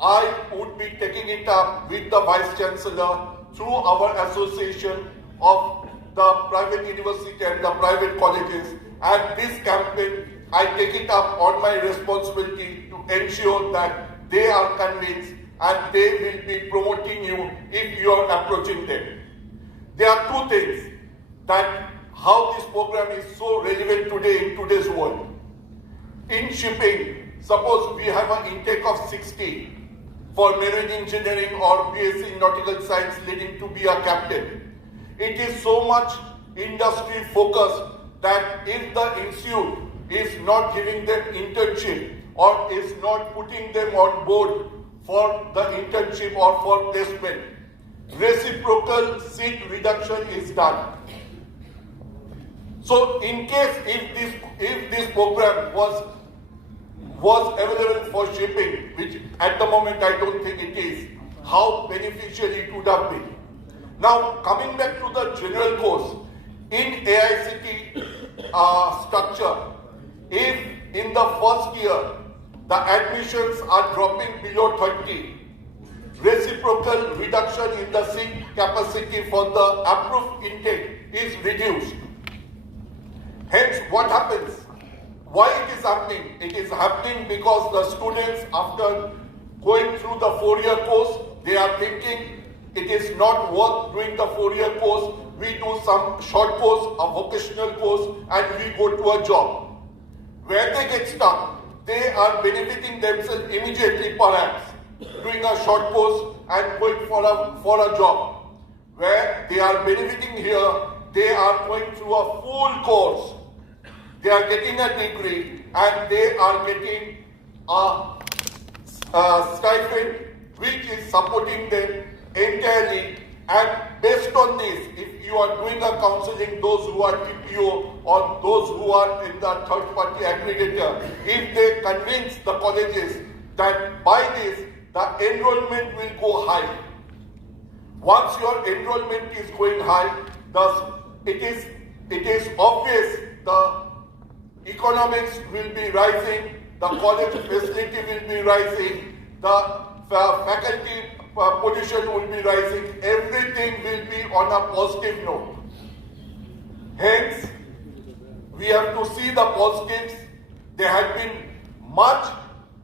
I would be taking it up with the Vice Chancellor through our association of the private university and the private colleges. And this campaign, I take it up on my responsibility to ensure that they are convinced and they will be promoting you if you are approaching them. There are two things that how this program is so relevant today in today's world. In shipping, suppose we have an intake of 60 for marine engineering or BSc in nautical science leading to be a captain. It is so much industry focused that if the institute is not giving them internship or is not putting them on board for the internship or for placement, reciprocal seat reduction is done. So in case if this program was available for shipping, which at the moment I don't think it is, how beneficial it would have been. Now coming back to the general course, in AICT structure, if in the first year the admissions are dropping below 30, reciprocal reduction in the seat capacity for the approved intake is reduced. Hence, what happens? Why it is happening? It is happening because the students, after going through the 4-year course, they are thinking it is not worth doing the 4-year course. We do some short course, a vocational course, and we go to a job. Where they get stuck, they are benefiting themselves immediately, perhaps, doing a short course and going for a job. Where they are benefiting here, they are going through a full course. They are getting a degree and they are getting a stipend which is supporting them entirely. And based on this, if you are doing a counseling, those who are TPO or those who are in the third-party aggregator, if they convince the colleges that by this, the enrollment will go high. Once your enrollment is going high, thus it is obvious the economics will be rising, the college facility will be rising, the faculty position will be rising, everything will be on a positive note. Hence, we have to see the positives. There have been much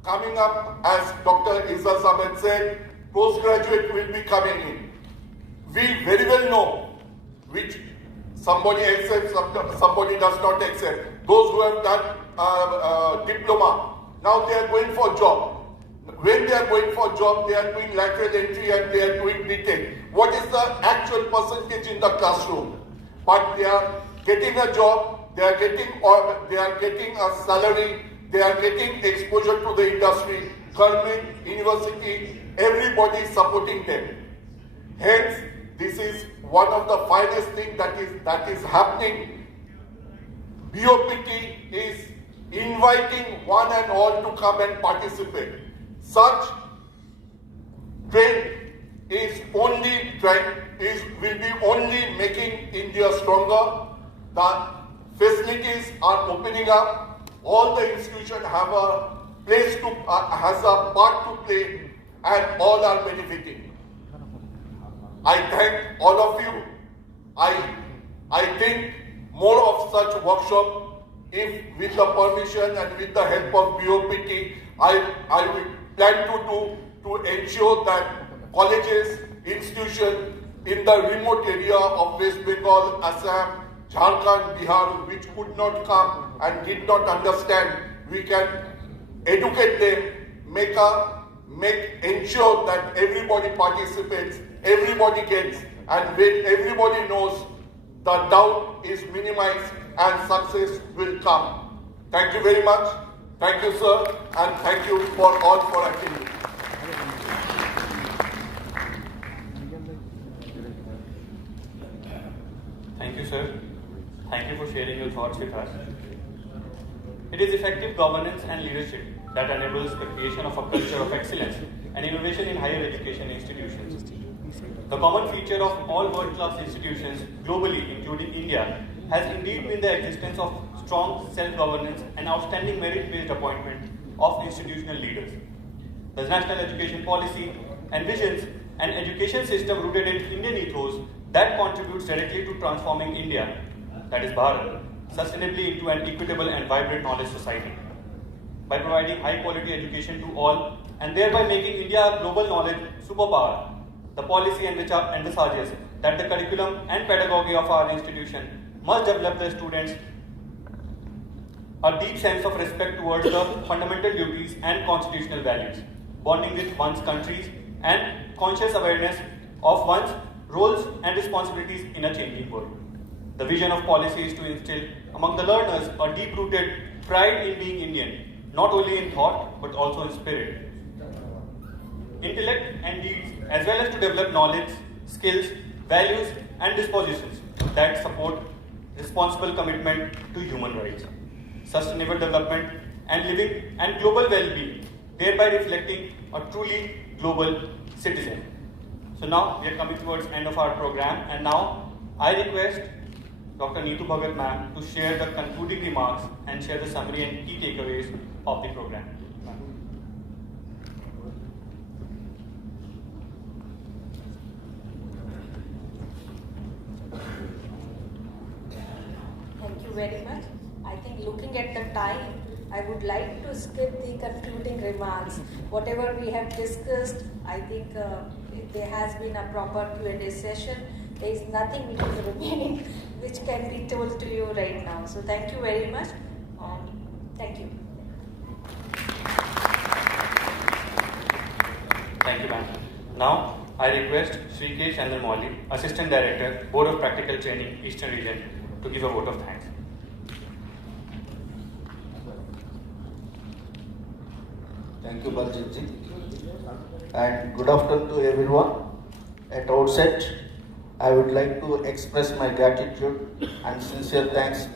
coming up, as Dr. Izzaz Ahmed said, postgraduate will be coming in. We very well know which somebody accepts, somebody does not accept. Those who have done diploma, now they are going for job. When they are going for job, they are doing lateral entry and they are doing BTech. What is the actual percentage in the classroom? But they are getting a job, they are getting a salary, they are getting exposure to the industry, government, university, everybody is supporting them. Hence, this is one of the finest things that is happening. BOPT is inviting one and all to come and participate. Such trend will be only making India stronger. The facilities are opening up. All the institutions have a has a part to play, and all are benefiting. I thank all of you. I think more of such workshop, if with the permission and with the help of BOPT, I will plan to do to ensure that colleges, institutions in the remote area of West Bengal, Assam, Jharkhand, Bihar, which could not come and did not understand, we can educate them, ensure that everybody participates, everybody gets, and when everybody knows, the doubt is minimized and success will come. Thank you very much. Thank you, sir, and thank you for all for attending. Thank you, sir. Thank you for sharing your thoughts with us. It is effective governance and leadership that enables the creation of a culture of excellence and innovation in higher education institutions. The common feature of all world-class institutions globally, including India, has indeed been the existence of strong self-governance and outstanding merit-based appointment of institutional leaders. The national education policy envisions an education system rooted in Indian ethos that contributes directly to transforming India, that is Bharat, sustainably into an equitable and vibrant knowledge society. By providing high-quality education to all and thereby making India a global knowledge superpower, the policy envisages that the curriculum and pedagogy of our institution must develop the students a deep sense of respect towards the fundamental duties and constitutional values, bonding with one's countries and conscious awareness of one's roles and responsibilities in a changing world. The vision of policy is to instill among the learners a deep-rooted pride in being Indian, not only in thought but also in spirit, intellect and deeds, as well as to develop knowledge, skills, values and dispositions that support responsible commitment to human rights, sustainable development and living and global well-being, thereby reflecting a truly global citizen. So now we are coming towards the end of our program, and now I request Dr. Neetu Bhagat ma'am to share the concluding remarks and share the summary and key takeaways of the program. Thank you very much. I think looking at the time, I would like to skip the concluding remarks. Whatever we have discussed, I think there has been a proper Q&A session. There is nothing which is remaining which can be told to you right now. So thank you very much. Thank you. Thank you, ma'am. Now I request Sri K. Chandramouli, Assistant Director, Board of Practical Training, Eastern Region, to give a vote of thanks. Thank you, Baljit ji. And good afternoon to everyone. At outset, I would like to express my gratitude and sincere thanks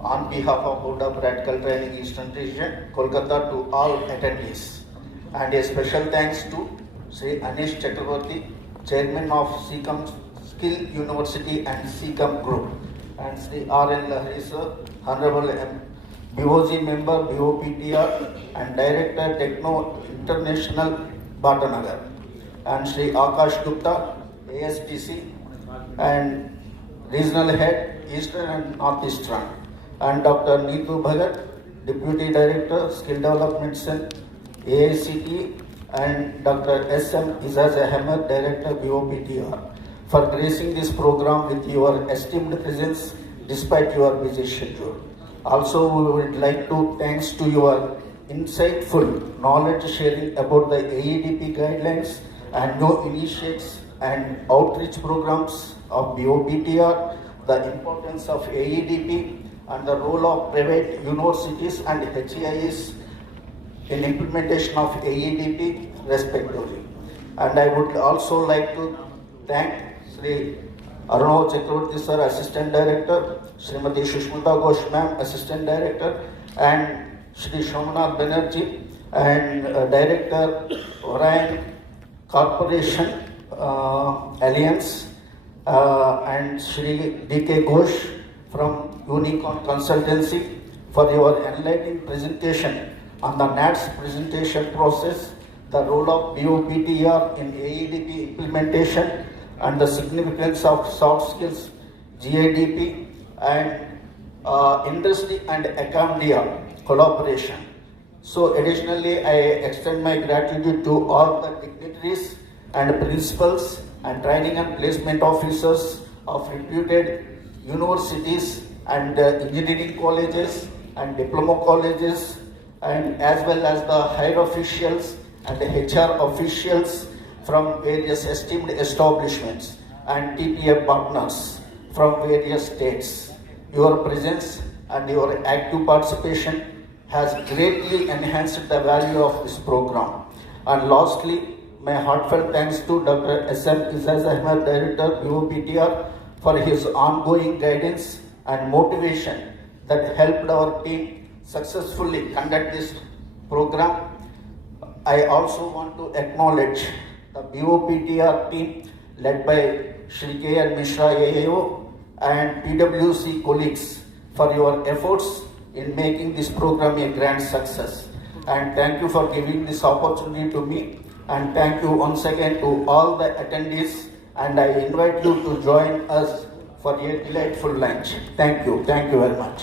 on behalf of Board of Practical Training Eastern Region, Kolkata, to all attendees. And a special thanks to Sri Anish Chakraborty, Chairman of CCOM Skill University and CCOM Group, and Sri R.N. Lahiri sir, Honorable BOG Member, BOPTR, and Director Techno International, Bhatanagar, and Sri Akash Gupta, ASTC, and Regional Head, Eastern and Northeastern, and Dr. Neetu Bhagat, Deputy Director, Skill Development Cell, AICT, and Dr. S.M. Izaz Ahmed, Director, BOPTR, for gracing this program with your esteemed presence despite your busy schedule. Also, we would like to thanks to your insightful knowledge sharing about the AEDP guidelines and new initiatives and outreach programs of BOPTR, the importance of AEDP and the role of private universities and HEIs in implementation of AEDP respectively. And I would also like to thank Sri Arnav Chakraborty sir, Assistant Director, Srimati Shushmita Ghosh ma'am, Assistant Director, and Shri Shomnath Banerjee, and Director, Orion Corporation Alliance, and Shri D.K. Ghosh from Unicorn Consultancy for your enlightening presentation on the NATS presentation process, the role of BOPTR in AEDP implementation, and the significance of soft skills, GIDP, and industry and academia collaboration. So additionally, I extend my gratitude to all the dignitaries and principals and training and placement officers of reputed universities and engineering colleges and diploma colleges, and as well as the higher officials and the HR officials from various esteemed establishments and TPF partners from various states. Your presence and your active participation has greatly enhanced the value of this program. And lastly, my heartfelt thanks to Dr. S.M. Izaz Ahmed, Director, BOPTR, for his ongoing guidance and motivation that helped our team successfully conduct this program. I also want to acknowledge the BOPTR team led by Shri K.R. Mishra AAO and PwC colleagues for your efforts in making this program a grand success. And thank you for giving this opportunity to me. And thank you once again to all the attendees. And I invite you to join us for a delightful lunch. Thank you. Thank you very much.